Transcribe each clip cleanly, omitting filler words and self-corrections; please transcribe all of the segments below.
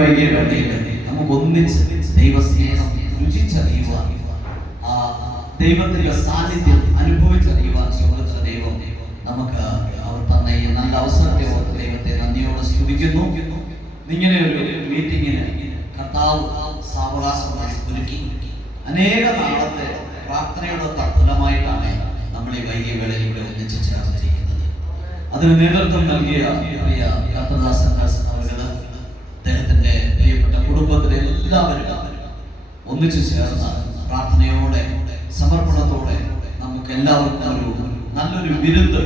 വൈകിയ വേളയിൽ നമുക്ക് ഒന്നിച്ച് ദൈവസ്നേഹം രുചിച്ചറിയുവാൻ, ദൈവത്തിന്റെ സാന്നിധ്യം അനുഭവിച്ചറിയുവാൻ സ്വർഗ്ഗത്തിലെ ദൈവം നമുക്ക് അവർ തന്ന ഈ നല്ല അവസരത്തെ ഓർത്ത് ദൈവത്തെ നന്ദിയോടെ സ്തുതിക്കുന്നു. ഇങ്ങനെ ഒരു മീറ്റിങ്ങിന് കർത്താവ് സാവകാശമായി ഒരുക്കി അനേക നാളത്തെ പ്രാർത്ഥനയുടെ ഫലമായിട്ടാണ് നമ്മൾ ഈ വൈകിയ വേളയിൽ ഇവിടെ ഒന്നിച്ച് ചേർന്നിരിക്കുന്നത്. അതിന് നേതൃത്വം നൽകിയ പ്രിയ കർത്തദാസൻ അവരുടെ അദ്ദേഹത്തിന്റെ പ്രിയപ്പെട്ട കുടുംബത്തിലെ എല്ലാവരും ഒന്നിച്ചു ചേർന്ന പ്രാർത്ഥനയോടെ സമർപ്പണത്തോടെ നമുക്ക് എല്ലാവർക്കും ഒരു നല്ലൊരു വിരുന്ന്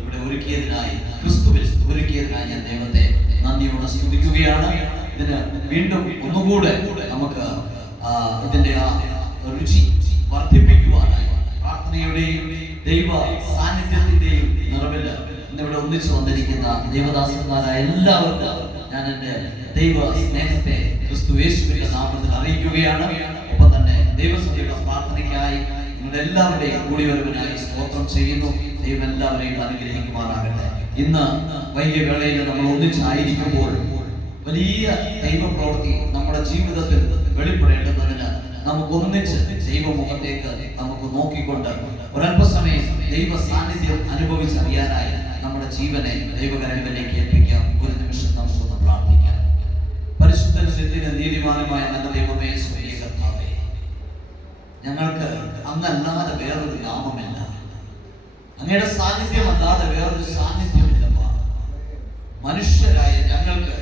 ഇവിടെ ഒരുക്കിയതിനായി, ക്രിസ്തുവിൽ ഒരുക്കിയതിനായി ഞാൻ ദൈവത്തെ നന്ദിയോടെ സ്തുതിക്കുകയാണ്. ഇതിന് വീണ്ടും ഒന്നുകൂടെ നമുക്ക് ഇതിന്റെ ആ രുചി വർദ്ധിപ്പിക്കുവാനായി പ്രാർത്ഥനയുടെയും ദൈവ സാന്നിധ്യത്തിന്റെയും നിറവിൽ ഇന്നിവിടെ ഒന്നിച്ചു വന്നിരിക്കുന്ന ദൈവദാസന്മാരായ എല്ലാവർക്കും ഞാൻ എൻ്റെ ദൈവ സ്നേഹത്തെ ക്രിസ്തു യേശുവിന്റെ നാമത്തിൽ അറിയിക്കുകയാണ്. ഒപ്പം തന്നെ ദൈവസഭയുടെ പ്രാർത്ഥനയ്ക്കായി നിങ്ങളുടെ എല്ലാവരുടെയും കൂടിവരവിനായി സ്തോത്രം ചെയ്യുന്നു. ദൈവം എല്ലാവരെയും അനുഗ്രഹിക്കുമാറാകട്ടെ. ഇന്ന് വൈകിയ വേളയിൽ നമ്മൾ ഒന്നിച്ചായിരിക്കുമ്പോൾ വലിയ ദൈവപ്രവൃത്തി നമ്മുടെ ജീവിതത്തിൽ വെളിപ്പെടേണ്ടതിന് നമുക്ക് ഒന്നിച്ച് ദൈവമുഖത്തേക്ക് നമുക്ക് നോക്കിക്കൊണ്ട് ഒരല്പസമയം ദൈവ സാന്നിധ്യം അനുഭവിച്ചറിയാനായി നമ്മുടെ ജീവനെ ദൈവകരങ്ങളിലേക്ക് ഏൽപ്പിക്കാം. ഒരു നിമിഷം നമുക്കൊന്ന് പ്രാർത്ഥിക്കാം. പരിശുദ്ധ നിത്യനും നീതിമാനുമായ നല്ല ദൈവമേ, സ്വീയ കർത്താവേ, ഞങ്ങൾക്ക് അങ്ങല്ലാതെ വേറൊരു നാമമില്ല, അങ്ങയുടെ സാന്നിധ്യമല്ലാതെ വേറൊരു സാന്നിധ്യമില്ലപ്പാ. മനുഷ്യരായ ഞങ്ങൾക്ക്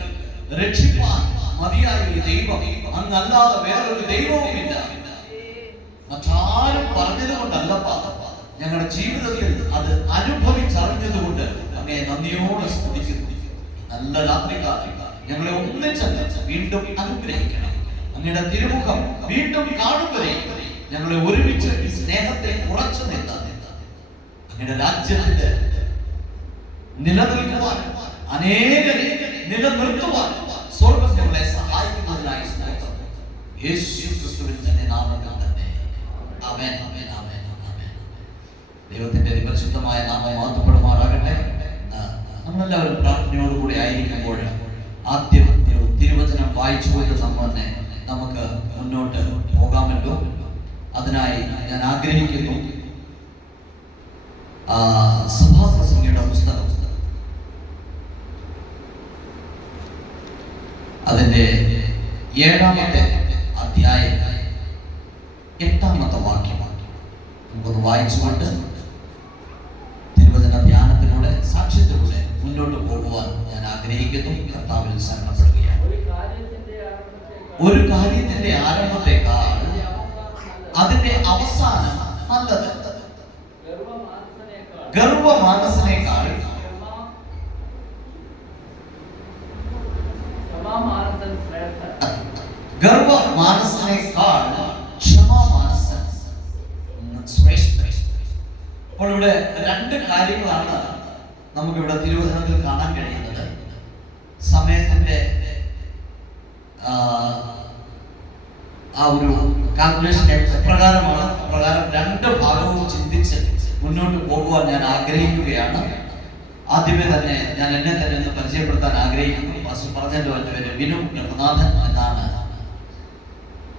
രക്ഷിപ്പാൻ മതിയായ ഒരു ദൈവം അങ്ങല്ലാതെ വേറൊരു ദൈവവുമില്ല. മറ്റാരും പറഞ്ഞത് കൊണ്ടല്ലപ്പാ, ഞങ്ങളുടെ ജീവിതത്തിൽ അത് അനുഭവിച്ചറിഞ്ഞതുകൊണ്ട് അങ്ങയെ നന്ദിയോടെ സ്തുതിക്കുന്നു. നല്ല രാത്രികാലം ഞങ്ങളെ ഒന്നിച്ച് വീണ്ടും അനുഗ്രഹിക്കണം. അങ്ങയുടെ തിരുമുഖം വീണ്ടും കാണുവരെ ഞങ്ങളെ ഒരുമിച്ച് ഈ സ്നേഹത്തെ ഉറച്ചു നിന്ന് അങ്ങയുടെ രാജ്യത്തിന്റെ നിലനിൽക്കുവാൻ, അനേകരെ നിലനിർത്തുവാൻ സ്വർഗ്ഗം ഞങ്ങളെ സഹായിക്കുന്നതിനായി സ്തോത്രം. യേശു ക്രിസ്തുവിന്റെ നാമത്തിൽ തന്നെ. ആമേൻ, ആമേൻ, ആമേൻ, ആമേൻ. ദൈവത്തിന്റെ പരിശുദ്ധമായ നാമം മഹത്വപ്പെടുമാറാകട്ടെ. നമ്മളെല്ലാവരും പ്രാർത്ഥനയോടുകൂടി ആയിരിക്കുമ്പോൾ ആദ്യം ഒരു തിരുവചനം വായിച്ചുകൊണ്ട് തന്നെ നമുക്ക് മുന്നോട്ട് പോകാമല്ലോ. അതിനായി ഞാൻ ആഗ്രഹിക്കുന്നു സഭാപ്രസംഗിയുടെ പുസ്തകം അതിന്റെ 7-ാമത്തെ അധ്യായം 8-ാമത്തെ വാക്യം നമുക്കൊന്ന് വായിച്ചുകൊണ്ട് തിരുവചന ധ്യാനത്തിലൂടെ സാക്ഷ്യത്തിലൂടെ മുന്നോട്ട് പോകുവാൻ ഞാൻ ആഗ്രഹിക്കുന്നു. കർത്താവിൽ ശരണപ്പെടുകയാണ്. ഒരു കാര്യത്തിന്റെ ആരംഭത്തെക്കാൾ അതിന്റെ അവസാനം നല്ലത്. ഗർവമാനസനേക്കാൾ ക്ഷമാമാനസൻ ശ്രേഷ്ഠ. അപ്പോൾ ഇവിടെ രണ്ട് കാര്യങ്ങളാണ് നമുക്കിവിടെ തിരുവചനത്തിൽ കാണാൻ കഴിയുന്നത്. സമയത്തിന്റെ ആ ഒരു കാൽക്കുലേഷൻ എപ്രകാരമാണ്, പ്രകാരം രണ്ട് ഭാഗവും ചിന്തിച്ച് മുന്നോട്ട് പോകുവാൻ ഞാൻ ആഗ്രഹിക്കുകയാണ്. ആദ്യമേ തന്നെ ഞാൻ എന്നെ തന്നെ ഒന്ന് പരിചയപ്പെടുത്താൻ ആഗ്രഹിക്കുന്നു. പറഞ്ഞല്ലോ, എൻ്റെ പേര് വിനു രഘുനാഥൻ എന്നാണ്.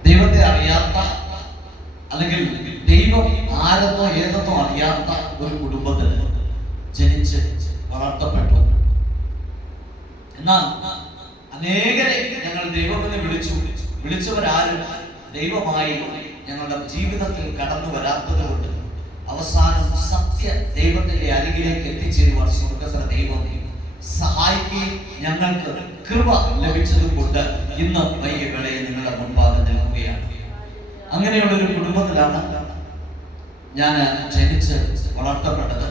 ദൈവത്തെ അറിയാത്ത, അല്ലെങ്കിൽ ദൈവം ആരെന്നോ ഏതെന്നോ അറിയാത്ത ഒരു കുടുംബത്തിൽ ജനിച്ച് വളർത്തപ്പെട്ടു. എന്നാൽ അനേകരെ ഞങ്ങൾ ദൈവമെന്ന് വിളിച്ചവരാരും ദൈവമായി ഞങ്ങളുടെ ജീവിതത്തിൽ കടന്നു വരാത്തത് കൊണ്ട് അവസാനം സത്യ ദൈവത്തിന്റെ അരികിലേക്ക് എത്തിച്ചേരുവാൻ സ്വർഗ്ഗത്തിലെ ദൈവം സഹായിക്കുകയും ഞങ്ങൾക്ക് കൃപ ലഭിച്ചത് കൊണ്ട് ഇന്ന് വൈകിയ വേളയിൽ നിങ്ങളുടെ മുൻപാകെ നിൽക്കുകയാണ്. അങ്ങനെയുള്ളൊരു കുടുംബത്തിലാണ് ഞാൻ ജനിച്ച് വളർത്തപ്പെട്ടത്.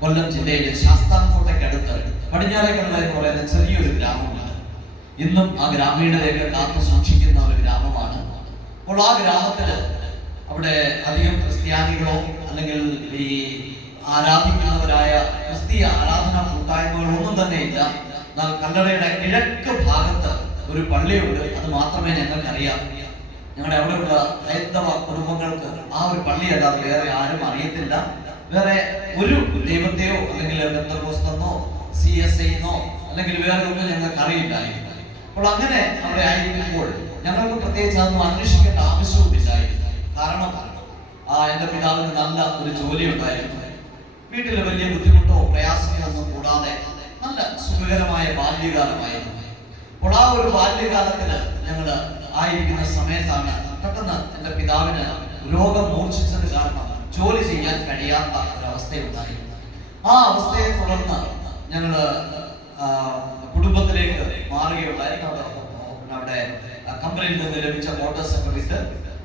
കൊല്ലം ജില്ലയിലെ ശാസ്താംകോട്ടയ്ക്കടുത്ത് പടിഞ്ഞാറേക്കടല എന്ന് പറയുന്ന ചെറിയൊരു ഗ്രാമമാണ്. ഇന്നും ആ ഗ്രാമീണതയെ കാത്തു സൂക്ഷിക്കുന്ന ഒരു ഗ്രാമമാണ്. അപ്പോൾ ആ ഗ്രാമത്തില് അവിടെ അധികം ക്രിസ്ത്യാനികളോ അല്ലെങ്കിൽ ഈ ആരാധിക്കുന്നവരായ ക്രിസ്തീയ ആരാധനാ കൂട്ടായ്മകളൊന്നും തന്നെ ഇല്ല. എന്നാൽ കല്ലടയുടെ കിഴക്ക് ഭാഗത്ത് ഒരു പള്ളിയുണ്ട്. അത് മാത്രമേ ഞങ്ങൾക്ക് അറിയാം. ഞങ്ങളുടെ അവിടെയുള്ള ഹൈന്ദവ കുടുംബങ്ങൾക്ക് ആ ഒരു പള്ളി അല്ലാതെ വേറെ ആരും അറിയത്തില്ല. വേറെ ഒരു ദൈവത്തെയോ അല്ലെങ്കിൽ ബന്ധകോസ്തെന്നോ CSI എന്നോ അല്ലെങ്കിൽ വേറെ ഒന്നും ഞങ്ങൾക്ക് അറിയില്ലായിരുന്നു. അപ്പോൾ അങ്ങനെ അവിടെ ആയിരിക്കുമ്പോൾ ഞങ്ങൾക്ക് പ്രത്യേകിച്ച് അതൊന്നും അന്വേഷിക്കേണ്ട ആവശ്യവുമില്ലായിരുന്നു. കാരണം എൻ്റെ പിതാവിന് നല്ല ഒരു ജോലി ഉണ്ടായിരുന്നു. വീട്ടിൽ വലിയ ബുദ്ധിമുട്ടോ പ്രയാസങ്ങളോ ഒന്നും കൂടാതെ നല്ല സുഖകരമായ ബാല്യകാലമായിരുന്നു. അപ്പോൾ ആ ഒരു ബാല്യകാലത്തിന് ഞങ്ങൾ ആയിരിക്കുന്ന സമയത്താണ് പെട്ടെന്ന് എൻ്റെ പിതാവിന് രോഗം മൂർച്ഛിച്ചത് കാരണം ജോലി ചെയ്യാൻ കഴിയാത്ത ഒരവസ്ഥയുണ്ടായി. ആ അവസ്ഥയെ തുടർന്ന് ഞങ്ങൾ കുടുംബത്തിലേക്ക് മാറുകയുണ്ടായി. അവിടെ കമ്പനിയിൽ നിന്ന് ലഭിച്ച മോട്ടോഴ്സൊക്കെ വിറ്റ്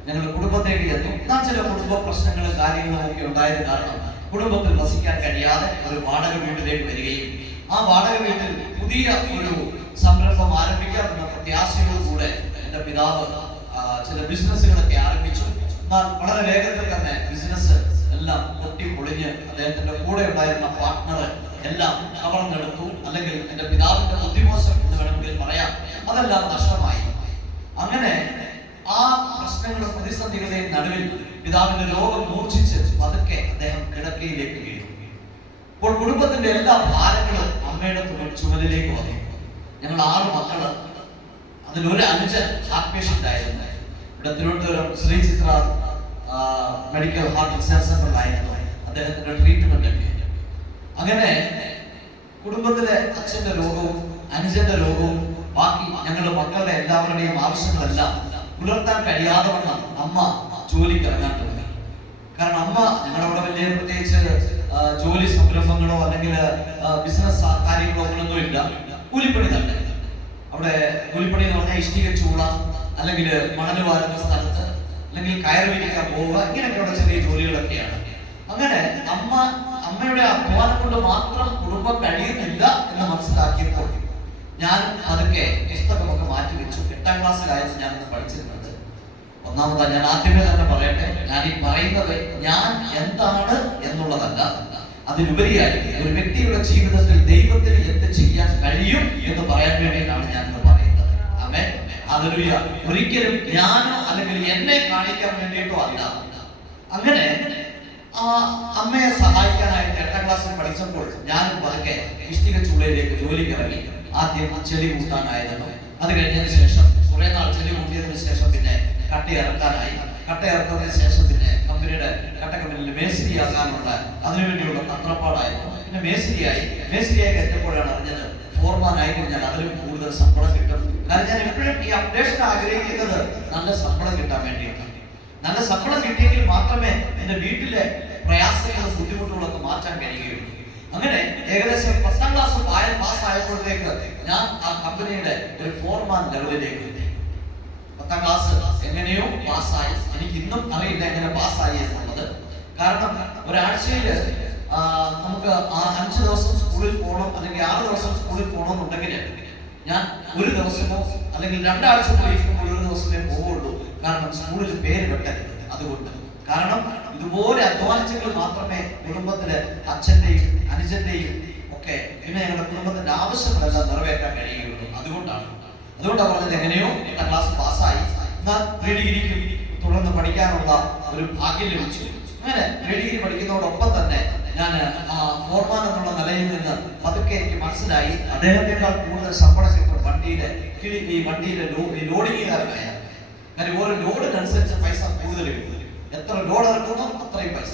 ഞങ്ങൾ കുടുംബത്തേക്ക് ചെന്നു. എന്നാൽ ചില കുടുംബ പ്രശ്നങ്ങളും കാര്യങ്ങളും ഒക്കെ ഉണ്ടായത് കാരണം കുടുംബത്തിൽ വസിക്കാൻ കഴിയാതെ ഒരു വാടക വീട്ടിലേക്ക് വരികയും ആ വാടക വീട്ടിൽ പുതിയ ഒരു സംരംഭം ആരംഭിക്കാമെന്ന പ്രത്യാശയോടുകൂടെ എൻ്റെ പിതാവ് ചില ബിസിനസ്സുകളൊക്കെ ആരംഭിച്ചു. എന്നാൽ വളരെ വേഗത്തിൽ തന്നെ ബിസിനസ് എല്ലാം പൊട്ടി പൊളിഞ്ഞ് അദ്ദേഹത്തിന്റെ കൂടെ ഉണ്ടായിരുന്ന പാർട്ട്ണർ എല്ലാം കവർന്നെടുത്തു. അല്ലെങ്കിൽ എൻ്റെ പിതാവിന്റെ ബുദ്ധിമോശം എന്ന് വേണമെങ്കിൽ പറയാം, അതെല്ലാം നഷ്ടമായി. അങ്ങനെ ആ പ്രശ്നങ്ങളും പ്രതിസന്ധികളുടെയും നടുവിൽ പിതാവിന്റെ രോഗം മൂർച്ഛിച്ച് പതുക്കെ അദ്ദേഹം കിടക്കയിലേക്ക് വീണു. ഇപ്പോൾ കുടുംബത്തിന്റെ എല്ലാ ഭാരങ്ങളും അമ്മയുടെ ചുമലിലേക്ക് വന്നു. ഞങ്ങൾ 6 മക്കള്, അതിലൊരു അനുജൻ ഹാർട്ട് പേഷ്യന്റ് ആയിരുന്നു. ഇവിടെ തിരുവനന്തപുരം ശ്രീ ചിത്ര മെഡിക്കൽ ഹാർട്ട് റിസർച്ച് സെന്ററിലായിരുന്നു അദ്ദേഹത്തിന്റെ ട്രീറ്റ്മെന്റ് ഒക്കെ. അങ്ങനെ കുടുംബത്തിലെ അച്ഛന്റെ രോഗവും അനുജന്റെ രോഗവും ബാക്കി ഞങ്ങളുടെ മക്കളുടെ എല്ലാവരുടെയും ആവശ്യങ്ങളെല്ലാം പുലർത്താൻ കഴിയാതെ വണ്ണം അമ്മ ജോലിക്ക് ഇറങ്ങാൻ തുടങ്ങി. കാരണം അമ്മ ഞങ്ങളവിടെ വലിയ പ്രത്യേകിച്ച് ജോലി സംരംഭങ്ങളോ അല്ലെങ്കിൽ ബിസിനസ് കാര്യങ്ങളോ അങ്ങനൊന്നും ഇല്ല. കൂലിപ്പണി തന്നെ. അവിടെ കൂലിപ്പണി എന്ന് പറഞ്ഞാൽ ഇഷ്ടിക ചൂള, അല്ലെങ്കിൽ മണല് വാരുന്ന സ്ഥലത്ത്, അല്ലെങ്കിൽ കയറ് വിരിക്കാൻ പോവുക, ഇങ്ങനെയൊക്കെയുള്ള ചെറിയ ജോലികളൊക്കെയാണ്. അങ്ങനെ അമ്മയുടെ അധ്വാനം കൊണ്ട് മാത്രം കുടുംബം കഴിയുന്നില്ല എന്ന് മനസ്സിലാക്കിയപ്പോൾ ഞാൻ അതൊക്കെ പുസ്തകമൊക്കെ മാറ്റി വെച്ചു. 8ാം ക്ലാസ്സിലായിരുന്നു ഞാനത് പഠിച്ചിരുന്നത്. ഒന്നാമതായി ഞാൻ ആദ്യമേ തന്നെ പറയട്ടെ, ഞാൻ ഈ പറയുന്നത് ഞാൻ എന്താണ് എന്നുള്ളതല്ല, അതിലുപരിയായി ഒരു വ്യക്തിയുടെ ജീവിതത്തിൽ ദൈവത്തിന് എന്ത് ചെയ്യാൻ കഴിയും എന്ന് പറയാൻ വേണ്ടിയിട്ടാണ് ഞാനിത് പറയുന്നത്. ആമേൻ. ഹല്ലേലൂയ. ഒരിക്കലും ഞാനോ അല്ലെങ്കിൽ എന്നെ കാണിക്കാൻ വേണ്ടിയിട്ടോ അല്ല. അങ്ങനെ ആ അമ്മയെ സഹായിക്കാനായിട്ട് 8ാം ക്ലാസ്സിൽ പഠിച്ചപ്പോൾ ഞാനും പതുക്കെ ഇഷ്ടിക ചൂളയിലേക്ക് ജോലിക്ക് ഇറങ്ങി. ആദ്യം ചെളി കൂട്ടാനായിരുന്നു. അത് കഴിഞ്ഞതിന് ശേഷം കുറെ നാൾ ചെളി കൂട്ടിയതിനു ശേഷം പിന്നെ കട്ടയിറക്കാനായി. കട്ടയിറക്കുന്നതിന് ശേഷം പിന്നെ കമ്പനിയിൽ മേസ്തിരിയാക്കാനുള്ള അതിനുവേണ്ടിയുള്ള തന്ത്രപ്പാടായിരുന്നു. പിന്നെ മേസ്തിരിയായി കഴിഞ്ഞപ്പോഴാണ് അറിഞ്ഞത് ഫോർമാനായി കഴിഞ്ഞാൽ അതിലും കൂടുതൽ ശമ്പളം കിട്ടും. കാരണം ഞാൻ എപ്പോഴും ഈ അപ്ഡേഷൻ ആഗ്രഹിക്കുന്നത് നല്ല ശമ്പളം കിട്ടാൻ വേണ്ടിയിട്ടാണ്. നല്ല ശമ്പളം കിട്ടിയെങ്കിൽ മാത്രമേ എൻ്റെ വീട്ടിലെ പ്രയാസങ്ങളും ബുദ്ധിമുട്ടുകളൊക്കെ മാറ്റാൻ കഴിയുകയുള്ളൂ. അങ്ങനെ ഏകദേശം 10ാം ക്ലാസ് പാസ്സായപ്പോഴത്തേക്ക് ഞാൻ ആ കമ്പനിയുടെ ഒരു ഫോർമാൻ ലെവലിലേക്ക് എത്തി. 10ാം ക്ലാസ് എങ്ങനെയോ പാസ്സായി. എനിക്ക് ഇന്നും അറിയില്ല എങ്ങനെ പാസ്സായി എന്നുള്ളത്. കാരണം ഒരാഴ്ചയിൽ നമുക്ക് 5 ദിവസം സ്കൂളിൽ പോകണം, അല്ലെങ്കിൽ 6 ദിവസം സ്കൂളിൽ പോകണമെന്നുണ്ടെങ്കിൽ ഞാൻ ഒരു ദിവസമോ അല്ലെങ്കിൽ 2 ആഴ്ച പോയിരിക്കുമ്പോൾ ഒരു ദിവസമേ പോവുള്ളൂ. കാരണം സ്കൂളിൽ പേര് വെട്ടരുത്. അതുകൊണ്ട് കാരണം ഇതുപോലെ അധ്വാനിച്ചെങ്കിൽ മാത്രമേ കുടുംബത്തിലെ അച്ഛന്റെയും അനുജന്റെയും ഒക്കെ പിന്നെ ഞങ്ങളുടെ കുടുംബത്തിന്റെ ആവശ്യങ്ങളെല്ലാം നിറവേറ്റാൻ കഴിയുകയുള്ളൂ. അതുകൊണ്ടാണ് പറഞ്ഞത് എങ്ങനെയോ 8ാം ക്ലാസ് പാസ്സായി. എന്നാൽ പ്രീ ഡിഗ്രിക്ക് തുടർന്ന് പഠിക്കാനുള്ള ഒരു ഭാഗ്യം ലഭിച്ചു. അങ്ങനെ പ്രീ ഡിഗ്രി പഠിക്കുന്നതോടൊപ്പം തന്നെ ഞാൻ ഫോർമാൻ എന്നുള്ള നിലയിൽ നിന്ന് പതുക്കെ എനിക്ക് മനസ്സിലായി അദ്ദേഹത്തെക്കാൾ കൂടുതൽ ശമ്പളം കിട്ടും വണ്ടിയിലെ ലോഡിങ്ങുകാരനായ. കാര്യം ഓരോ ലോഡിനനുസരിച്ച് പൈസ കൂടുതൽ കിട്ടും. എത്ര ലോഡ് ഇറക്കുന്നു അത്രയും പൈസ.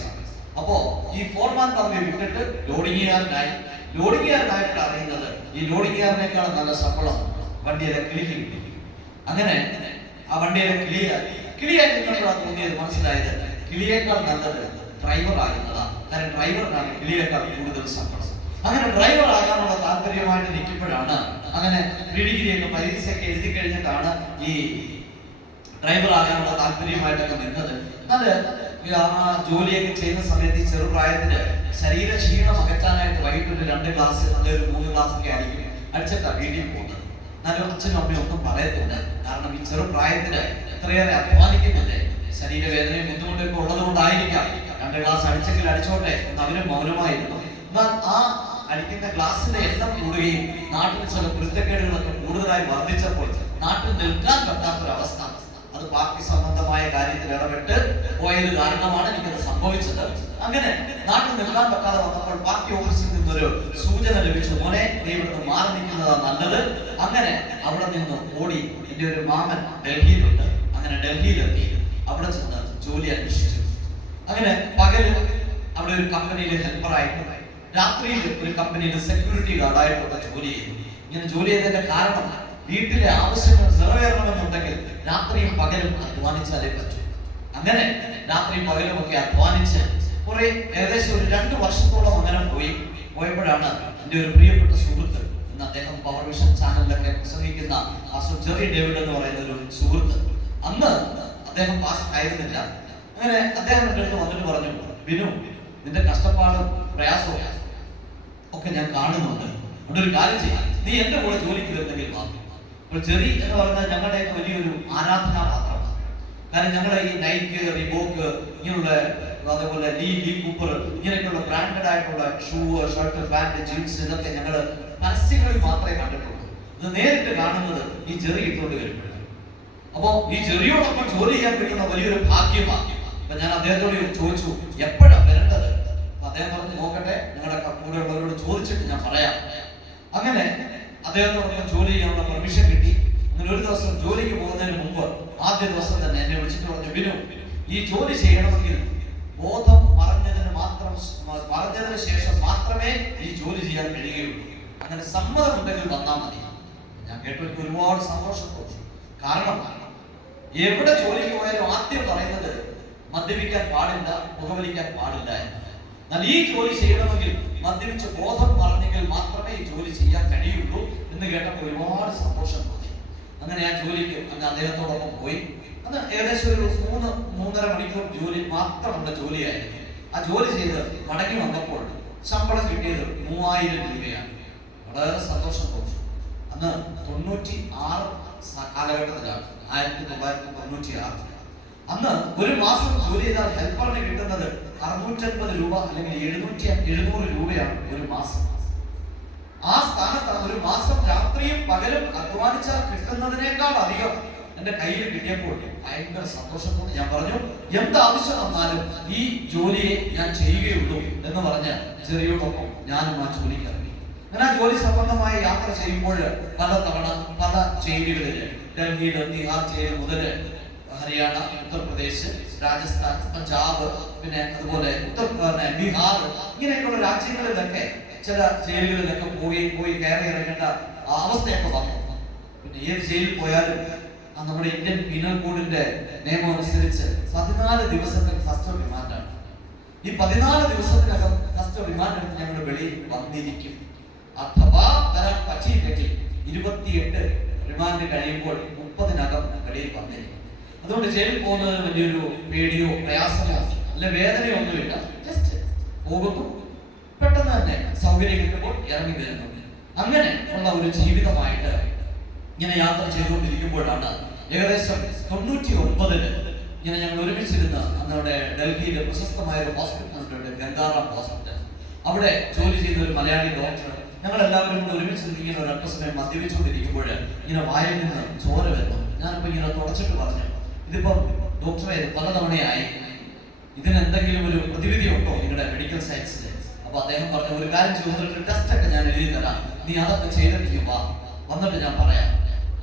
അപ്പോ ഈ ഫോർമാൻ പദവി വിട്ടിട്ട് ലോഡിങ്ങുകാരനായിട്ട് അറിയുന്നത് ഈ ലോഡിങ്ങുകാരനേക്കാൾ നല്ല ശമ്പളം വണ്ടിയിലെ കിളിക്ക് കിട്ടി. അങ്ങനെ ആ വണ്ടിയിലെ കിളിയായി നിന്നപ്പോഴാണ് തോന്നിയത്, മനസ്സിലായത് കിളിയേക്കാൾ നല്ലത് ഡ്രൈവർ ആകുന്നതാണ്. കാരണം ഡ്രൈവറിനാണ് കിളിയേക്കാൾ കൂടുതൽ ശമ്പളം. അങ്ങനെ ഡ്രൈവർ ആകാനുള്ള താല്പര്യമായിട്ട് നിൽക്കുമ്പോഴാണ് അങ്ങനെ പ്രീ ഡിഗ്രിയൊക്കെ പരീക്ഷയൊക്കെ എഴുതി കഴിഞ്ഞിട്ടാണ് ഈ ഡ്രൈവർ ആകാനുള്ള താല്പര്യമായിട്ടൊക്കെ നിന്നത്. അത് ആ ജോലിയൊക്കെ ചെയ്യുന്ന സമയത്ത് ഈ ചെറുപ്രായത്തില് ശരീര ക്ഷീണം അകറ്റാനായിട്ട് വൈകിട്ട് ഒരു 2 ക്ലാസ് അല്ലെങ്കിൽ ഒരു 3 ക്ലാസ് ഒക്കെ അടിച്ചിട്ടാണ് വീട്ടിൽ പോകുന്നത്. എന്നാലും അച്ഛനും അമ്മയും ഒന്നും പറയത്തില്ല. കാരണം ഈ ചെറുപ്രായത്തില് എത്രയേറെ അധ്വാനിക്കുന്നില്ലേ, ശരീരവേദനയും ബുദ്ധിമുട്ടൊക്കെ ഉള്ളത് കൊണ്ടായിരിക്കാം 2 ക്ലാസ് അടിച്ചെങ്കിൽ അടിച്ചോട്ടെ എന്ന് അവരും മൗനമായിരുന്നു. എന്നാൽ ആ അടിക്കുന്ന ക്ലാസ്സിന്റെ എണ്ണം കൂടുകയും നാട്ടിൽ ചില കുരുത്തക്കേടുകളൊക്കെ കൂടുതലായി വർദ്ധിച്ചപ്പോൾ നാട്ടിൽ നിൽക്കാൻ പറ്റാത്തൊരവസ്ഥ. അത് പാർട്ടി സംബന്ധമായ കാര്യത്തിൽ ഇടപെട്ട് പോയത് കാരണമാണ് എനിക്കത് സംഭവിച്ചത്. അങ്ങനെ നാട്ടിൽ നിൽക്കാൻ പറ്റാതെ വന്നപ്പോൾ പാർട്ടി ഓഫീസിൽ നിന്നൊരു സൂചന ലഭിച്ചു, മോനെ നീ ഇവിടുന്ന് മാറി നിൽക്കുന്നതാണ് നല്ലത്. അങ്ങനെ അവിടെ നിന്ന് ഓടി. എൻ്റെ ഒരു മാമൻ ഡൽഹിയിലുണ്ട്. അങ്ങനെ ഡൽഹിയിലെത്തി. അവിടെ ചെന്ന് ജോലി അന്വേഷിച്ചു. അങ്ങനെ പകല് അവിടെ ഒരു കമ്പനിയിൽ ഹെൽപ്പറായിട്ട്, രാത്രിയിൽ ഒരു കമ്പനിയിൽ സെക്യൂരിറ്റി ഗാർഡായിട്ടൊക്കെ ജോലി ചെയ്തു. ഇങ്ങനെ ജോലി ചെയ്തതിന്റെ കാരണം വീട്ടിലെ ആവശ്യങ്ങൾ നിറവേറണമെന്നുണ്ടെങ്കിൽ രാത്രിയും പകലും അധ്വാനിച്ചാലേ പറ്റൂ. അങ്ങനെ രാത്രിയും പകലും ഒക്കെ അധ്വാനിച്ച് കുറെ ഏകദേശം ഒരു 2 വർഷത്തോളം അങ്ങനെ പോയപ്പോഴാണ് എൻ്റെ ഒരു പ്രിയപ്പെട്ട സുഹൃത്ത്, ഇന്ന് അദ്ദേഹം പവർ വിഷൻ ചാനലിലൊക്കെ പ്രസംഗിക്കുന്ന ജെറി ഡേവിഡ് എന്ന് പറയുന്ന ഒരു സുഹൃത്ത്, അന്ന് അദ്ദേഹം പാസ് ആയിരുന്നില്ല. അങ്ങനെ അദ്ദേഹം എൻ്റെ അടുത്ത് വന്നിട്ട് പറഞ്ഞു, ബിനു, നിന്റെ കഷ്ടപ്പാടും പ്രയാസവും ഒക്കെ ഞാൻ കാണുന്നുണ്ട്. അവിടെ ഒരു കാര്യം ചെയ്യാം, നീ എന്റെ കൂടെ ജോലിക്ക് വരുന്നെങ്കിൽ വാ. അപ്പോൾ ജെറി എന്ന് പറയുന്നത് ഞങ്ങളുടെയൊക്കെ വലിയൊരു ആരാധനാ പാത്രമാണ്. കാരണം ഞങ്ങളെ ഈ നൈക്ക്, റിബോക്ക് ഇങ്ങനെയുള്ള, അതേപോലെ ലീ കൂപ്പർ ഇങ്ങനെയൊക്കെയുള്ള ബ്രാൻഡഡ് ആയിട്ടുള്ള ഷൂ, ഷർട്ട്, പാന്റ്, ജീൻസ് ഇതൊക്കെ ഞങ്ങൾ പരസ്യങ്ങളിൽ മാത്രമേ കണ്ടിട്ടുള്ളൂ. ഇത് നേരിട്ട് കാണുന്നത് ഈ ജെറി ഇട്ടുകൊണ്ട് വരുമ്പോഴാണ്. അപ്പോ ഈ ജെറിയോടൊപ്പം ജോലി ചെയ്യാൻ കിട്ടുന്ന വലിയൊരു ഭാഗ്യമാണ്. അപ്പൊ ഞാൻ അദ്ദേഹത്തോട് ചോദിച്ചു, എപ്പോഴാണ് വരേണ്ടത്? അദ്ദേഹം പറഞ്ഞു, നോക്കട്ടെ, നിങ്ങളുടെ കൂടെ ഉള്ളവരോട് ചോദിച്ചിട്ട് ഞാൻ പറയാം. അങ്ങനെ അദ്ദേഹത്തോടൊപ്പം ജോലി ചെയ്യാനുള്ള പെർമിഷൻ കിട്ടി. അങ്ങനെ ഒരു ദിവസം ജോലിക്ക് പോകുന്നതിന് മുമ്പ് ആദ്യ ദിവസം തന്നെ എന്നെ വിളിച്ചിട്ട് പറഞ്ഞു, ബിനു, ഈ ജോലി ചെയ്യണമെങ്കിൽ ബോധം പറഞ്ഞതിന് ശേഷം മാത്രമേ ഈ ജോലി ചെയ്യാൻ കഴിയുകയുള്ളൂ. അങ്ങനെ സമ്മതമുണ്ടെങ്കിൽ വന്നാൽ മതി. ഞാൻ കേട്ടവർക്ക് ഒരുപാട് സന്തോഷം തോന്നി. കാരണം എവിടെ ജോലിക്ക് പോയാലും ആദ്യം പറയുന്നത് മദ്യപിക്കാൻ പാടില്ല, പുകവലിക്കാൻ പാടില്ല എന്ന്. എന്നാൽ ഈ ജോലി ചെയ്യണമെങ്കിൽ മദ്യപിച്ച് ബോധം പറഞ്ഞെങ്കിൽ മാത്രമേ ഈ ജോലി ചെയ്യാൻ കഴിയുള്ളൂ എന്ന് കേട്ടപ്പോൾ ഒരുപാട് സന്തോഷം തോന്നി. അങ്ങനെ ഞാൻ ജോലിക്ക് അങ്ങ് അദ്ദേഹത്തോടൊപ്പം പോയി. അത് ഏകദേശം ഒരു 3-3.5 മണിക്കൂർ ജോലി മാത്രമുള്ള ജോലിയായിരുന്നു. ആ ജോലി ചെയ്ത് മടങ്ങി വന്നപ്പോൾ ശമ്പളം കിട്ടിയത് 3000 രൂപയാണ്. വളരെ സന്തോഷം തോന്നി. അന്ന് 96 കാലഘട്ടത്തിലാണ്, 1996. അന്ന് ഒരു മാസം ജോലി ചെയ്താൽ ഹെൽപ്പറിന് കിട്ടുന്നത് 650 രൂപ അല്ലെങ്കിൽ 700 രൂപയാണ് ഒരു മാസം. ആ സ്ഥാനത്താണ് ഒരു മാസം രാത്രിയും പകലും അധ്വാനിച്ചാൽ കിട്ടുന്നതിനേക്കാൾ അധികം എന്റെ കയ്യിൽ കിട്ടിയപ്പോൾ ഭയങ്കര സന്തോഷം തോന്നി. ഞാൻ പറഞ്ഞു, എന്താവശ്യം വന്നാലും ഈ ജോലിയെ ഞാൻ ചെയ്യുകയുള്ളൂ എന്ന് പറഞ്ഞ് ജെറിയോടൊപ്പം ഞാനും ആ ജോലിക്ക് ഇറങ്ങി. അങ്ങനെ ആ ജോലി സംബന്ധമായ യാത്ര ചെയ്യുമ്പോൾ പല തവണ പല ജയിലുകളിൽ, ഡൽഹിയിൽ, തിഹാർ ജയിൽ മുതൽ ഹരിയാന, ഉത്തർപ്രദേശ്, രാജസ്ഥാൻ, പഞ്ചാബ്, പിന്നെ അതുപോലെ ബീഹാർ, ഇങ്ങനെയൊക്കെയുള്ള രാജ്യങ്ങളിലൊക്കെ ചില ജയിലുകളിലൊക്കെ പോയി കയറി ഇറങ്ങേണ്ട അവസ്ഥയൊക്കെ വന്നു. പിന്നെ ഏത് ജയിലിൽ പോയാലും നമ്മുടെ ഇന്ത്യൻ പീനൽ കോഡിന്റെ നിയമം അനുസരിച്ച് 14 ദിവസത്തെ ഫസ്റ്റ് റിമാൻഡാണ്. ഈ 14 ദിവസത്തിനകം ഫസ്റ്റ് റിമാൻഡ് എടുത്ത് ഞങ്ങൾ വെളിയിൽ വന്നിരിക്കും. അഥവാ വരാൻ പറ്റിയില്ലെങ്കിൽ 28 റിമാൻഡ് കഴിയുമ്പോൾ 30-നകം വെളിയിൽ വന്നിരിക്കും. അതുകൊണ്ട് ജയിലിൽ പോകുന്നതിന് വലിയൊരു പേടിയോ പ്രയാസമോ അല്ലെ വേദനയോ ഒന്നുമില്ല. ജസ്റ്റ് പോകുന്നു, പെട്ടെന്ന് തന്നെ സൗകര്യം കിട്ടുമ്പോൾ ഇറങ്ങി വരുന്നു. അങ്ങനെ ഉള്ള ഒരു ജീവിതമായിട്ട് ഇങ്ങനെ യാത്ര ചെയ്തുകൊണ്ടിരിക്കുമ്പോഴാണ് ഏകദേശം 99 ഇങ്ങനെ ഞങ്ങൾ ഒരുമിച്ചിരുന്ന് അന്നവിടെ ഡൽഹിയിലെ പ്രശസ്തമായ ഒരു ഹോസ്പിറ്റൽ ഉണ്ട്, ഗംഗാറാം ഹോസ്പിറ്റൽ. അവിടെ ജോലി ചെയ്ത ഒരു മലയാളി ഡോക്ടർ, ഞങ്ങൾ എല്ലാവരും കൂടെ ഒരുമിച്ചിരുന്ന് ഇങ്ങനെ ഒരു അല്പസമയം മദ്യപിച്ചുകൊണ്ടിരിക്കുമ്പോൾ ഇങ്ങനെ വായിൽ നിന്ന് ചോര വരുന്നു. ഞാനിപ്പോ ഇങ്ങനെ തുടച്ചിട്ട് പറഞ്ഞു, ഇതിപ്പം ഡോക്ടറെ പലതവണയായി, ഇതിന് എന്തെങ്കിലും ഒരു പ്രതിവിധി ഉണ്ടോ നിങ്ങളുടെ മെഡിക്കൽ സയൻസിൽ? അപ്പൊ അദ്ദേഹം പറഞ്ഞു, ഒരു കാര്യം ചെയ്തിട്ട് ടെസ്റ്റ് ഒക്കെ ഞാൻ എഴുതി തരാം, നീ അതൊക്കെ ചെയ്തിട്ട് വാ, വന്നിട്ട് ഞാൻ പറയാം.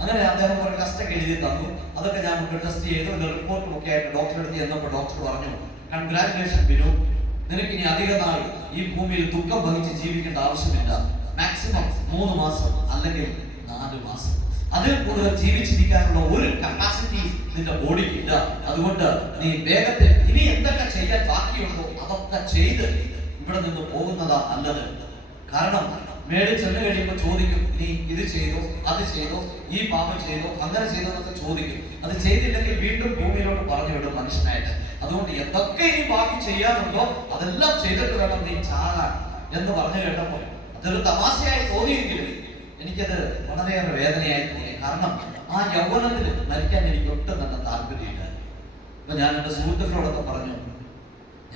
അങ്ങനെ അദ്ദേഹം ഒരു ടെസ്റ്റ് ഒക്കെ എഴുതി തന്നു. അതൊക്കെ ഞാൻ ടെസ്റ്റ് ചെയ്തു. റിപ്പോർട്ടും ഒക്കെ ആയിട്ട് ഡോക്ടറെ അടുത്ത് ചെന്നപ്പോൾ ഡോക്ടർ പറഞ്ഞു, കൺഗ്രാറ്റുലേഷൻ ബിനു, നിനക്ക് ഇനി അധിക നാൾ ഈ ഭൂമിയിൽ ദുഃഖം വഹിച്ച് ജീവിക്കേണ്ട ആവശ്യമില്ല. മാക്സിമം 3 മാസം അല്ലെങ്കിൽ 4 മാസം, അതിൽ കൂടുതൽ ജീവിച്ചിരിക്കാനുള്ള ഒരു കപ്പാസിറ്റി നിന്റെ ബോഡിക്ക് ഇല്ല. അതുകൊണ്ട് നീ വേഗത്തിൽ ഇനി എന്തൊക്കെ ചെയ്യാൻ ബാക്കിയുണ്ടോ അതൊക്കെ ചെയ്ത് ഇവിടെ നിന്ന് പോകുന്നതാ നല്ലത്. കാരണം മേളിൽ ചെന്ന് കഴിയുമ്പോൾ ചോദിക്കും, നീ ഇത് ചെയ്തോ, അത് ചെയ്തോ, ഈ പാപം ചെയ്തോ, അങ്ങനെ ചെയ്തോ എന്നൊക്കെ ചോദിക്കും. അത് ചെയ്തില്ലെങ്കിൽ വീണ്ടും ഭൂമിയിലോട്ട് പറഞ്ഞു വിടും മനുഷ്യനായിട്ട്. അതുകൊണ്ട് എന്തൊക്കെ ഇനി ബാക്കി ചെയ്യാനുണ്ടോ അതെല്ലാം ചെയ്തിട്ട് വേണം നീ ചാകാൻ എന്ന് പറഞ്ഞു കേട്ടപ്പോൾ അതൊരു തമാശയായി തോന്നിയെങ്കിലും എനിക്കത് വളരെയേറെ വേദനയായി തോന്നി. കാരണം ആ യൗവനത്തിൽ മരിക്കാൻ എനിക്ക് ഒട്ടും തന്നെ താല്പര്യമില്ല. അപ്പൊ ഞാൻ എൻ്റെ സുഹൃത്തുക്കളോടൊക്കെ പറഞ്ഞു,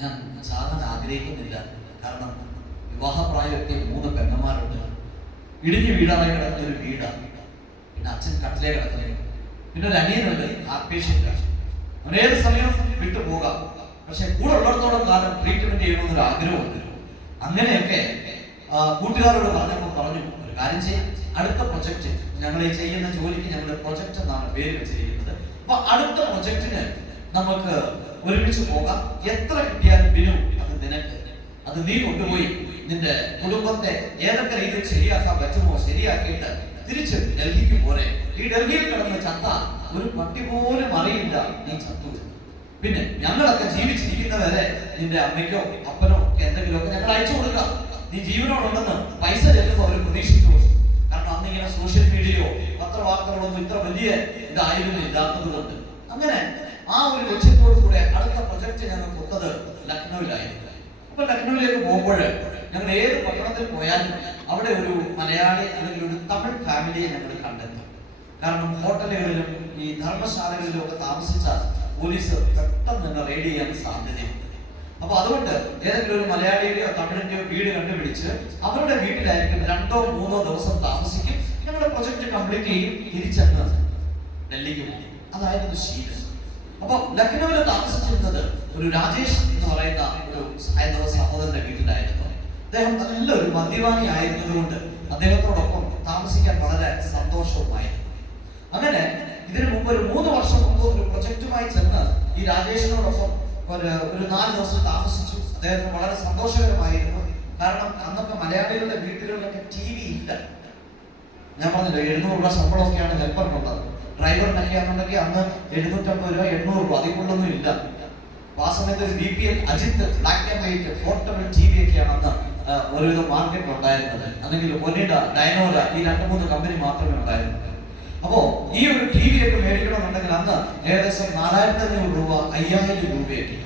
ഞാൻ ചാകാൻ ആഗ്രഹിക്കുന്നില്ല. കാരണം വിവാഹപ്രായത്തിൽ 3 പെങ്ങന്മാരുണ്ട്, ഇടിഞ്ഞു വീടാറായി കിടക്കുന്ന ഒരു വീടാണ്, പിന്നെ അച്ഛൻ കട്ടിലേ കിടക്കുന്നത്, പിന്നെ ഒരു അനിയനുണ്ട്, ഹാർട്ട് പേഷ്യൻ്റാണ്. അവൻ ഏത് സമയം വിട്ടു പോകാം, പക്ഷെ കൂടെ ഉള്ളിടത്തോളം കാലം ട്രീറ്റ്മെന്റ് ചെയ്യണമെന്നൊരു ആഗ്രഹമുണ്ട്. അങ്ങനെയൊക്കെ കൂട്ടുകാരോട് പറഞ്ഞു ഒരു കാര്യം ചെയ്യും, അടുത്ത പ്രൊജക്ട് ഞങ്ങൾ ഈ ചെയ്യുന്ന ജോലിക്ക് ഞങ്ങൾ പ്രൊജക്ട് എന്നാണ് പേര് വെച്ചിരിക്കുന്നത്. അപ്പൊ അടുത്ത പ്രൊജക്ടിന് നമുക്ക് ഒരുമിച്ച് പോകാം. എത്ര കിട്ടിയാലും ബിനു അത് നിനക്ക്, അത് നീ കൊണ്ടുപോയി നിന്റെ കുടുംബത്തെ ഏതൊക്കെ രീതിയിൽ ശരിയാക്കാൻ പറ്റുമോ ശരിയാക്കിയിട്ട് തിരിച്ച് ഡൽഹിക്ക് പോരെ. ഈ ഡൽഹിയിൽ കിടന്ന് ചത്ത ഒരു പട്ടി പോലും അറിയില്ല നീ ചത്തു. പിന്നെ ഞങ്ങളൊക്കെ ജീവിച്ചിരിക്കുന്നവരെ നിന്റെ അമ്മയ്ക്കോ അപ്പനോ എന്തെങ്കിലുമൊക്കെ ഞങ്ങൾ അയച്ചു കൊടുക്കാം. നീ ജീവനോടുണ്ടെന്ന് പൈസ ചെല്ലുമ്പോൾ അവർ പ്രതീക്ഷിച്ചു. കാരണം അന്നിങ്ങനെ സോഷ്യൽ മീഡിയയോ പത്രവാർത്തകളൊന്നും ഇത്ര വലിയ ഇതായിരുന്നു ഇല്ലാത്തത് കൊണ്ട്. അങ്ങനെ ആ ഒരു ലക്ഷ്യത്തോടു കൂടെ അടുത്ത പ്രൊജക്ട് ഞങ്ങൾ കൊടുത്തത് ലക്നൌവിലായിരുന്നു. അപ്പൊ ലക്നൌവിലേക്ക് പോകുമ്പോൾ ഞങ്ങൾ ഏത് പട്ടണത്തിൽ പോയാലും അവിടെ ഒരു മലയാളി അല്ലെങ്കിൽ ഒരു തമിഴ് ഫാമിലിയെ ഞങ്ങൾ കണ്ടെത്തും. കാരണം ഹോട്ടലുകളിലും ഈ ധർമ്മശാലകളിലും ഒക്കെ താമസിച്ച പോലീസ് പെട്ടെന്ന് തന്നെ റെയ്ഡ് ചെയ്യാൻ സാധ്യതയുണ്ട്. അപ്പൊ അതുകൊണ്ട് ഏതെങ്കിലും ഒരു മലയാളിയുടെയോ തമിഴിന്റെയോ വീട് കണ്ടുപിടിച്ച് അവരുടെ വീട്ടിലായിരിക്കും 2-3 ദിവസം താമസിക്കും. ഞങ്ങളുടെ പ്രൊജക്ട് കംപ്ലീറ്റ് ചെയ്യും, തിരിച്ചെന്ന് ഡൽഹിക്ക് പോകും. അതായിരുന്നു ശീലം. അപ്പൊ ലക്നൌവിൽ താമസിച്ചിരുന്നത് ഒരു രാജേഷ് എന്ന് പറയുന്ന ഒരു ഹൈന്ദവ സഹോദരന്റെ വീട്ടിലായിരുന്നു. അദ്ദേഹം നല്ലൊരു മദ്യപാനി ആയിരുന്നതുകൊണ്ട് അദ്ദേഹത്തോടൊപ്പം താമസിക്കാൻ വളരെ സന്തോഷവുമായിരുന്നു. അങ്ങനെ ഇതിനു മുമ്പ് ഒരു 3 വർഷം മുമ്പ് ഒരു പ്രൊജക്റ്റുമായി ചെന്ന് ഈ രാജേഷിനോടൊപ്പം ഒരു 4 ദിവസം താമസിച്ചു. അദ്ദേഹത്തിന് വളരെ സന്തോഷകരമായിരുന്നു. കാരണം അന്നൊക്കെ മലയാളികളുടെ വീടുകളിലൊക്കെ TV ഇല്ല. ഞാൻ പറഞ്ഞല്ലോ 700 രൂപ ശമ്പളമൊക്കെയാണ് ഹെൽപ്പറിനുള്ളത്. ഡ്രൈവറിനൊക്കെ ആണെന്നുണ്ടെങ്കിൽ അന്ന് 750 രൂപ 800 രൂപ അതിൽ കൂടുതലൊന്നും ഇല്ല. ആ സമയത്ത് ഒരു BPL Ajith black and white portable TV ഒക്കെയാണ് അന്ന് ഒരുവിധം മാർക്കറ്റ് ഉണ്ടായിരുന്നത്. അല്ലെങ്കിൽ ഒനിഡ, ഡൈനോറ ഈ 2-3 കമ്പനി മാത്രമേ ഉണ്ടായിരുന്നുള്ളൂ. അപ്പോ ഈ ഒരു TV ഒക്കെ മേടിക്കണമെന്നുണ്ടെങ്കിൽ അന്ന് ഏകദേശം 4500 രൂപ 5000 രൂപയൊക്കെ.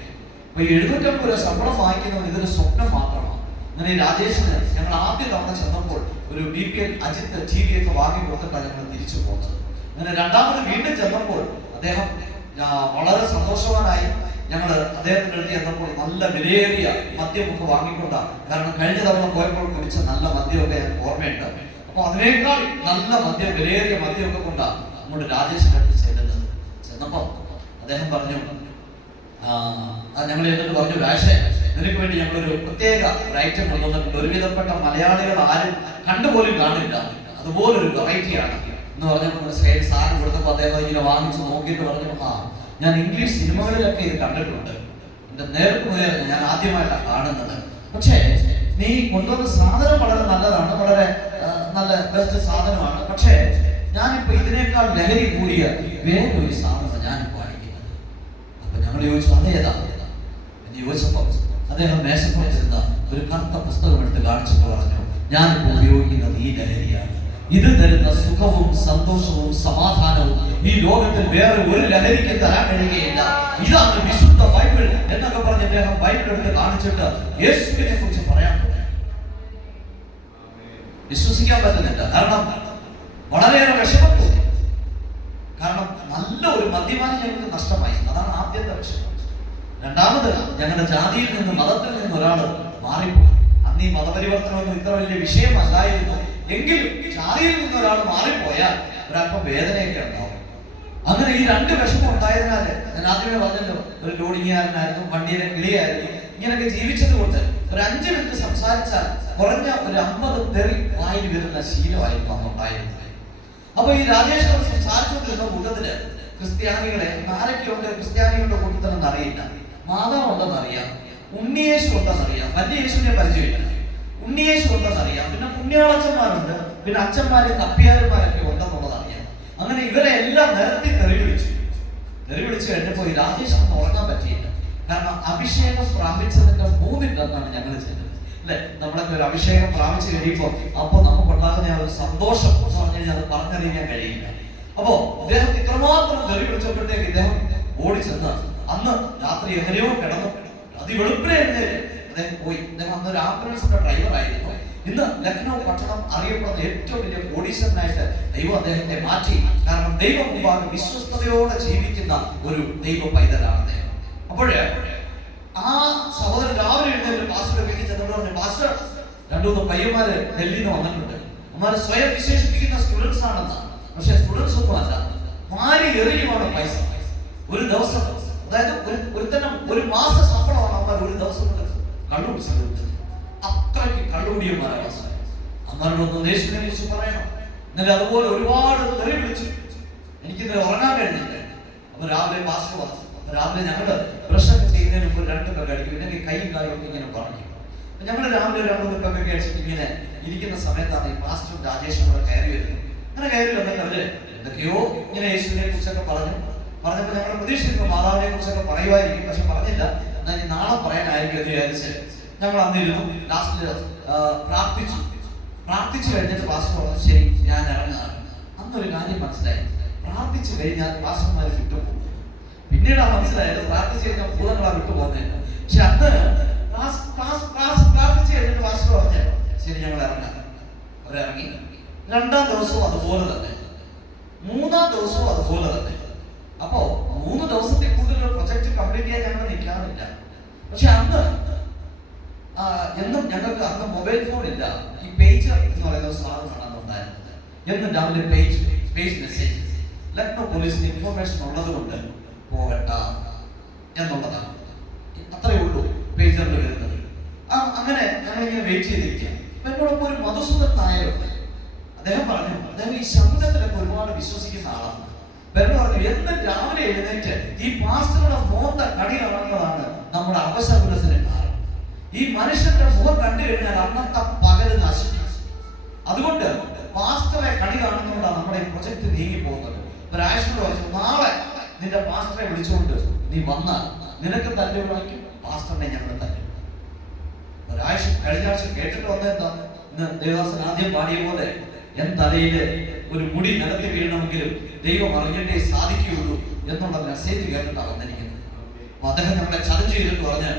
അപ്പൊ 750 രൂപ ശമ്പളം വാങ്ങിക്കുന്നവർ ഇതൊരു സ്വപ്നം മാത്രമാണ്. അങ്ങനെ രാജേഷിന് ഞങ്ങൾ ആദ്യ തവണ ചെന്നപ്പോൾ ഒരു BPL അജിത്ത് TV ഒക്കെ വാങ്ങി കൊടുത്തിട്ടാണ് ഞങ്ങൾ തിരിച്ചു പോകുന്നത്. അങ്ങനെ രണ്ടാമത് വീണ്ടും ചെന്നപ്പോൾ അദ്ദേഹം വളരെ സന്തോഷവാനായി. ഞങ്ങൾ അദ്ദേഹത്തിന്റെ അടുത്ത് ചെന്നപ്പോൾ നല്ല വിലയേറിയ മദ്യമൊക്കെ വാങ്ങിക്കൊണ്ടാണ്. കാരണം കഴിഞ്ഞ തവണ പോയപ്പോൾ കുടിച്ച നല്ല മദ്യമൊക്കെ ഞങ്ങൾക്ക് ഓർമ്മയുണ്ട്. അപ്പൊ അതിനേക്കാൾ നല്ല മദ്യം, വിലയേറിയ മദ്യമൊക്കെ കൊണ്ടാണ് അങ്ങോട്ട് രാജേഷിന്റെ അടുത്ത് ചെല്ലുന്നത്. ചെന്നപ്പോ അദ്ദേഹം പറഞ്ഞു, ഞങ്ങൾ എന്നിട്ട് പറഞ്ഞു, രാജേ നിനക്ക് വേണ്ടി ഞങ്ങളൊരു പ്രത്യേക ഒരു ഐറ്റം കൊണ്ടുവന്നിട്ടുണ്ട്. ഒരുവിധപ്പെട്ട മലയാളികൾ ആരും കണ്ടുപോലും കാണില്ല, അതുപോലൊരു വെറൈറ്റിയാണ് എന്ന് പറഞ്ഞപ്പോൾ സ്റ്റേജ് സാധനം കൊടുത്തപ്പോൾ അദ്ദേഹം ഇങ്ങനെ വാങ്ങിച്ച് നോക്കിയിട്ട് പറഞ്ഞു, ഞാൻ ഇംഗ്ലീഷ് സിനിമകളിലൊക്കെ ഇത് കണ്ടിട്ടുണ്ട്, എന്റെ നേർക്കുനേർ ഞാൻ ആദ്യമായിട്ടാണ് കാണുന്നത്. പക്ഷേ നീ കൊണ്ടുവന്ന സാധനം വളരെ നല്ലതാണ്, വളരെ നല്ല ബെസ്റ്റ് സാധനമാണ്. പക്ഷേ ഞാനിപ്പോ ഇതിനേക്കാൾ ലഹരി കൂടിയ വേറൊരു സാധനം ഞാനിപ്പോ അടിക്കുന്നത്. അപ്പൊ ഞങ്ങൾ ചോദിച്ചു, അതേതാ എന്ന് ചോദിച്ചപ്പോ അദ്ദേഹം മേശപ്പുറത്തിരുന്ന ഒരു കറുത്ത പുസ്തകം എടുത്ത് കാണിച്ചിട്ട് പറഞ്ഞു, ഞാനിപ്പോ ഉപയോഗിക്കുന്നത് ഈ ലഹരിയാണ്. ഇത് തരുന്ന സുഖവും സന്തോഷവും സമാധാനവും ഈ ലോകത്തിൽ വേറെ ഒരു ലഹരിക്ക് തരാൻ കഴിയുകയില്ല. ഇതാണ് വിശുദ്ധ ബൈബിൾ എന്നൊക്കെ പറഞ്ഞ് അദ്ദേഹം ബൈബിൾ എടുത്ത് കാണിച്ചിട്ട് യേശുവിനെ കുറിച്ച് പറയാൻ തുടങ്ങി. വിശ്വസിക്കാൻ പറ്റുന്നില്ല. കാരണം വളരെയേറെ വിഷമം തോന്നി. കാരണം നല്ല ഒരു മദ്യപാനി ഞങ്ങൾക്ക് നഷ്ടമായി. അതാണ് ആദ്യത്തെ വിഷമം. രണ്ടാമത് ഞങ്ങളുടെ ജാതിയിൽ നിന്ന് മതത്തിൽ നിന്ന് ഒരാൾ മാറിപ്പോയി. അന്ന് ഈ മതപരിവർത്തനമൊന്നും ഇത്ര വലിയ വിഷയമല്ലായിരുന്നു. എങ്കിലും ജാതിയിൽ നിന്ന് ഒരാൾ മാറിപ്പോയാൽ ഒരല്പം വേദനയൊക്കെ ഉണ്ടാവും. അങ്ങനെ ഈ 2 വിഷമം ഉണ്ടായതിനാൽ ഞാൻ ആദ്യമേ പറഞ്ഞല്ലോ, ഒരു ലോഡിങ്ങുകാരനായിരുന്നു, വണ്ടിയിലെ കിളിയായിരുന്നു. ഇങ്ങനെയൊക്കെ ജീവിച്ചത് കൊണ്ട് ഒരു 5 മിനിറ്റ് സംസാരിച്ചാൽ കുറഞ്ഞ ഒരു 50 തെറി വായിൽ വരുന്ന ശീലമായിരുന്നു അന്നുണ്ടായിരുന്നത്. അപ്പൊ ഈ രാജേഷ് സംസാരിച്ചുകൊണ്ടിരുന്ന കൂട്ടത്തില് ക്രിസ്ത്യാനികളെ ആരൊക്കെയുണ്ട്, ക്രിസ്ത്യാനികളുടെ കൂട്ടത്തിലെന്ന് അറിയില്ല. മാതാവ് ഉണ്ടെന്ന് അറിയാം, ഉണ്ണിയേശു ഉണ്ടെന്ന് അറിയാം, വലിയ യേശുവിനെ പരിചയമില്ല, ഉണ്ണിയേശു ഉണ്ടെന്ന് അറിയാം, പിന്നെ പുണ്യാളച്ചന്മാരുണ്ട്, പിന്നെ അച്ഛന്മാരും കപ്പിയാരന്മാരൊക്കെ ഉണ്ടെന്നുള്ളത് അറിയാം. അങ്ങനെ ഇവരെ എല്ലാം നിരത്തി തെറി വിളിച്ചു കഴിഞ്ഞപ്പോൾ ഈ രാജേഷ് ഒന്നും ഉറങ്ങാൻ പറ്റിയില്ല. കാരണം അഭിഷേകം പ്രാപിച്ചതിന്റെ 3 ഞങ്ങൾ ചെയ്യുന്നത് അല്ലെ. നമ്മളൊക്കെ ഒരു അഭിഷേകം പ്രാപിച്ചു കഴിയുമ്പോൾ അപ്പൊ നമുക്കുണ്ടാകുന്ന ഒരു സന്തോഷം എന്ന് പറഞ്ഞു കഴിഞ്ഞാൽ അത് പറഞ്ഞറിയിക്കാൻ കഴിയില്ല. അപ്പോ അദ്ദേഹം ഇത്രമാത്രം തെറി വിളിച്ചപ്പോഴത്തേക്ക് ഇദ്ദേഹം ഓടി ചെന്ന് അന്ന് രാത്രി എങ്ങനെയോ കിടന്നു അതിവെളുപ്പിനെ അദ്ദേഹം പോയി. അദ്ദേഹം അന്നൊരു ആംബുലൻസിന്റെ ഡ്രൈവർ ആയിരുന്നു. ഇന്ന് ലക്നൗ പട്ടണം അറിയപ്പെടുന്ന ഏറ്റവും വലിയ കോടീശ്വരനായിട്ട് ദൈവം അദ്ദേഹത്തെ മാറ്റി. കാരണം ദൈവം മുമ്പാകെ വിശ്വസ്തയോടെ ജീവിക്കുന്ന ഒരു ദൈവ പൈതലാണ് അദ്ദേഹം. അപ്പോഴേ ആ സഹോദരൻ രാവിലെ എഴുന്നേറ്റ് പാസ്റ്ററുടെ വീട്ടിൽ ചെന്നോട് പറഞ്ഞു, പാസ്റ്റർ 2-3 പയ്യന്മാര് ഡൽഹിയിൽ നിന്ന് വന്നിട്ടുണ്ട്. അമ്മാര് സ്വയം വിശേഷിപ്പിക്കുന്ന സ്റ്റുഡൻസ് ആണെന്ന്. പക്ഷെ സ്റ്റുഡൻസ് ഒന്നും അല്ല, മാറി എറിയുമാണ് പൈസ. ഒരു ദിവസം, അതായത് ഒരു മാസ ശമ്പളമാണ് അമ്മ ഒരു ദിവസം കൊണ്ട് കള്ളുപിടിച്ചത്. അത്രയ്ക്ക് കള്ളുപിടിയന്മാരാണ് അമ്മയോടൊന്നും യേശുവിനെ കുറിച്ച് പറയണം. എന്നാലും അതുപോലെ ഒരുപാട് തെറി വിളിച്ചു. എനിക്കിന്നലെ ഉറങ്ങാൻ കഴിഞ്ഞില്ല. അപ്പൊ രാവിലെ പാസ്റ്റർ വന്നു. അപ്പൊ രാവിലെ ഞങ്ങള് ബ്രഷൊക്കെ ചെയ്യുന്നതിന് മുമ്പ് 2 പെഗ് അടിക്കും. ഇല്ലെങ്കിൽ കൈയും കാലും ഒക്കെ ഇങ്ങനെ പറഞ്ഞു. അപ്പൊ ഞങ്ങള് രാവിലെ 2 പെഗ്ഗൊക്കെ അടിച്ചിട്ട് ഇങ്ങനെ ഇരിക്കുന്ന സമയത്താണ് ഈ പാസ്റ്ററും രാജേഷും കൂടെ കയറി വരുന്നത്. അങ്ങനെ കയറി വന്നിട്ട് അവര് എന്തൊക്കെയോ ഇങ്ങനെ യേശുവിനെ കുറിച്ചൊക്കെ പറഞ്ഞപ്പോൾ ഞങ്ങൾ പ്രതീക്ഷിക്കുന്നു മാതാവിനെ കുറിച്ചൊക്കെ പറയുമായിരിക്കും. പക്ഷെ പറഞ്ഞില്ല. എന്നാൽ ഇനി നാളെ പറയാനായിരിക്കും എന്ന് വിചാരിച്ച് ഞങ്ങൾ അന്നിരുന്നു. ലാസ്റ്റില് പ്രാർത്ഥിച്ചു കഴിഞ്ഞിട്ട് പാസ്റ്റർ പറഞ്ഞു ശരി ഞാൻ ഇറങ്ങാറ്. അന്നൊരു കാര്യം മനസ്സിലായി, പ്രാർത്ഥിച്ചു കഴിഞ്ഞാൽ പാസ്റ്റർമാർ വിട്ടുപോകും. പിന്നീടാണ് മനസ്സിലായത് പ്രാർത്ഥിച്ചു കഴിഞ്ഞാൽ ഭൂതങ്ങളാ വിട്ടുപോകുന്നില്ല. പക്ഷെ അന്ന് പ്രാർത്ഥിച്ചു കഴിഞ്ഞിട്ട് പാസ്റ്റർ പറഞ്ഞു ശരി ഞങ്ങൾ ഇറങ്ങാം. അവരിറങ്ങി. 2ാം ദിവസവും അതുപോലെ തന്നെ, 3ാം ദിവസവും അതുപോലെ തന്നെ. അപ്പോ 3 ദിവസത്തിൽ കൂടുതൽ പ്രൊജക്ട് കംപ്ലീറ്റ് ചെയ്യാൻ ഞങ്ങൾ നിൽക്കാറില്ല. പക്ഷെ അന്ന് എന്നും ഞങ്ങൾക്ക് അന്ന് മൊബൈൽ ഫോൺ ഇല്ല. ഈ പേജർ എന്ന് പറയുന്ന സാധനമാണ് ഉണ്ടായിരുന്നത്. എന്നും രാവിലെ പേജ് മെസ്സേജ് ലക്നോ പോലീസിന് ഇൻഫർമേഷൻ ഉള്ളത് കൊണ്ട് പോകണ്ട എന്നുള്ളതാണ്. അത്രയേ ഉള്ളൂ പേജറിൽ വരുന്നത്. അങ്ങനെ ഞങ്ങളിങ്ങനെ വെയിറ്റ് ചെയ്തിരിക്കുക. അപ്പൊ എന്നോടൊപ്പം ഒരു മധുസൂദൻ നായരുണ്ട്. അദ്ദേഹം പറഞ്ഞു അദ്ദേഹം ഈ ശബ്ദത്തിലൊക്കെ ഒരുപാട് വിശ്വസിക്കുന്ന ആളാണ്. പെരട് പറഞ്ഞു എന്നും രാവിലെ എഴുന്നേറ്റ് ഈ പാസ്റ്ററുടെ മോന്ത കടി കാണുന്നതാണ് നമ്മുടെ അവശകുലത്തിന് കാരണം. ഈ മനുഷ്യന്റെ മുഖം കണ്ടു കഴിഞ്ഞാൽ അന്നത്തെ പകല് നശിക്കും. അതുകൊണ്ട് പാസ്റ്ററെ കടി കാണുന്നതുകൊണ്ടാണ് നമ്മുടെ ഈ പ്രൊജക്ട് നീങ്ങി പോകുന്നത്. ഒരാഴ്ചയോട് പറഞ്ഞു നാളെ നിന്റെ പാസ്റ്ററെ വിളിച്ചുകൊണ്ട് നീ വന്നാൽ നിനക്ക് തല്ല് വിളിക്കും, പാസ്റ്ററിനെ ഞങ്ങൾ തല്ലും. കഴിഞ്ഞ ആഴ്ച കേട്ടിട്ട് വന്നെന്താ? ഇന്ന് ദേവദാസൻ ആദ്യം പാടിയ പോലെ എൻ തലയില് ഒരു മുടി നിലത്ത് വീഴണമെങ്കിലും ദൈവം അറിഞ്ഞിട്ടേ സാധിക്കുകയുള്ളൂ എന്നുള്ള മെസ്സേജ് കേട്ടിട്ടാണ് വന്നിരിക്കുന്നത്. അപ്പൊ അദ്ദേഹം നമ്മളെ ചലഞ്ച് ചെയ്തിട്ട് പറഞ്ഞ്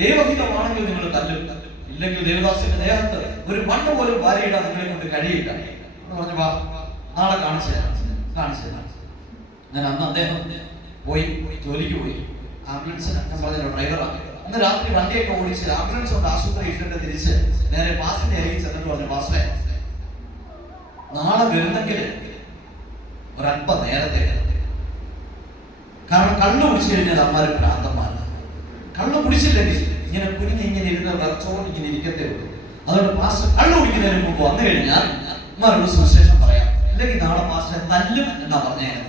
ദൈവഹിതമാണെങ്കിൽ നിങ്ങൾ തല്ലും, ഇല്ലെങ്കിൽ ദേവദാസിന്റെ ദേഹത്ത് ഒരു മണ്ണ് പോലും വാരിയിടാൻ നിങ്ങളെ കൊണ്ട് കഴിയില്ല എന്ന് പറഞ്ഞു. വാ നാളെ കാണിച്ചു തരാം. അങ്ങനെ അന്ന് അദ്ദേഹം ജോലിക്ക് പോയി. ആംബുലൻസിന് ഞാൻ പറഞ്ഞല്ലോ ഡ്രൈവറാണ്. അന്ന് രാത്രി വണ്ടിയൊക്കെ ഓടിച്ച് ആംബുലൻസ് കൊണ്ട് ആശുപത്രി ഇട്ടിട്ട് തിരിച്ച് നേരെ പാസിന്റെ അരികിൽ ചെന്നിട്ട് പറഞ്ഞു പാസ്റ്റേ നാളെ വരുന്നെങ്കിൽ ഒരല്പം നേരത്തെ. കാരണം കള്ളു കുടിച്ചു കഴിഞ്ഞാൽ അമ്മാര് ഭ്രാന്തന്മാരാണ്. കള്ളു കുടിച്ചില്ലെങ്കിൽ ഇങ്ങനെ കുനിഞ്ഞിങ്ങനെ ഇരുന്ന് വിറച്ചോണ്ട് ഇങ്ങനെ ഇരിക്കത്തേ ഉള്ളൂ. അതുകൊണ്ട് പാസ്റ്റർ കള്ളു കുടിക്കുന്നതിന് മുമ്പ് വന്നു കഴിഞ്ഞാൽ അമ്മാരോട് സുവിശേഷം പറയാം, ഇല്ലെങ്കിൽ നാളെ പാസ്റ്റർ തല്ലും എന്നാ പറഞ്ഞേക്കുന്നത്.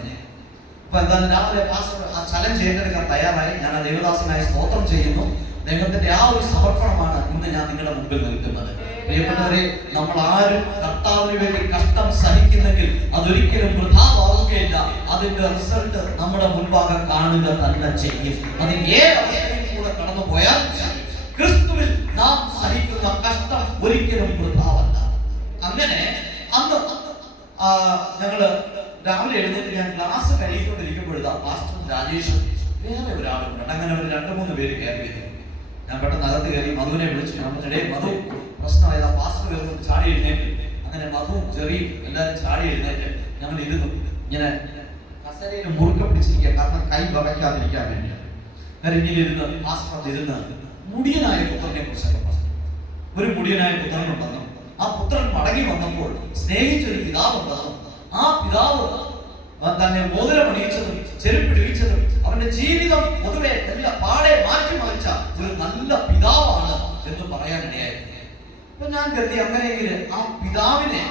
അപ്പൊ എന്തായാലും രാവിലെ പാസ്റ്റർ ആ ചലഞ്ച് ഏറ്റെടുക്കാൻ തയ്യാറായി. ഞാൻ ആ ദേവദാസനായി സ്തോത്രം ചെയ്യുന്നു. ദൈവത്തിന്റെ ആ ഒരു സമർപ്പണമാണ് ഇന്ന് ഞാൻ നിങ്ങളുടെ മുമ്പിൽ നിൽക്കുന്നത്. പ്രിയപ്പെട്ടവരെ, നമ്മൾ ആരും കർത്താവിന് വേണ്ടി കഷ്ടം സഹിക്കുന്നെങ്കിൽ അതൊരിക്കലും വൃഥാവാകുകയില്ല. അതിന്റെ റിസൾട്ട് നമ്മുടെ മുൻപാകെ കാണുക തന്നെ ചെയ്യും. അത് ഏത് അവസ്ഥയിൽ കൂടെ കടന്നു പോയാൽ ക്രിസ്തുവിൽ നാം സഹിക്കുന്ന കഷ്ടം ഒരിക്കലും വൃഥാവല്ല. അങ്ങനെ അന്ന് ഞങ്ങള് രാവിലെ എഴുന്നേറ്റ് ഞാൻ ക്ലാസ് കഴിക്കൊണ്ടിരിക്കുമ്പോഴാ പാസ്റ്റർ രാജേഷും വേറെ ഒരാളുണ്ട്. അങ്ങനെ ഒരു 2-3 പേര് കയറി വരും. ഞാൻ പെട്ടെന്ന് അകത്ത് കയറി മധുവിനെ വിളിച്ചു. നമ്മളിടയിൽ മധു പ്രശ്നമായത് ആ പാസ്റ്റർ കയറുന്നത് ചാടി എഴുന്നേറ്റ്. അങ്ങനെ മധുവും ചെറിയും എല്ലാവരും ചാടി എഴുന്നേറ്റ് ഞങ്ങൾ ഇരുന്നു. ഇങ്ങനെ കസേരയിൽ മുറുക്ക പിടിച്ചിരിക്കുക, കാരണം കൈ വകയ്ക്കാതിരിക്കാൻ വേണ്ടിയാണ്. കാരണം ഇനിയിരുന്ന് പാസ്റ്റർ ഇരുന്ന് മുടിയനായ പുത്രനെ കുറിച്ചൊക്കെ പറഞ്ഞു. ഒരു മുടിയനായ പുത്രനുണ്ടെന്നും ആ പുത്രൻ മടങ്ങി വന്നപ്പോൾ സ്നേഹിച്ചൊരു പിതാവുണ്ടെന്നും ആ പിതാവ് തന്നെ മോതിരമണിയിച്ചതും ചെരുപ്പിടിച്ചതും അവന്റെ ജീവിതം പൊതുവെ എല്ലാ പാടെ മാറ്റിമറിച്ച ഒരു നല്ല പിതാവാണ് എന്ന് പറയാനിടയായി. അപ്പൊ ഞാൻ കരുതി അങ്ങനെയെങ്കിൽ ആ പിതാവിനെ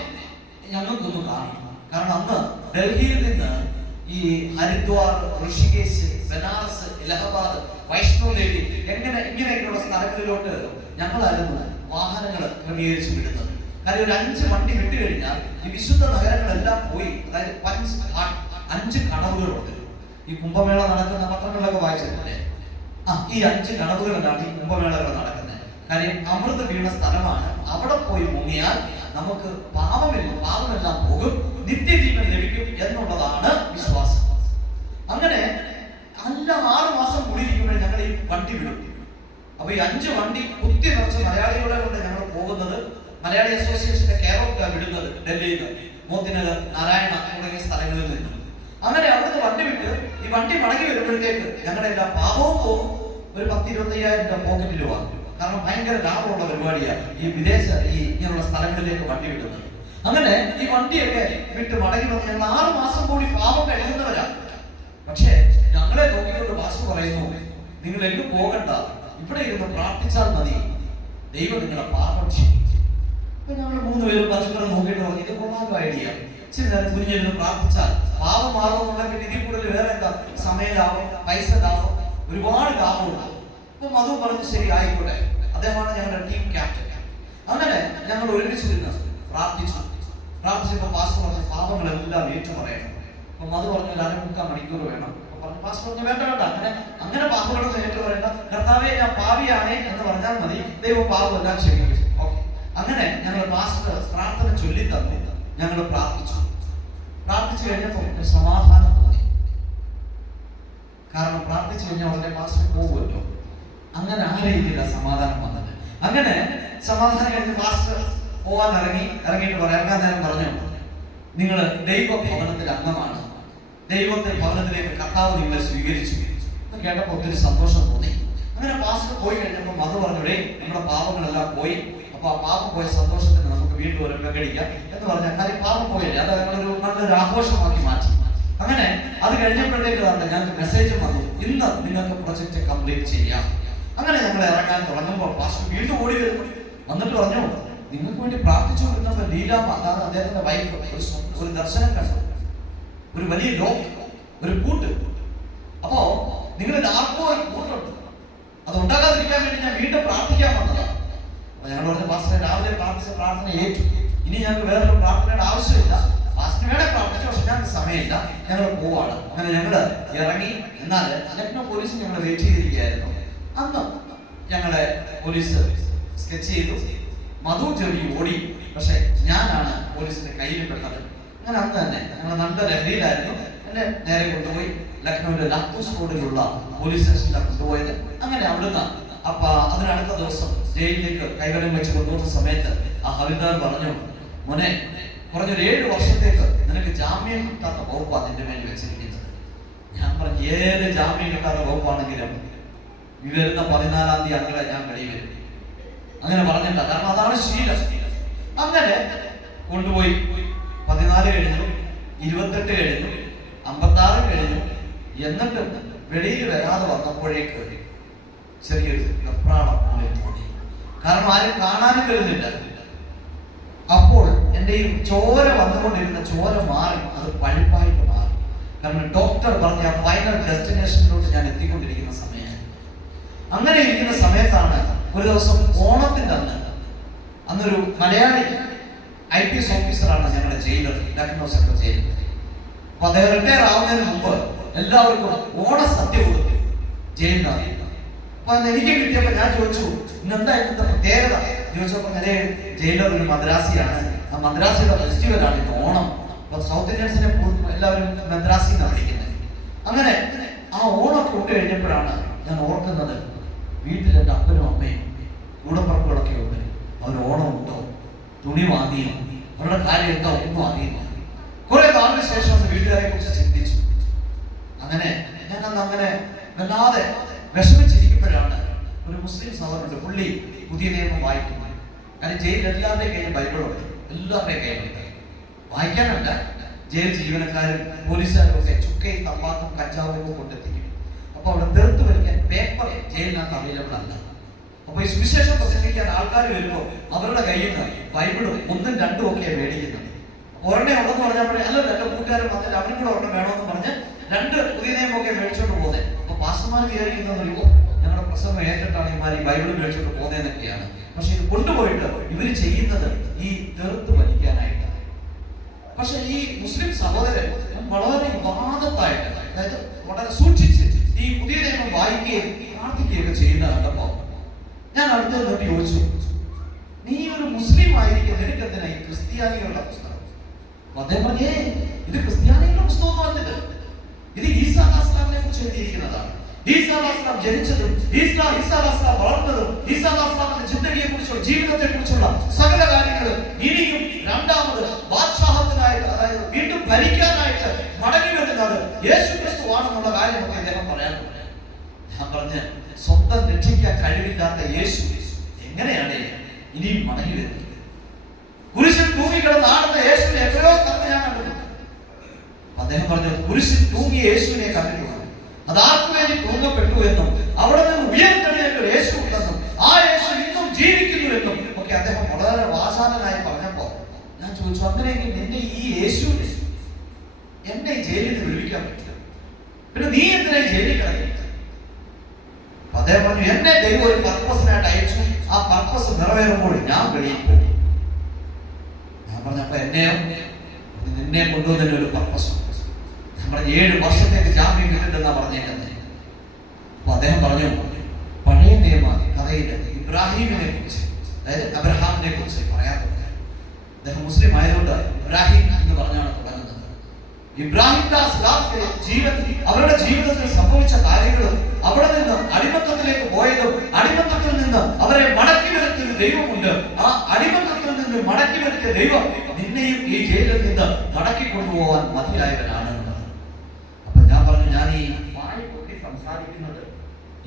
ഞങ്ങൾക്കൊന്ന് കാണണം. കാരണം അന്ന് ഡൽഹിയിൽ നിന്ന് ഈ ഹരിദ്വാർ, ഋഷികേശ്, ബനാറസ്, ഇലഹബാദ്, വൈഷ്ണോദേവി ഇങ്ങനെയൊക്കെയുള്ള സ്ഥലങ്ങളിലോട്ട് ഞങ്ങളായിരുന്നു വാഹനങ്ങൾ ക്രമീകരിച്ച് വിടുന്നത്. കാര്യം ഒരു 5 വണ്ടി വിട്ടു കഴിഞ്ഞാൽ ഈ വിശുദ്ധ നഗരങ്ങളെല്ലാം പോയി. അതായത് 5 കടവുകളുണ്ട്. ഈ കുംഭമേള നടക്കുന്ന പത്രങ്ങളിലൊക്കെ വായിച്ചിട്ടില്ലേ? ഈ 5 കടവുകളിലാണ് ഈ കുംഭമേളകൾ നടക്കുന്നത്. കാര്യം അമൃത് വീണ സ്ഥലമാണ്. അവിടെ പോയി മുങ്ങിയാൽ നമുക്ക് പാപമെല്ലാം പോകും, നിത്യജീവൻ ലഭിക്കും എന്നുള്ളതാണ് വിശ്വാസം. അങ്ങനെ 6 മാസം കൂടിയിരിക്കുമ്പോൾ ഞങ്ങൾ ഈ വണ്ടി വിടും. അപ്പൊ ഈ 5 വണ്ടി കുത്തി നിറച്ച് മലയാളികളെ കൊണ്ട് ഞങ്ങൾ പോകുന്നത് മലയാളി അസോസിയേഷന്റെ കെയർ ഓഫ് വിടുന്നത് ഡൽഹിയിൽ നിന്ന്, മോത്തിനഗർ, നാരായണ തുടങ്ങിയ സ്ഥലങ്ങളിൽ നിന്ന്. അങ്ങനെ അവിടുന്ന് വണ്ടി വിട്ട് ഈ വണ്ടി മടങ്ങി വരുമ്പോഴത്തേക്ക് ഞങ്ങളുടെ എല്ലാ പാപവും പോകും. ഒരു 10-25,000 രൂപ പോക്കറ്റിൽ വാങ്ങും. കാരണം ഭയങ്കര ലാഭമുള്ള പരിപാടിയാണ് ഈ ഇങ്ങനെയുള്ള സ്ഥലങ്ങളിലേക്ക് വണ്ടി വിടുന്നത്. അങ്ങനെ ഈ വണ്ടിയൊക്കെ വിട്ട് മടങ്ങി വന്ന് ഞങ്ങൾ 6 മാസം കൂടി പാപം കഴിയുന്നവരാ. പക്ഷേ ഞങ്ങളെ നോക്കിക്കൊണ്ട് പാസ്റ്റർ പറയുന്നു, നിങ്ങൾ എങ്ങും പോകണ്ട, ഇവിടെ ഇരുന്ന് പ്രാർത്ഥിച്ചാൽ മതി, ദൈവം നിങ്ങളുടെ പാപം ക്ഷമിക്കും. അപ്പൊ ഞങ്ങൾ 3 പേരും പരസ്പരം നോക്കിയിട്ട് പറഞ്ഞു, ഇത് കൊള്ളാത്ത ഐഡിയ. ഇച്ചിരി നേരം കുഞ്ഞിരുന്ന് പ്രാർത്ഥിച്ചാൽ പാപം മാറുമെന്നുണ്ടെങ്കിൽ ഇതിൽ കൂടുതൽ വേറെ എന്താ? സമയ ലാഭം, പൈസ ലാഭം, ഒരുപാട് ലാഭമുണ്ട്. അപ്പൊ മധു പറഞ്ഞു ശരി ആയിക്കോട്ടെ. അദ്ദേഹമാണ് ഞങ്ങളുടെ ടീം ക്യാപ്റ്റൻ. അങ്ങനെ ഞങ്ങൾ ഒരുമിച്ചിരുന്ന് പ്രാർത്ഥിച്ചപ്പോൾ പാസ്റ്റർ പറഞ്ഞ പാപങ്ങളെല്ലാം ഏറ്റുപറയണം. അപ്പൊ മധു പറഞ്ഞു 1.25 മണിക്കൂർ വേണം. അപ്പൊ പറഞ്ഞു പാസ്റ്റർ പറഞ്ഞു വേണ്ട അങ്ങനെ പാപങ്ങളൊന്നും ഏറ്റുപറയണ്ട, കർത്താവേ ഞാൻ പാപിയാണേ എന്ന് പറഞ്ഞാൽ മതി, ദൈവം പാപമെല്ലാം ക്ഷമിക്കും. ഓക്കെ. അങ്ങനെ ഞങ്ങൾ പാസ്റ്റർ പ്രാർത്ഥന ചൊല്ലി തന്നു. ഞങ്ങൾ പ്രാർത്ഥിച്ചു കഴിഞ്ഞപ്പോൾ ഒരു സമാധാനം തോന്നി. കാരണം പ്രാർത്ഥിച്ചു കഴിഞ്ഞാൽ ഉടനെ പാസ്റ്റർ പോകുമല്ലോ. അങ്ങനെ ആ രീതിയിലാണ് സമാധാനം വന്നത്. അങ്ങനെ സമാധാനം കഴിഞ്ഞ് പാസ്റ്റർ പോവാൻ ഇറങ്ങിയിട്ട് ഇറങ്ങാൻ നേരം പറഞ്ഞു, നിങ്ങൾ ദൈവ ഭവനത്തിൽ അംഗമാണ്, ദൈവത്തിന്റെ ഭവനത്തിലേക്ക് കർത്താവ് നിങ്ങളെ സ്വീകരിച്ചു. കേട്ടപ്പോൾ ഒത്തിരി സന്തോഷം തോന്നി. അങ്ങനെ പാസ്റ്റർ പോയി കഴിഞ്ഞപ്പോൾ മധു പറഞ്ഞു, നമ്മുടെ പാപങ്ങളെല്ലാം പോയി, അപ്പൊ ആ പാപം പോയ സന്തോഷത്തിന് നമുക്ക് വീണ്ടും ഒരു പ്രകടിക്കാം എന്ന് പറഞ്ഞാൽ കാര്യം പാപം പോയില്ലേ, അത് നല്ലൊരു ആഘോഷമാക്കി മാറ്റി. അങ്ങനെ അത് കഴിഞ്ഞപ്പോഴത്തേക്ക് തന്നെ ഞങ്ങൾക്ക് മെസ്സേജ് വന്നു, ഇന്ന് നിങ്ങൾക്ക് പ്രൊജക്ട് കംപ്ലീറ്റ് ചെയ്യാം. അങ്ങനെ ഞങ്ങൾ ഇറങ്ങാൻ തുടങ്ങുമ്പോൾ പാസ്റ്റർ വീണ്ടും ഓടി വന്നിട്ട് പറഞ്ഞു, നിങ്ങൾക്ക് വേണ്ടി പ്രാർത്ഥിച്ചു കൊടുത്തപ്പോൾ ലീലാമ്മ, അതാണ് അദ്ദേഹത്തിന്റെ വൈഫ്, ഒരു ദർശനം കണ്ടു, ഒരു വലിയ ലോക്ക്, ഒരു കൂട്ട്. അപ്പോ നിങ്ങളിൽ ആർക്കോ കൂട്ടുണ്ട്, അത് ഉണ്ടാകാതിരിക്കാൻ വേണ്ടി ഞാൻ വീണ്ടും പ്രാർത്ഥിക്കാൻ വന്നതാണ്. അപ്പൊ ഞങ്ങൾ പറഞ്ഞ പാസ്റ്റർ രാവിലെ പ്രാർത്ഥിച്ച പ്രാർത്ഥന ഏറ്റു, ഇനി ഞങ്ങൾക്ക് വേറൊരു പ്രാർത്ഥനയുടെ ആവശ്യമില്ല, പാസ്റ്റർ വേണേ പ്രാർത്ഥിച്ചു, പക്ഷെ ഞങ്ങൾക്ക് സമയമില്ല, ഞങ്ങൾ പോവാണ്. അങ്ങനെ ഞങ്ങള് ഇറങ്ങി. എന്നാൽ ലക്നൗ പോലീസ് ഞങ്ങൾ വെയിറ്റ് ചെയ്തിരിക്കുകയായിരുന്നു. അന്ന് ഞങ്ങളെ പോലീസ് സ്കെച്ച് ചെയ്തു. മധു ചെറിയ ഓടി, പക്ഷെ ഞാനാണ് പോലീസിന്റെ കയ്യിൽ പെട്ടത്. അങ്ങനെ അന്ന് തന്നെ ഞങ്ങൾ നല്ല ലഹരിയിലായിരുന്നു. എന്നെ നേരെ കൊണ്ടുപോയി ലക്നൌവിലെ ലാത്തൂസ് റോഡിലുള്ള പോലീസ് സ്റ്റേഷനിലാണ് കൊണ്ടുപോയത്. അങ്ങനെ അവിടുന്ന് അപ്പൊ അതിനടുത്ത ദിവസം ജയിലിലേക്ക് കൈവലം വെച്ച് കൊണ്ടുപോകുന്ന സമയത്ത് ആ ഹവിൽദാർ പറഞ്ഞു, മോനെ കുറഞ്ഞൊരു 7 വർഷത്തേക്ക് നിനക്ക് ജാമ്യം കിട്ടാത്ത വകുപ്പാണ് നിന്റെ മേൽ വെച്ചിരിക്കുന്നത്. ഞാൻ പറഞ്ഞു, ഏത് ജാമ്യം കിട്ടാത്ത വകുപ്പാണെങ്കിലും ഈ വരുന്ന 14-ാം തീയതി അങ്ങനെ ഞാൻ വെളിയിൽ വരും. അങ്ങനെ പറഞ്ഞില്ല, കാരണം അതാണ് ശീലം. അങ്ങനെ കൊണ്ടുപോയി 14 കഴിഞ്ഞു, 28 കഴിഞ്ഞു, 56 കഴിഞ്ഞു. എന്നിട്ട് വെളിയിൽ വരാതെ വന്നപ്പോഴേക്ക് ചെറിയൊരു വെപ്രാളം പോലെ തോന്നി. കാരണം ആരും കാണാനും വരുന്നില്ല. അപ്പോൾ എൻ്റെ ഈ ചോര വന്നുകൊണ്ടിരുന്ന ചോര മാറി, അത് പഴുപ്പായിട്ട് മാറി. കാരണം ഡോക്ടർ പറഞ്ഞ ആ ഫൈനൽ ഡെസ്റ്റിനേഷനിലോട്ട് ഞാൻ എത്തിക്കൊണ്ടിരിക്കുന്ന സമയം. അങ്ങനെ ഇരിക്കുന്ന സമയത്താണ് ഒരു ദിവസം ഓണത്തിന്റെ അന്നൊരു മലയാളി IPS ഓഫീസറാണ് ഞങ്ങളുടെ ജയിലർ, ലക്നൗ സെൻട്രൽ ജയിലിൽ. അപ്പൊ അദ്ദേഹം റിട്ടയർ ആവുന്നതിന് മുമ്പ് എല്ലാവർക്കും ഓണസദ്യ കൊടുത്തു ജയിലിനാണ്. അപ്പൊ എനിക്ക് കിട്ടിയപ്പോ ഞാൻ ചോദിച്ചു, ഇന്നെന്താ ഇന്നത്തെ പ്രത്യേകത ചോദിച്ചപ്പോ അതേ ജയിലർ ഒരു മദ്രാസിയാണ്, ആ മദ്രാസിയുടെ ഫെസ്റ്റിവലാണ് ഇന്ന് ഓണം. അപ്പൊ സൗത്ത് ഇന്ത്യൻസിനെ എല്ലാവരും മദ്രാസി എന്നാണ് വിളിക്കുന്നത്. അങ്ങനെ ആ ഓണം കൊണ്ടു കഴിഞ്ഞപ്പോഴാണ് ഞാൻ ഓർക്കുന്നത്, വീട്ടിൽ എൻ്റെ അപ്പനും അമ്മയും കൂടപ്പറപ്പുകളൊക്കെ ഉണ്ട്, അവർ ഓണം ഉണ്ടോ, തുണി വാങ്ങിയോ, അവരുടെ കാര്യം എന്താ, ഒന്നും അറിയില്ല. കുറെ നാളിന് ശേഷം വീട്ടുകാരെ കുറിച്ച് ചിന്തിച്ചു. അങ്ങനെ ഞാൻ അന്ന് അങ്ങനെ വല്ലാതെ വിഷമിച്ചിരിക്കുമ്പോഴാണ് ഒരു മുസ്ലിം സഹോദരനുണ്ട്, പുള്ളി പുതിയ നിയമം വായിക്കുന്നത്. കാരണം ജയിലിൽ എല്ലാവരുടെയും കയ്യിൽ ബൈബിളുണ്ട്, എല്ലാവരുടെയും കയ്യിലുണ്ട്. വായിക്കാനല്ല, ജയിൽ ജീവനക്കാരും പോലീസുകാരും ഒക്കെ ചുക്കയും തമ്പാക്കും കഞ്ചാവും ഒക്കെ കൊണ്ടെത്തിക്കും. അപ്പൊ അവിടെ തീർത്ത് വയ്ക്കാൻ പേപ്പർ ജയിലിനകത്ത് അവൈലബിൾ അല്ല. അപ്പൊ ഈ സുവിശേഷം പ്രസംഗിക്കാൻ ആൾക്കാർ വരുമ്പോൾ അവരുടെ കയ്യിൽ നിന്ന് ബൈബിളും 1ഉം 2ഉം ഒക്കെയാണ് മേടിക്കുന്നത്. ഒരെണ്ണേ ഉണ്ടെന്ന് പറഞ്ഞപ്പോഴേ അല്ല, എൻ്റെ കൂട്ടുകാരൻ വന്നിട്ട് അവനും കൂടെ ഒരെണ്ണം വേണമെന്ന് പറഞ്ഞ് 2 പുതിയ നിയമമൊക്കെ മേടിച്ചോണ്ട് പോകുന്നത്. അപ്പൊ പാസ്റ്റർമാർ വിചാരിക്കുന്നത് പറയുമ്പോൾ ഞങ്ങളുടെ പ്രസംഗം ഏറ്റിട്ടാണ് ഇമാർ ഈ ബൈബിൾ മേടിച്ചോണ്ട് പോകുന്നതെന്നൊക്കെയാണ്. പക്ഷെ ഇത് കൊണ്ടുപോയിട്ട് ഇവർ ചെയ്യുന്നത് ഈ തീർത്ത് വലിക്കാനായിട്ടാണ്. പക്ഷെ ഈ മുസ്ലിം സഹോദരൻ വളരെ വിവാദത്തായിട്ട്, അതായത് വളരെ സൂക്ഷിച്ച് ഈ പുതിയ നിയമം വായിക്കുകയും പ്രാർത്ഥിക്കുകയൊക്കെ ചെയ്യുന്ന കണ്ടപ്പോ ഞാൻ അടുത്ത് നോക്കി ചോദിച്ചു, നീ ഒരു മുസ്ലിം ആയിരിക്കും, നിനക്ക് എന്തിനാ ഈ ക്രിസ്ത്യാനികളുടെ പുസ്തകം? അദ്ദേഹം പറഞ്ഞേ, ഇത് ക്രിസ്ത്യാനികളുടെ പുസ്തകമല്ലത്, ഇത് ഈസാ അലൈഹിസ്സലാമിനെ കുറിച്ച് എഴുതിയിരിക്കുന്നതാണ്. ഈസാ അലൈഹിസ്സലാം ജനിച്ചതും ഈസാ അലൈഹിസ്സലാം വളർന്നതും ഈസാ അലൈഹിസ്സലാമിന്റെ ജിന്ദഗിയെ കുറിച്ചുള്ള, ജീവിതത്തെ കുറിച്ചുള്ള സകല കാര്യങ്ങളും ഇനിയും രണ്ടാമത് ബാദ്ഷാഹത്തിനായിട്ട്, അതായത് വീണ്ടും ഭരിക്കാനായിട്ട് മടങ്ങി വരുന്നത് യേശുക്രിസ്തു ആണെന്നുള്ള കാര്യമൊക്കെ അദ്ദേഹം പറയാനുണ്ട്. ഞാൻ പറഞ്ഞ്, സ്വന്തം രക്ഷിക്കാൻ കഴിവില്ലാത്ത യേശു എങ്ങനെയാണ് ഇനിയും മടങ്ങി വരുന്നത്? കുരിശിൽ തൂങ്ങിക്കിടന്ന് ആടുന്ന യേശുവിനെ എത്രയോ സ്ഥലത്ത് ഞാൻ കണ്ടിട്ടുണ്ട്. അദ്ദേഹം പറഞ്ഞു, കുരിശിൽ തൂങ്ങിയ യേശുവിനെ കണ്ടിട്ടുണ്ട്, അതാർക്കു വേണ്ടി തൂങ്ങപ്പെട്ടു എന്നും അവിടെ നിന്ന് ഉയർത്തെഴുന്നേറ്റ ഒരു യേശു ഉണ്ടെന്നും ആ യേശു ഇന്നും ജീവിക്കുന്നുവെന്നും ഒക്കെ അദ്ദേഹം വളരെ വാചാലനായി പറഞ്ഞപ്പോ ഞാൻ ചോദിച്ചു, അങ്ങനെയെങ്കിൽ നിന്റെ ഈ യേശുവിനെ എന്നെ ജയിലിൽ നിന്ന് വിടുവിക്കാൻ പറ്റില്ല, പിന്നെ നീ എന്തിനാ ജയിലിൽ കിടക്കില്ല? അദ്ദേഹം പറഞ്ഞു, എന്നെ ദൈവം ഒരു പർപ്പസിനായിട്ട് അയച്ചു, ആ പർപ്പസ് നിറവേറുമ്പോൾ ഞാൻ വെളിയിൽ പോകും. ഞാൻ പറഞ്ഞപ്പോ എന്നെയോ നിന്നെ കൊണ്ടുവന്നതിന് ഒരു പർപ്പസ്. നമ്മുടെ 7 വർഷത്തേക്ക് ജാമ്യം കിട്ടിട്ടെന്നാ പറഞ്ഞേക്കുന്നത്. അപ്പൊ അദ്ദേഹം പറഞ്ഞു, പഴയ നിയമ കഥയിൽ ഇബ്രാഹിമിനെ കുറിച്ച്, അതായത് അബ്രഹാമിനെ കുറിച്ച് പറയാൻ തുടങ്ങി. അദ്ദേഹം മുസ്ലിം ആയതുകൊണ്ട് ഇബ്രാഹിം എന്ന് പറഞ്ഞാണ് തുടങ്ങുന്നത്. ഇബ്രാഹിം ദാസ് ജീവൻ അവരുടെ ജീവിതത്തിൽ സംഭവിച്ച കാര്യങ്ങളും അവിടെ നിന്ന് അടിമത്തത്തിലേക്ക് പോയതും അടിമത്തത്തിൽ നിന്ന് അവരെ മടക്കി വരുത്തിയ ഒരു ദൈവമുണ്ട്. ആ അടിമത്തത്തിൽ നിന്ന് മടക്കി വരുത്തിയ ദൈവം നിന്നെയും ഈ ജയിലിൽ നിന്ന് മടക്കി കൊണ്ടുപോകാൻ മതിയായവനാണ്. അപ്പൊ ഞാൻ പറഞ്ഞു, ഞാൻ ഈ വായ്പൊട്ടി സംസാരിക്കുന്നത്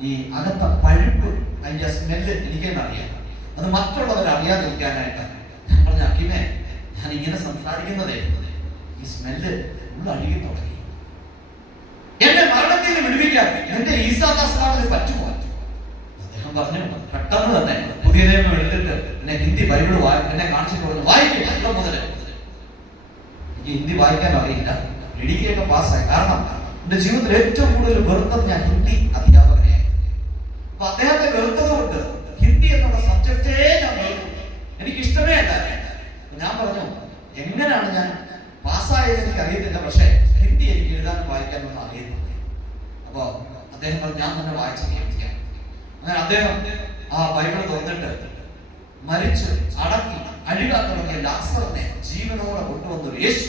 ഈ അകത്ത പഴുപ്പ്, അതിന്റെ സ്മെല്ല് എനിക്കെന്നറിയാം, അത് മറ്റുള്ളവർ അറിയാതിരിക്കാനായിട്ടാണ്. ഞാൻ പറഞ്ഞു, അക്കിമേ, ഞാൻ ഇങ്ങനെ സംസാരിക്കുന്നതേ ഈ സ്മെല്ല് അഴുകി തുടങ്ങി. എന്നെ മരണത്തിൽ നിന്ന് വിടുവിക്കാൻ എന്റെ ഈസാദാസിന് പറ്റുമോ? അദ്ദേഹം പറഞ്ഞു, പെട്ടെന്ന് തന്നെ പുതിയ നിയമം എടുത്തിട്ട് എന്നെ ഹിന്ദി ബൈബിൾ എന്നെ കാണിച്ചിട്ട് പറഞ്ഞു, വായിക്കും മുതൽ. എനിക്ക് ഹിന്ദി വായിക്കാൻ അറിയില്ല, ഡിഗ്രിയൊക്കെ പാസ്സായി. കാരണം എന്റെ ജീവിതത്തിൽ ഏറ്റവും കൂടുതൽ വെറുത്തത് ഞാൻ ഹിന്ദി അധ്യാപകനെയായി. അപ്പൊ അദ്ദേഹത്തെ വെറുത്തത് കൊണ്ട് ഹിന്ദി എന്നുള്ള സബ്ജക്റ്റേ ഞാൻ വെറുത്തു, എനിക്ക് ഇഷ്ടമേ അല്ല. ഞാൻ പറഞ്ഞു, എങ്ങനെയാണ് ഞാൻ പാസ്സായത് എനിക്ക് അറിയത്തില്ല, പക്ഷേ ഹിന്ദി എനിക്ക് എഴുതാനും വായിക്കാനൊന്നും അറിയുന്നില്ല. അപ്പൊ അദ്ദേഹം പറഞ്ഞു, ഞാൻ തന്നെ വായിച്ച് കേൾപ്പിക്കാം. അങ്ങനെ അദ്ദേഹം ആ ബൈബിൾ തുറന്നിട്ട് മരിച്ച് അടക്കി അഴുകാൻ തുടങ്ങിയ ലാസറിനെ ജീവനോടെ കൊണ്ടുവന്നൊരു യേശു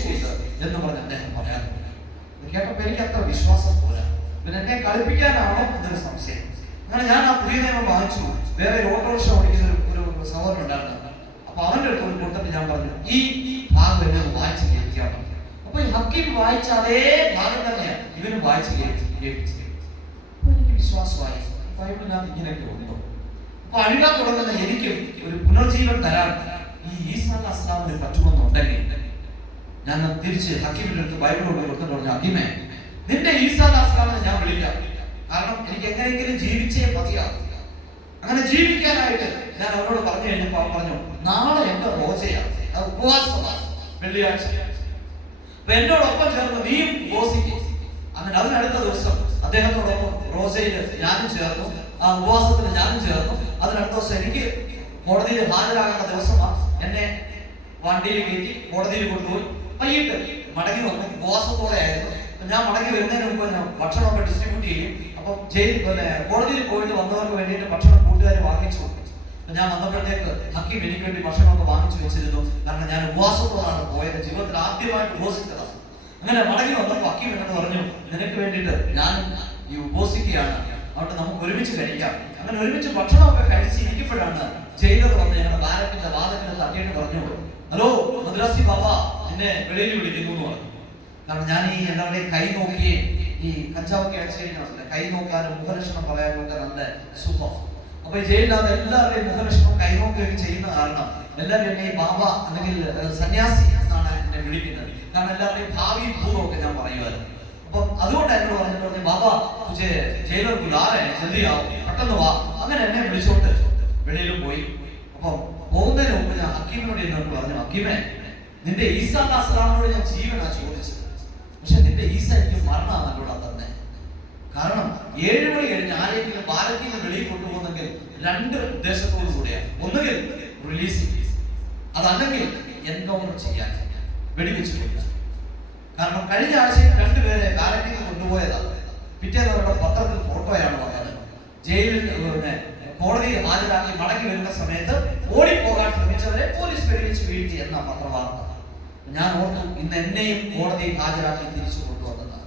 എന്ന് പറഞ്ഞ് അദ്ദേഹം പറയാൻ തുടങ്ങി. കേട്ടപ്പോ എനിക്ക് അത്ര വിശ്വാസം പോരാ, പിന്നെ എന്നെ കളിപ്പിക്കാനാണോ എന്നൊരു സംശയം. അങ്ങനെ ഞാൻ ആ പുതിയ നിയമം വാങ്ങിച്ചു. വേറെ ഒരു ഓട്ടോറിക്ഷ ഓടിക്കുന്ന ഒരു സഹോദരൻ ഉണ്ടായിരുന്നു. അപ്പൊ അവന്റെ അടുത്ത് കൊടുത്തിട്ട് ഞാൻ പറഞ്ഞു, ഈ ഭാഗം എന്നെ വായിച്ച് കേൾപ്പിക്കാൻ പറഞ്ഞു. അപ്പൊ ഈ ഹക്കീം വായിച്ച അതേ ഭാഗം തന്നെയാണ് ഇവന് വായിച്ച് കേൾപ്പിച്ചത്. അപ്പൊ എനിക്ക് വിശ്വാസമായി, ബൈബിളിനകത്ത് ഇങ്ങനെയൊക്കെ ഉണ്ടോ. അപ്പൊ അഴുകാൻ തുടങ്ങുന്ന എനിക്ക് ഒരു പുനർജീവൻ തരാൻ ഈ ഈസാ അസ്ലാമിന് പറ്റുമെന്നുണ്ടെങ്കിൽ ഞാൻ തിരിച്ച് ഹക്കീമിന്റെ അടുത്ത് ബൈബിൾ കൊണ്ട് കൊടുത്തിട്ട് പറഞ്ഞു, ഹക്കീമേ, നിന്റെ ഈസാ അസ്ലാമിനെ ഞാൻ വിളിക്കാം, കാരണം എനിക്ക് എങ്ങനെയെങ്കിലും ജീവിച്ചേ മതിയാകും. അങ്ങനെ ജീവിക്കാനായിട്ട് ഞാൻ അവരോട് പറഞ്ഞു കഴിഞ്ഞപ്പോ അവൻ പറഞ്ഞു, നാളെ എന്റെ റോജയാണ്, അത് ഉപവാസമാണ്, വെള്ളിയാഴ്ച. അപ്പൊ എന്നോടൊപ്പം ചേർന്ന് നീയും ഉപവസിക്കും. അങ്ങനെ അതിനടുത്ത ദിവസം അദ്ദേഹത്തോടൊപ്പം റോസയിൽ ഞാനും ചേർന്നു, ആ ഉപവാസത്തിന് ഞാനും ചേർന്നു. അതിനടുത്ത ദിവസം എനിക്ക് കോടതിയിൽ ഹാജരാകേണ്ട ദിവസമാണ്. എന്നെ വണ്ടിയിൽ കയറ്റി കോടതിയിൽ കൊണ്ടുപോയി. വൈകിട്ട് മടങ്ങി വന്നു, ഉപവാസത്തോടെ ആയിരുന്നു. ഞാൻ മടങ്ങി വരുന്നതിന് മുമ്പ് ഞാൻ ഭക്ഷണമൊക്കെ ഡിസ്ട്രിബ്യൂട്ട് ചെയ്യും. അപ്പം കോടതിയിൽ പോയിട്ട് വന്നവർക്ക് വേണ്ടിയിട്ട് ഭക്ഷണം കൂട്ടുകാർ വാങ്ങിച്ചു കൊടുത്തു. ഞാൻ വന്നപ്പോഴത്തേക്ക് ഹക്കീം എനിക്ക് വേണ്ടി ഭക്ഷണമൊക്കെ വാങ്ങിച്ചു വെച്ചിരുന്നു. കാരണം ഞാൻ ഉപവാസത്തോടാണ് പോയത്, ജീവിതത്തിൽ ആദ്യമായിട്ട് ഉപവസിച്ചതാണ്. അങ്ങനെ മടങ്ങി വന്നപ്പോൾ ഹക്കീം എന്നോട് പറഞ്ഞു, നിനക്ക് വേണ്ടിയിട്ട് ഞാൻ ഈ ഉപവസിക്കുകയാണ്, അതുകൊണ്ട് നമുക്ക് ഒരുമിച്ച് കഴിക്കാം. അങ്ങനെ ഒരുമിച്ച് ഭക്ഷണമൊക്കെ കഴിച്ച് ഇരിക്കുമ്പോഴാണ് ജയിലർ വന്ന് ഞങ്ങളുടെ ബാരക്കിന്റെ വാദത്തിന് തട്ടിയിട്ട് പറഞ്ഞു, ഹലോ മദ്രാസി ബാബ, എന്നെ വെളിയിൽ വിളിക്കുന്നു എന്ന് പറഞ്ഞു. കാരണം ഞാൻ ഈ എല്ലാവരുടെയും കൈ നോക്കുകയും ഈ കഞ്ചാവൊക്കെ അടിച്ചു കഴിഞ്ഞാൽ കൈ നോക്കാനും മുഖലക്ഷണം പറയാനും ഒക്കെ നല്ല സുഖം. അപ്പൊ ഈ ജയിലിനകത്ത് എല്ലാവരുടെയും മുഖലക്ഷണം കൈനോക്കുകയൊക്കെ ചെയ്യുന്ന കാരണം എല്ലാവരും എന്നെ ഈ ബാബ അല്ലെങ്കിൽ സന്യാസി എന്നാണ് എന്നെ വിളിക്കുന്നത്. കാരണം എല്ലാവരുടെയും ഭാവി ഭൂതമൊക്കെ ഞാൻ പറയുമായിരുന്നു. അപ്പൊ അതുകൊണ്ട് എന്നോട് പറഞ്ഞു, ബാബ ജയിലർ ബുലാറെ ജൽദിയാവും, പെട്ടെന്ന് വാ. അങ്ങനെ എന്നെ വിളിച്ചോട്ട് വെളിയിൽ പോയി. അപ്പൊ പോകുന്നതിന് മുമ്പ് ഞാൻ ഹക്കീമിനോട് എന്നോട് പറഞ്ഞു, ഹക്കീമേ, നിന്റെ ഈസാ അസ്ലാമിനോട് ഞാൻ ജീവനാ ചോദിച്ചത്, പക്ഷെ നിന്റെ ഈസ എനിക്ക് മരണമാണ് എന്നോട് തന്നെ. കാരണം 7 മണി കഴിഞ്ഞ് ആരെങ്കിലും ഭാരതത്തിൽ നിന്ന് വെളിയിൽ കൊണ്ടുപോകുന്നെങ്കിൽ 2 ഉദ്ദേശത്തോടു കൂടിയാണ്. ഒന്നുകിൽ റിലീസ്, അതല്ലെങ്കിൽ എൻകൗണ്ടർ ചെയ്യാൻ, വെടിവെച്ച് കൊല്ലുക. കാരണം കഴിഞ്ഞ ആഴ്ചയിൽ 2 പേരെ ഭാരതത്തിൽ നിന്ന് കൊണ്ടുപോയതാണ്. പിറ്റേന്ന് അവരുടെ പത്രത്തിൽ ഫോട്ടോയാണ് വന്നത്. ജയിലിൽ കോടതിയിൽ ഹാജരാക്കി മടങ്ങി വരുന്ന സമയത്ത് ഓടിപ്പോകാൻ ശ്രമിച്ചവരെ പോലീസ് വെടിവെച്ച് വീഴ്ത്തി എന്ന പത്രവാർത്ത. ഞാൻ ഓർത്തു, ഇന്ന് എന്നെയും കോടതിയിൽ ഹാജരാക്കി തിരിച്ചു കൊണ്ടുവന്നതാണ്.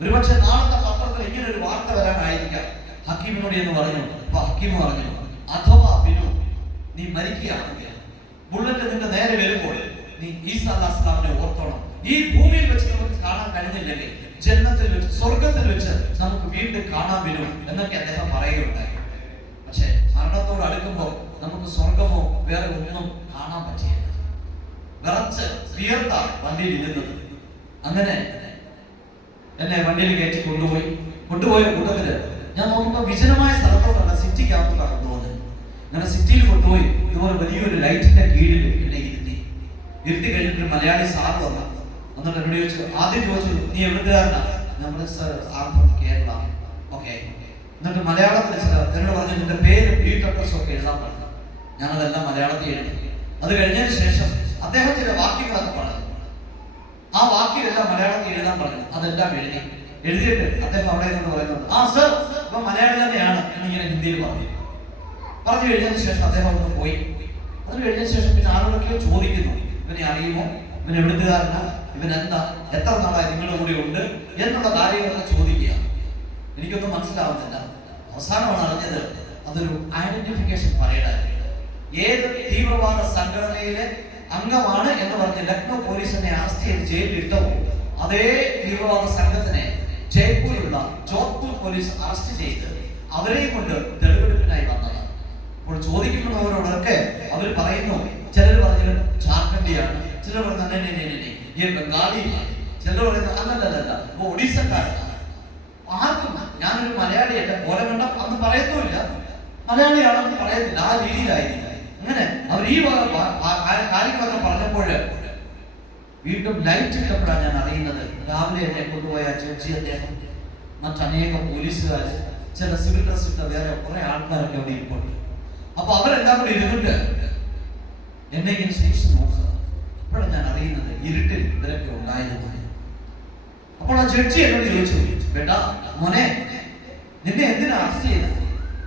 ഒരുപക്ഷെ നാളത്തെ പത്രത്തിൽ ഇങ്ങനെ ഒരു വാർത്ത വരാനായിരിക്കാം. ഹക്കീമിനോട് എന്ന് പറഞ്ഞു. അപ്പൊ ഹക്കീം പറഞ്ഞു, അഥവാ ബിനു നീ മരിക്കുകയാണെങ്കിൽ ബുള്ളറ്റ് നിന്റെ നേരെ വരുമ്പോൾ നീ ഈസാ അസ്ലാമിനെ ഓർത്തോണം. ഈ ഭൂമിയിൽ വെച്ച് നമുക്ക് കാണാൻ കഴിഞ്ഞില്ലെങ്കിൽ ജന്നത്തിൽ വെച്ച്, സ്വർഗത്തിൽ വെച്ച് നമുക്ക് വീണ്ടും കാണാൻ വരും എന്നൊക്കെ അദ്ദേഹം പറയുകയുണ്ടായി. പക്ഷെ മരണത്തോട് അടുക്കുമ്പോൾ നമുക്ക് സ്വർഗമോ വേറെ ഒന്നും കാണാൻ പറ്റില്ല. വിറച്ച് വിയർത്ത വണ്ടിയിൽ ഇരുന്നത്. അങ്ങനെ എന്നെ വണ്ടിയിൽ കയറ്റി കൊണ്ടുപോയ കൂട്ടത്തില് ഞാൻ നോക്കുമ്പോൾ വിജനമായ സ്ഥലത്തോടാണ് സിറ്റിക്കകത്ത് കൊണ്ടുപോകുന്നത്. അങ്ങനെ സിറ്റിയിൽ കൊണ്ടുപോയി ഇതുപോലെ വലിയൊരു ലൈറ്റിന്റെ കീഴിൽ എന്നെ ഇരുത്തി കഴിഞ്ഞിട്ട് മലയാളി സാറ് വന്നു. എന്നിട്ട് എന്നോട് ചോദിച്ചു, ആദ്യം ചോദിച്ചു, നീ എവിടുത്തുകാരനാ? ഞാൻ പറഞ്ഞു, sir am from Kerala. Okay. എന്നിട്ട് മലയാളത്തിൽ എന്നോട് പറഞ്ഞു, നിന്റെ പേര് വീട്ട് അഡ്രസ്സും ഒക്കെ എഴുതാൻ പറഞ്ഞു. ഞാനതെല്ലാം മലയാളത്തിൽ എഴുതി. അത് കഴിഞ്ഞതിന് ശേഷം അദ്ദേഹം ചില വാക്യങ്ങളൊക്കെ പറഞ്ഞു. ആ വാക്യമെല്ലാം മലയാളത്തിൽ എഴുതാൻ പറഞ്ഞു. അതെല്ലാം എഴുതിയിട്ട് അദ്ദേഹം അവിടെ നിന്ന് പറയുന്നുണ്ട്, ആ സർ ഇപ്പൊ മലയാളി തന്നെയാണ് എന്നിങ്ങനെ ഹിന്ദിയിൽ പറഞ്ഞു കഴിഞ്ഞതിന് ശേഷം അദ്ദേഹം ഒന്ന് പോയി. അത് കഴിഞ്ഞതിന് ശേഷം പിന്നെ ആളുകളൊക്കെയോ ചോദിക്കുന്നു, ഇവനെ അറിയുമോ, ഇവൻ എവിടുത്തുകാരനാ, ഇവൻ എന്താ, എത്ര നാളായി നിങ്ങളുടെ കൂടെ ഉണ്ട് എന്നുള്ള കാര്യങ്ങളൊക്കെ ചോദിക്കുക. എനിക്കൊന്നും മനസ്സിലാവുന്നില്ല. അവസാനമാണ് അറിഞ്ഞത് അതൊരു ഐഡന്റിഫിക്കേഷൻ പറയലായിരുന്നു. ഏത് തീവ്രവാദ സംഘടനയിലെ അംഗമാണ് എന്ന് പറഞ്ഞ് ലക്നൗ പോലീസിനെ അറസ്റ്റ് ചെയ്ത് ജയിലിൽ ഇട്ടവോ അതേ തീവ്രവാദ സംഘത്തിനെ ജയ്പൂരിലുള്ള ജോധ്പൂർ പോലീസ് അറസ്റ്റ് ചെയ്ത് അവരെയും കൊണ്ട് തെളിവെടുപ്പിനായി വന്നതാണ്. അപ്പോൾ ചോദിക്കുന്നവരോടൊക്കെ അവർ പറയുന്നു, ചിലർ പറഞ്ഞു ജാർഖണ്ഡിയാണ്, ചിലർ പറഞ്ഞു ഈ ബംഗാളിയാണ്, ചിലർ പറയുന്നത് അല്ലല്ല ഒഡീസക്കാരനാണ്. ആർക്കും ഞാനൊരു മലയാളിയല്ല, പോലെ കണ്ട അന്ന് പറയുന്നുമില്ല, മലയാളിയാണെന്ന് പറയുന്നില്ല. ആ രീതിയിലായിരിക്കും. അങ്ങനെ അവർ ഈ കാര്യങ്ങളൊക്കെ പറഞ്ഞപ്പോൾ വീണ്ടും ലൈറ്റ് ഇട്ടപ്പോഴാണ് ഞാൻ അറിയുന്നത്. രാവിലെ എന്നെ കൊണ്ടുപോയ ജഡ്ജി, അദ്ദേഹം, മറ്റനേകം പോലീസുകാർ, ചില സിവിൽ ഡ്രസ് ഇട്ട വേറെ കുറെ ആൾക്കാരൊക്കെ അവിടെ ഇരിപ്പുണ്ട്. അപ്പൊ അവരെല്ലാം കൂടി ഇരുന്നിട്ട് എന്നെ ഇങ്ങനെ സൂക്ഷിച്ച് നോക്കുക. അപ്പോഴാണ് ഞാൻ അറിയുന്നത് ഇരുട്ടിൽ ഇവരൊക്കെ ഉണ്ടായിരുന്നു. അപ്പോൾ ആ ജഡ്ജി എന്നോട് ചോദിച്ചു, ബേട്ടാ മോനെ, നിന്നെ എന്തിനാ അറസ്റ്റ് ചെയ്തത്?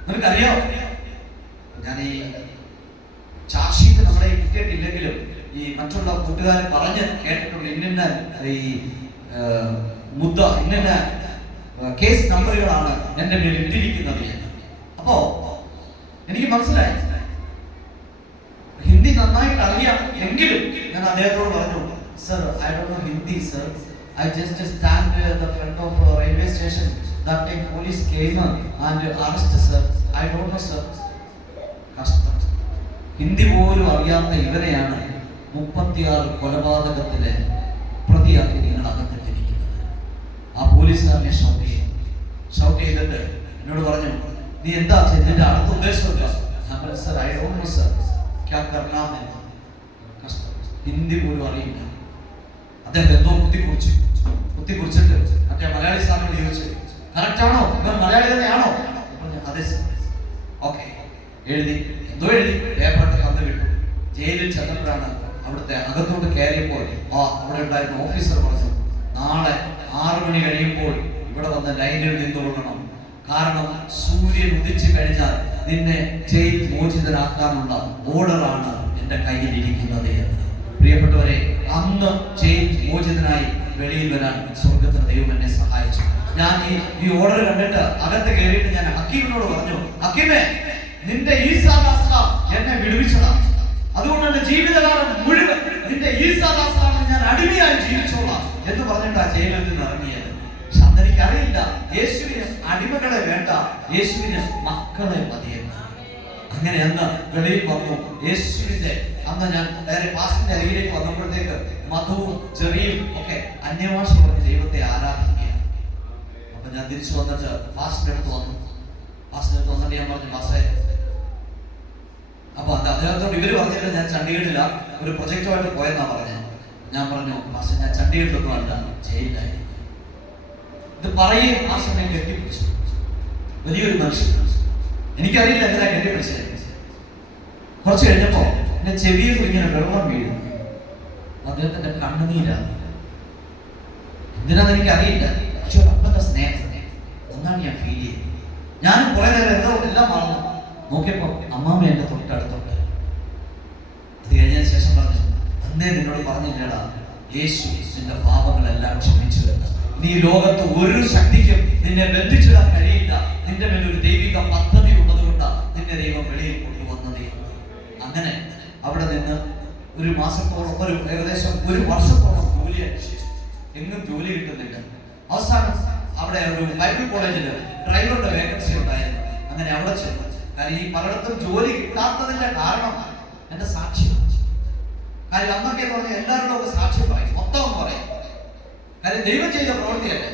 നിനക്കറിയോ? ഞാൻ ഈ ചാർജ് ഷീറ്റ് നമ്മളെ കിട്ടിയിട്ടില്ലെങ്കിലും ഈ മറ്റുള്ള കൂട്ടുകാർ പറഞ്ഞ് കേട്ടിട്ടുണ്ട്, ഇന്ന ഈ മുദ്ദ, ഇന്ന കേസ് നമ്പറുകളാണ് എന്റെ മേൽ ഇട്ടിരിക്കുന്നത്. അപ്പോ എനിക്ക് മനസ്സിലായി ഹിന്ദി നന്നായിട്ട് അറിയാം എങ്കിലും ഞാൻ അദ്ദേഹത്തോട് പറഞ്ഞു, sir I don't know Hindi sir, I just stand at the front of a railway station. That time police came and arrested sir. I don't know sir. കഷ്ടം. ഹിന്ദി പോലും അറിയാത്ത ഇവരെയാണ് 36 കൊലപാതകത്തിലെ പ്രതിയാക്കി നിങ്ങൾ അകത്തിട്ടിരിക്കുന്നത്. ആ പോലീസുകാരനെ ഷൗട്ട് ചെയ്തിട്ട് എന്നോട് പറഞ്ഞു, നീ എന്താ നിന്റെ അടുത്ത ഉദ്ദേശം എന്താ? ഞാൻ പറഞ്ഞു, sir I don't know sir, ക്യാ കർനാ ഹൈ. കഷ്ടം. ഹിന്ദി പോലും അറിയില്ല. അദ്ദേഹം എന്തോ കുത്തിക്കുറിച്ചിട്ട് മറ്റേ മലയാളി സാറിനോട് ചോദിച്ചു, കറക്റ്റ് ആണോ, ഇവർ മലയാളി തന്നെയാണോ? അതെ സർ. ഓക്കെ. എഴുതി പേപ്പറൊക്കെ തന്നു വിട്ടു. ജയിലിൽ ചെന്നപ്പോഴാണ് അവിടുത്തെ അകത്തോട്ട് കയറിയപ്പോൾ അവിടെ ഉണ്ടായിരുന്ന ഓഫീസർ പറഞ്ഞു, നാളെ 6 മണി കഴിയുമ്പോൾ ഇവിടെ വന്ന് ലൈനിൽ നിന്നുകൊള്ളണം. കാരണം സൂര്യൻ ഉദിച്ചു കഴിഞ്ഞാൽ നിന്നെ ജയിൽ മോചിതനാക്കാനുള്ള ഓർഡറാണ് എന്റെ കയ്യിൽ ഇരിക്കുന്നത് എന്ന്. പ്രിയപ്പെട്ടവരെ, അന്ന് ജയിൽ മോചിതനായി വെളിയിൽ വരാൻ സ്വർഗത്തിന് ദൈവം എന്നെ സഹായിച്ചു. ഞാൻ ഈ ഓർഡർ കണ്ടിട്ട് അകത്ത് കയറിയിട്ട് ഞാൻ ഹക്കീമിനോട് പറഞ്ഞു, ഹക്കീമേ, നിന്റെ ഈസാദാസ എന്നെ വിടുവിച്ചതാണ്. അതുകൊണ്ട് എന്റെ ജീവിതകാലം മുഴുവൻ നിന്റെ ഈസാദാസാണ് ഞാൻ അടിമയായി ജീവിച്ചോളാം എന്ന് പറഞ്ഞിട്ട് ആ ജയിലിൽ നിന്ന് ഇറങ്ങിയത്. പക്ഷെ അന്ന് എനിക്കറിയില്ല, യേശുവിന് അടിമകളെ വേണ്ട, യേശുവിന് മക്കളെ മതിയെന്ന്. അങ്ങനെ അന്ന് വെളിയിൽ വന്നു യേശുവിന്റെ. അന്ന് ഞാൻ വേറെ പാസ്റ്റിന്റെ അരികിലേക്ക് വന്നപ്പോഴത്തേക്ക് മധുവും ചെറിയും ഒക്കെ അന്യഭാഷ പറഞ്ഞ് ദൈവത്തെ ആരാധിക്കുകയാണ്. അപ്പൊ ഞാൻ തിരിച്ചു വന്നിട്ട് പാസ്റ്റിന്റെ അടുത്ത് വന്നിട്ട് ഞാൻ പറഞ്ഞു, പാസ്റ്റേ, അപ്പൊ അദ്ദേഹത്തോട് ഇവര് പറഞ്ഞിട്ട് ഞാൻ ചണ്ഡീഗഡില്ല ഒരു പ്രൊജക്റ്റുമായിട്ട് പോയെന്നാ പറഞ്ഞത്. ഞാൻ പറഞ്ഞു, പാസ്റ്റർ ഞാൻ ചണ്ഡീഗഡിലൊന്നും അല്ല, ജയിലിലായി. ഇത് പറയുകയും ആ സമയം കെട്ടിപ്പിടിച്ചു. വലിയൊരു മനുഷ്യൻ, എനിക്കറിയില്ല എന്തിനാ കെട്ടിപ്പിടിച്ചത്. കുറച്ച് കഴിഞ്ഞപ്പോ എന്റെ ചെവിയിൽ ഇങ്ങനെ വെള്ളം വീഴുന്നു. അദ്ദേഹത്തിന്റെ കണ്ണുനീരാണ്. എന്തിനാന്ന് എനിക്കറിയില്ല, പക്ഷെ അപ്പത്തെ സ്നേഹം ഒന്നാണ് ഞാൻ ഫീൽ ചെയ്തത്. ഞാൻ കുറെ നേരം എല്ലാം മറന്നു. നോക്കിയപ്പോ അമ്മാമ്മ എന്റെ തൊട്ടടുത്തുണ്ട്. അത് കഴിഞ്ഞതിന് ശേഷം പറഞ്ഞു, അന്നേ നിന്നോട് പറഞ്ഞില്ലടാ, യേശു നിന്റെ പാപങ്ങളെല്ലാം ക്ഷമിച്ചു എന്ന്. നീ ലോകത്ത് ഒരു ശക്തിക്കും നിന്നെ ബന്ധിച്ചിടാൻ കഴിയില്ല. നിന്റെ മേൽ ഒരു ദൈവിക പദ്ധതി ഉള്ളത് കൊണ്ടാണ് നിന്നെ ദൈവം വെളിയിൽ കൊണ്ടുവന്നത്. അങ്ങനെ അവിടെ നിന്ന് ഒരു മാസത്തോളം, ഏകദേശം 1 വർഷത്തോളം ജോലി അന്വേഷിച്ചു. എങ്ങും ജോലി കിട്ടുന്നില്ല. അവസാനം അവിടെ ഒരു ബൈബിൾ കോളേജിൽ ഡ്രൈവറുടെ വേക്കൻസി ഉണ്ടായിരുന്നു. അങ്ങനെ അവിടെ ചെന്നു. കാരണം ഈ പലയിടത്തും ജോലി കിട്ടാത്തതിന്റെ കാരണം എന്റെ സാക്ഷ്യം. കാര്യം അന്നൊക്കെ പറഞ്ഞ എല്ലാവരുടെ ഒക്കെ സാക്ഷ്യം പറയും, മൊത്തം പറയും. കാര്യം ദൈവം ചെയ്ത പ്രവൃത്തിയല്ലേ,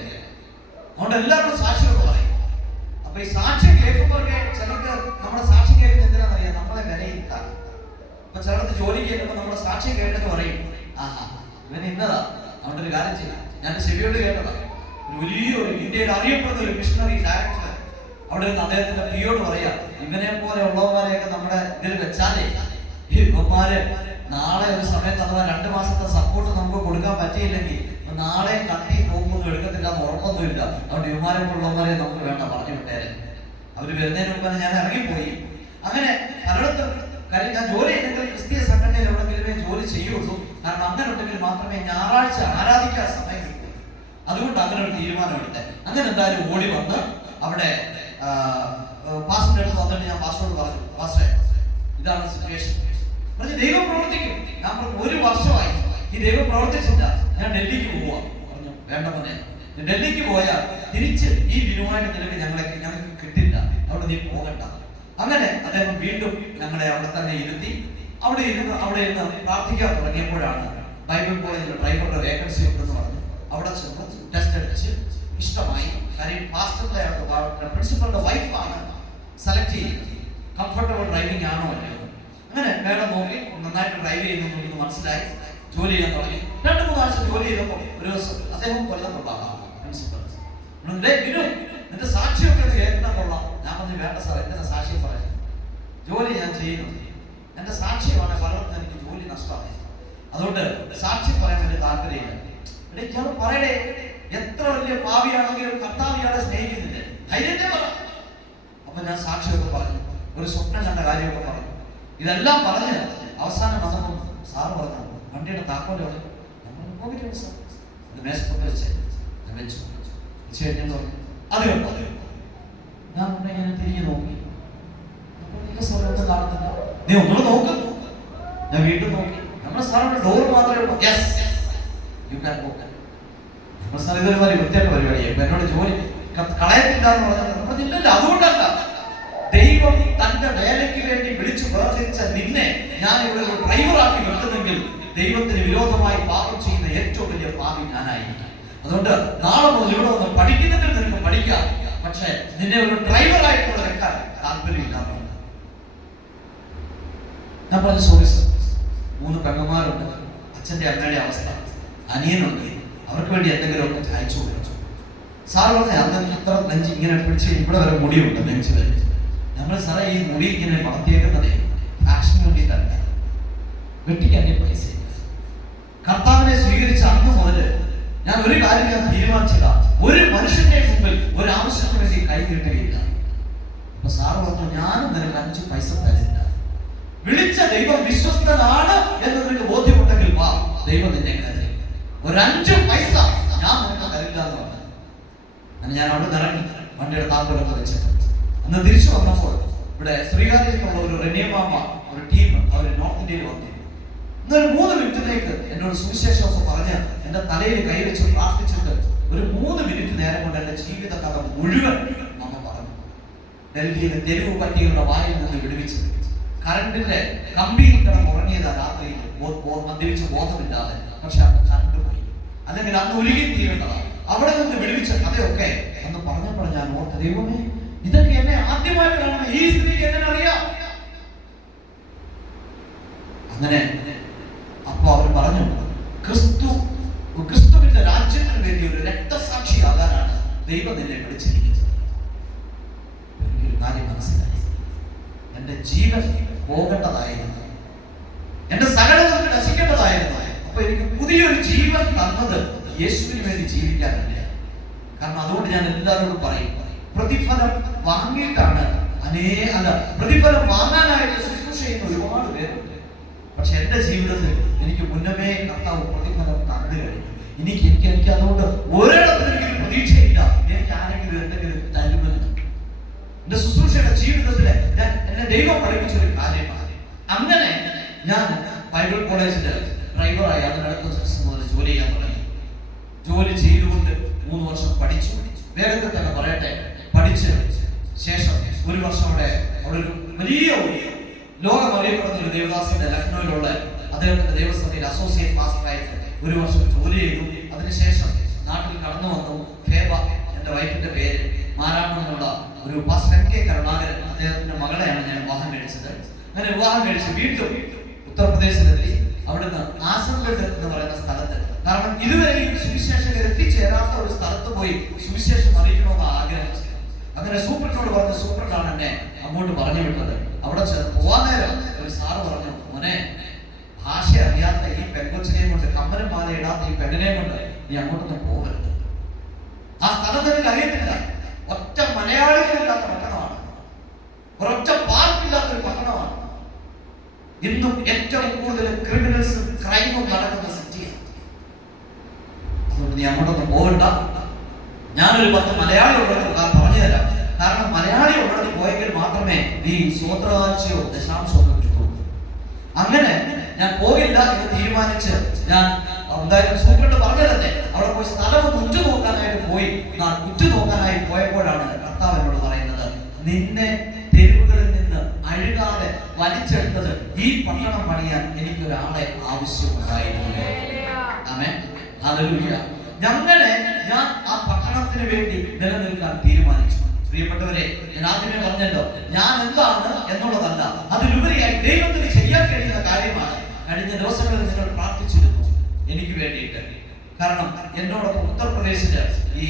അതുകൊണ്ട് എല്ലാവരും സാക്ഷിയൊക്കെ പറയും. അപ്പൊ ഈ സാക്ഷ്യം കേൾക്കുമ്പോഴൊക്കെ ചിലർക്ക് നമ്മുടെ സാക്ഷ്യം കേൾക്കുന്നത് എന്തിനാണെന്നറിയാം, നമ്മളെ വിലയിരുത്താൻ. അപ്പൊ ചിലർക്ക് ജോലി കേൾക്കുമ്പോൾ നമ്മുടെ സാക്ഷ്യം കേട്ടെന്ന് പറയും, ആഹാ ഇവൻ ഇന്നതാ, അതുകൊണ്ട് ഒരു കാര്യം ചെയ്യാം. ഞാൻ ചെവിയോട് കേട്ടതാ, ഒരു ഇന്ത്യയിൽ അറിയപ്പെടുന്ന ഒരു മിഷണറി ഡയറക്ടർ അവിടെ നിന്ന് അദ്ദേഹത്തിന്റെ പ്രിയോട് പറയാ, ഇവനെ പോലെ ഉള്ളവന്മാരെയൊക്കെ നമ്മുടെ ഇതിൽ വെച്ചാലേ ഈ ഇവന്മാര് നാളെ ഒരു സമയത്ത് അഥവാ 2 മാസത്തെ സപ്പോർട്ട് നമുക്ക് കൊടുക്കാൻ പറ്റിയില്ലെങ്കിൽ നാളെ കട്ടി പോകുമ്പോൾ എടുക്കത്തില്ല എന്ന് ഉറപ്പൊന്നുമില്ല. അതുകൊണ്ട് ഇവന്മാരെ ഉള്ളവന്മാരെ നമുക്ക് വേണ്ട, പറഞ്ഞു വിട്ടേരെ. അവര് വരുന്നതിന് മുമ്പ് ഞാൻ ഇറങ്ങിപ്പോയി. അങ്ങനെ പലയിടത്തും കാര്യം ഞാൻ ജോലി ചെയ്തെങ്കിൽ ക്രിസ്തീയ സംഘടനയിൽ എവിടെയെങ്കിലുമേ ജോലി ചെയ്യുള്ളൂ. കാരണം അങ്ങനെ ഉണ്ടെങ്കിൽ മാത്രമേ ഞായറാഴ്ച ആരാധിക്കാൻ സമയം കിട്ടൂ. അതുകൊണ്ട് അങ്ങനെ ഒരു തീരുമാനം എടുത്തത്. അങ്ങനെ എന്തായാലും ഓടി വന്ന് അവിടെ പാസ്റ്ററുടെ അടുത്ത് വന്നിട്ട് ഞാൻ പാസ്റ്ററോട് പറഞ്ഞു, പാസ്റ്ററെ ഇതാണ് സിറ്റുവേഷൻ. പറഞ്ഞു ദൈവം പ്രവർത്തിക്കും. ഞാൻ പറഞ്ഞു 1 വർഷമായി ഈ ദൈവം പ്രവർത്തിച്ചില്ല, ഞാൻ ഡൽഹിക്ക് പോവാ. പറഞ്ഞു വേണ്ട മോനെ, ഡൽഹിക്ക് പോയാൽ തിരിച്ച് ഈ ബിനുവായിട്ട് നിനക്ക് ഞങ്ങൾക്ക് കിട്ടില്ല, അവിടെ നീ പോകണ്ട. അങ്ങനെ അദ്ദേഹം വീണ്ടും ഞങ്ങളെ അവിടെ തന്നെ ഇരുത്തി. അവിടെ ഇരുന്ന് പ്രാർത്ഥിക്കാൻ തുടങ്ങിയപ്പോഴാണ് ബൈബിൾ കോളേജിലെ ഡ്രൈവറുടെ വേക്കൻസി ഉണ്ടെന്ന് പറഞ്ഞു. അവിടെ ചെന്ന് ടെസ്റ്റ് അടിച്ച് ഇഷ്ടമായി. കാര്യം പാസ്റ്ററുടെ പ്രിൻസിപ്പളുടെ വൈഫാണ് സെലക്ട് ചെയ്യുന്നത്, കംഫർട്ടബിൾ ഡ്രൈവിംഗ് ആണോ അല്ലയോ. അങ്ങനെ വേണം നോക്കി നന്നായിട്ട് ഡ്രൈവ് ചെയ്യുന്നു മനസ്സിലായി. ജോലി ചെയ്യാൻ തുടങ്ങി. 2-3 ആഴ്ച ജോലി ചെയ്തപ്പോൾ ഒരു ദിവസം അദ്ദേഹം കൊല്ലത്തുള്ള പ്രിൻസിപ്പൽ നിന്റെ സാക്ഷിയൊക്കെ കേൾക്കുന്ന കൊള്ളാം. ഞാൻ പറഞ്ഞു വേണ്ട സാർ, എന്റെ സാക്ഷ്യം പറയാം, ജോലി ഞാൻ ചെയ്യുന്നു, എന്റെ സാക്ഷ്യമാണ് പലർക്കും എനിക്ക് ജോലി നഷ്ടമായി, അതുകൊണ്ട് സാക്ഷ്യം പറയാൻ വേണ്ടി താല്പര്യമില്ല. ഇയാൾ പറയണേ, എത്ര വലിയ പാവിയാണെങ്കിലും കർത്താവ് ഇയാളെ സ്നേഹിക്കുന്നില്ല, ധൈര്യത്തെ പറ. അപ്പൊ ഞാൻ സാക്ഷിയൊക്കെ പറഞ്ഞു, ഒരു സ്വപ്നം കണ്ട കാര്യമൊക്കെ പറഞ്ഞു. ഇതെല്ലാം പറഞ്ഞ് അവസാനം വന്നപ്പോൾ സാറ് പറഞ്ഞു, വണ്ടിയുടെ താക്കോലാണ് പോയിട്ട് സാർ ഇത് മേശപ്പൊക്കെ വെച്ച് ഞാൻ വെച്ചു കഴിഞ്ഞാൽ പറഞ്ഞു അത് കണ്ടോ. ഞാൻ ഇങ്ങനെ തിരിഞ്ഞു നോക്കി, സാറൊന്നും കാണുന്നില്ല. നീ ഒന്നുകൂടെ നോക്ക്. ഞാൻ വീണ്ടും നോക്കി, നമ്മുടെ സാറിന്റെ ഡോർ മാത്രമേ ഉള്ളൂ. Yes you can go. നമ്മുടെ സാർ ഇതൊരു വലിയ വൃത്തിയായിട്ട് പരിപാടിയായി, എന്നോട് ജോലി കളയത്തില്ല എന്ന് പറഞ്ഞാൽ ഇല്ലല്ല. അതുകൊണ്ടല്ല, ദൈവം തന്റെ വേലയ്ക്ക് വേണ്ടി വിളിച്ചു വേർതിരിച്ച നിന്നെ ഞാൻ ഇവിടെ ഒരു ഡ്രൈവറാക്കി നിർത്തുന്നെങ്കിൽ ദൈവത്തിന് വിരോധമായി പാപം ചെയ്യുന്ന ഏറ്റവും വലിയ പാപി ഞാനായിരിക്കും. അതുകൊണ്ട് നാളെ മുതൽ ഇവിടെ ഒന്ന് പഠിക്കുന്നെങ്കിൽ നിനക്ക് പഠിക്കാം, പക്ഷെ നിന്നെ ഒരു ഡ്രൈവറായിട്ട് വെക്കാൻ താല്പര്യമില്ല. ഞാൻ പറഞ്ഞു സോറി സർ, 3 പെങ്ങന്മാരുണ്ട്, അച്ഛന്റെ അമ്മയുടെ അവസ്ഥ, അനിയനുണ്ട്, അവർക്ക് വേണ്ടി എന്തെങ്കിലുമൊക്കെ അയച്ചു കൊടുത്തു. സാർ പറഞ്ഞ അന്ന് ഇത്ര നെഞ്ച് ഇങ്ങനെ പിടിച്ച് ഇവിടെ വരെ മുടിയുണ്ട് നെഞ്ച് വരെ. നമ്മൾ സാറേ ഈ മുടി ഇങ്ങനെ വളർത്തിയേക്കുന്നതേ ഫാഷന് വേണ്ടിയിട്ടല്ല, വെട്ടിക്കാൻ പൈസ. കർത്താവിനെ സ്വീകരിച്ച അന്ന് മുതൽ ഞാൻ ഒരു കാര്യം ഞാൻ തീരുമാനിച്ചില്ല, ഒരു മനുഷ്യന്റെ മുമ്പിൽ ഒരു ആവശ്യത്തിന് വേണ്ടി കൈ നീട്ടുകയില്ല. അപ്പൊ സാറ് പറഞ്ഞു, ഞാനും നിനക്ക് 5 പൈസ തരില്ല. വിളിച്ച ദൈവം വിശ്വസ്തനാണ് എന്ന് നിനക്ക് ബോധ്യമുണ്ടെങ്കിൽ വാ, ദൈവം നിന്നെ കരുതി. ഒരു 5 പൈസ ഞാൻ നിനക്ക് തരില്ല എന്ന് പറഞ്ഞു. അങ്ങനെ ഞാൻ അവിടെ നിറങ്ങി വണ്ടിയുടെ താക്കോലൊക്കെ വെച്ചിട്ട് അന്ന് തിരിച്ചു വന്നപ്പോൾ ഇവിടെ ശ്രീകാര്യത്തുള്ള ഒരു റെനിയമാമ ഒരു ടീം അവർ നോർത്ത് ഇന്ത്യയിൽ വന്നു. ഇന്നൊരു 3 മിനിറ്റിലേക്ക് എന്നോട് സുവിശേഷമൊക്കെ പറഞ്ഞ് എന്റെ തലയിൽ കൈവച്ച് പ്രാർത്ഥിച്ചിട്ട് ഒരു 3 മിനിറ്റ് നേരം കൊണ്ട് എന്റെ ജീവിത കഥ മുഴുവൻ നമ്മ പറഞ്ഞു. ഡൽഹിയിലെ തെരുവ് പട്ടികളുടെ വായിൽ നിന്ന് വിടുവിച്ച്, കറണ്ടിന്റെ കമ്പിയിൽ കിടന്ന് ഉറങ്ങിയതാ രാത്രിയിൽ മദ്യപിച്ച് ബോധമില്ലാതെ, പക്ഷെ അന്ന് കണ്ടുപോയി, അല്ലെങ്കിൽ അന്ന് ഒഴുകി തീരേണ്ടതാ. അവിടെ നിന്ന് വിടുവിച്ച കഥയൊക്കെ അന്ന് പറഞ്ഞപ്പോൾ ഞാൻ ഓർത്ത, ദൈവമേ ഇതൊക്കെ എന്നെ ആദ്യമായിട്ട് കാണുന്ന ഈ സ്ത്രീക്ക് എങ്ങനെ അറിയാം. അങ്ങനെ അപ്പൊ അവർ പറഞ്ഞു, ക്രിസ്തുവിന്റെ രാജ്യത്തിന് വേണ്ടി ഒരു രക്തസാക്ഷിയാകാനാണ് ദൈവം നിന്നെ വിളിച്ചിരിക്കുന്നത്. എനിക്കൊരു കാര്യം മനസ്സിലായി, എന്റെ ജീവൻ പോകേണ്ടതായിരുന്നു, എന്റെ സകലതും നശിക്കേണ്ടതായിരുന്നു. അപ്പൊ എനിക്ക് പുതിയൊരു ജീവൻ തന്നത് യേശുവിന് വേണ്ടി ജീവിക്കാനല്ല. കാരണം അതുകൊണ്ട് ഞാൻ എല്ലാവരോടും പറയും, പ്രതിഫലം വാങ്ങിയിട്ടാണ് പ്രതിഫലം വാങ്ങാനായിട്ട് ശുശ്രൂഷ ചെയ്യുന്ന ഒരുപാട് പേരുണ്ട്. പക്ഷെ എന്റെ ജീവിതത്തിൽ എനിക്ക് മുന്നമേ കർത്താവ് പ്രതിഫലം തന്നു കഴിഞ്ഞു. എനിക്ക് അതുകൊണ്ട് ഒരിടത്തും എനിക്കൊരു പ്രതീക്ഷയില്ല എനിക്ക് ആരെങ്കിലും എന്തെങ്കിലും തരുമെന്ന്. എന്റെ ശുശ്രൂഷയുടെ ജീവിതത്തില് എന്നെ ദൈവം പഠിപ്പിച്ചൊരു കാര്യമാണ്. അങ്ങനെ ഞാൻ ബൈബിൾ കോളേജില് ഡ്രൈവറായി അതിനടുത്ത ദിവസം മുതൽ ജോലി ചെയ്യാൻ തുടങ്ങി. ജോലി ചെയ്തുകൊണ്ട് 3 വർഷം പഠിച്ചു. വേഗത്തിൽ തന്നെ പറയട്ടെ, പഠിച്ച് ശേഷം 1 വർഷം അവിടെ ഒരു വലിയ ലോകം അറിയപ്പെടുന്ന ഒരു ദേവദാസിന്റെ ലക്നൌവിലുള്ള അദ്ദേഹത്തിന്റെ ദേവസഭയിൽ അസോസിയേറ്റ് പാസ്റ്ററായിട്ട് 1 വർഷം ജോലി ചെയ്തു. അതിനുശേഷം നാട്ടിൽ കടന്നു വന്നു. ഫേബ എന്റെ വൈഫിന്റെ പേര്, മാരാമണിലുള്ള ഒരു പാസ്റ്റർ MK കരുണാകരൻ, അദ്ദേഹത്തിന്റെ മകളെയാണ് ഞാൻ വിവാഹം കഴിച്ചത്. അങ്ങനെ വിവാഹം കഴിച്ച് വീണ്ടും ഉത്തർപ്രദേശിലെത്തി. അവിടുന്ന് ആസംഗഡ് എന്ന് പറയുന്ന സ്ഥലത്ത്, കാരണം ഇതുവരെയും സുവിശേഷകർ എത്തിച്ചേരാത്ത ഒരു സ്ഥലത്ത് പോയി സുവിശേഷം അറിയിക്കണമെന്ന് ആഗ്രഹിച്ചു. അങ്ങനെ സൂപ്രണ്ടിനോട് പറഞ്ഞു. സൂപ്രണ്ടാണ് എന്നെ അങ്ങോട്ട് പറഞ്ഞു വിട്ടത്. അവിടെ പോവാൻ നേരം ഒരു സാറ് പറഞ്ഞു, മോനെ, ഭാഷ അറിയാത്ത ഈ പെൺകൊച്ചിനെയും കൊണ്ട്, കമ്മനും മാല ഇടാത്ത ഈ പെണ്ണിനെയും കൊണ്ട് നീ അങ്ങോട്ടൊന്നും പോകരുത്. ആ സ്ഥലത്ത് എനിക്ക് അറിയത്തില്ല. ഒറ്റ മലയാളികളില്ലാത്ത പട്ടണമാണ്, ഒരൊറ്റ പാർക്കില്ലാത്തൊരു പട്ടണമാണ്. ഇന്നും ഏറ്റവും കൂടുതൽ ക്രിമിനൽസും ക്രൈമും നടക്കുന്ന സിറ്റിയാണ്. അതുകൊണ്ട് നീ അങ്ങോട്ടൊന്നും പോകണ്ട. ഞാനൊരു 10 മലയാളികളോട് പറഞ്ഞു തരാം. കാരണം മലയാളികളോട് പോയെങ്കിൽ മാത്രമേ നീ സ്വോത്രാശയോ ദശാംശമോ കിട്ടൂ. അങ്ങനെ ഞാൻ പോകില്ല എന്ന് തീരുമാനിച്ച് ഞാൻ എന്തായാലും സൂപ്രണ്ട് പറഞ്ഞു തന്നെ അവിടെ പോയി സ്ഥലം ഉറ്റുനോക്കാനായിട്ട് പോയി. ഉറ്റുനോക്കാനായി പോയപ്പോഴാണ് കർത്താവ് എന്നോട് പറയുന്നത്, നിന്നെ തെരുവുകളിൽ നിന്ന് അഴുകാതെ വലിച്ചെടുത്തത് ഈ പട്ടണം പണിയാൻ എനിക്കൊരാളെ ആവശ്യമുണ്ടായിരുന്നു. ആമേൻ, ഹല്ലേലൂയ. അങ്ങനെ ഞാൻ ആ പട്ടണത്തിന് വേണ്ടി നിലനിൽക്കാൻ തീരുമാനിച്ചു. പ്രിയപ്പെട്ടവരെ, ഞാൻ ആദ്യമേ പറഞ്ഞല്ലോ, ഞാൻ എന്താണ് എന്നുള്ളതല്ല, അതിലുപരിയായി ദൈവത്തിന് ചെയ്യാൻ കഴിയുന്ന കാര്യമാണ്. കഴിഞ്ഞ ദിവസങ്ങളിൽ നിങ്ങൾ പ്രാർത്ഥിച്ചിരുന്നു എനിക്ക് വേണ്ടിയിട്ട്. കാരണം എന്നോടൊപ്പം ഉത്തർപ്രദേശില് ഈ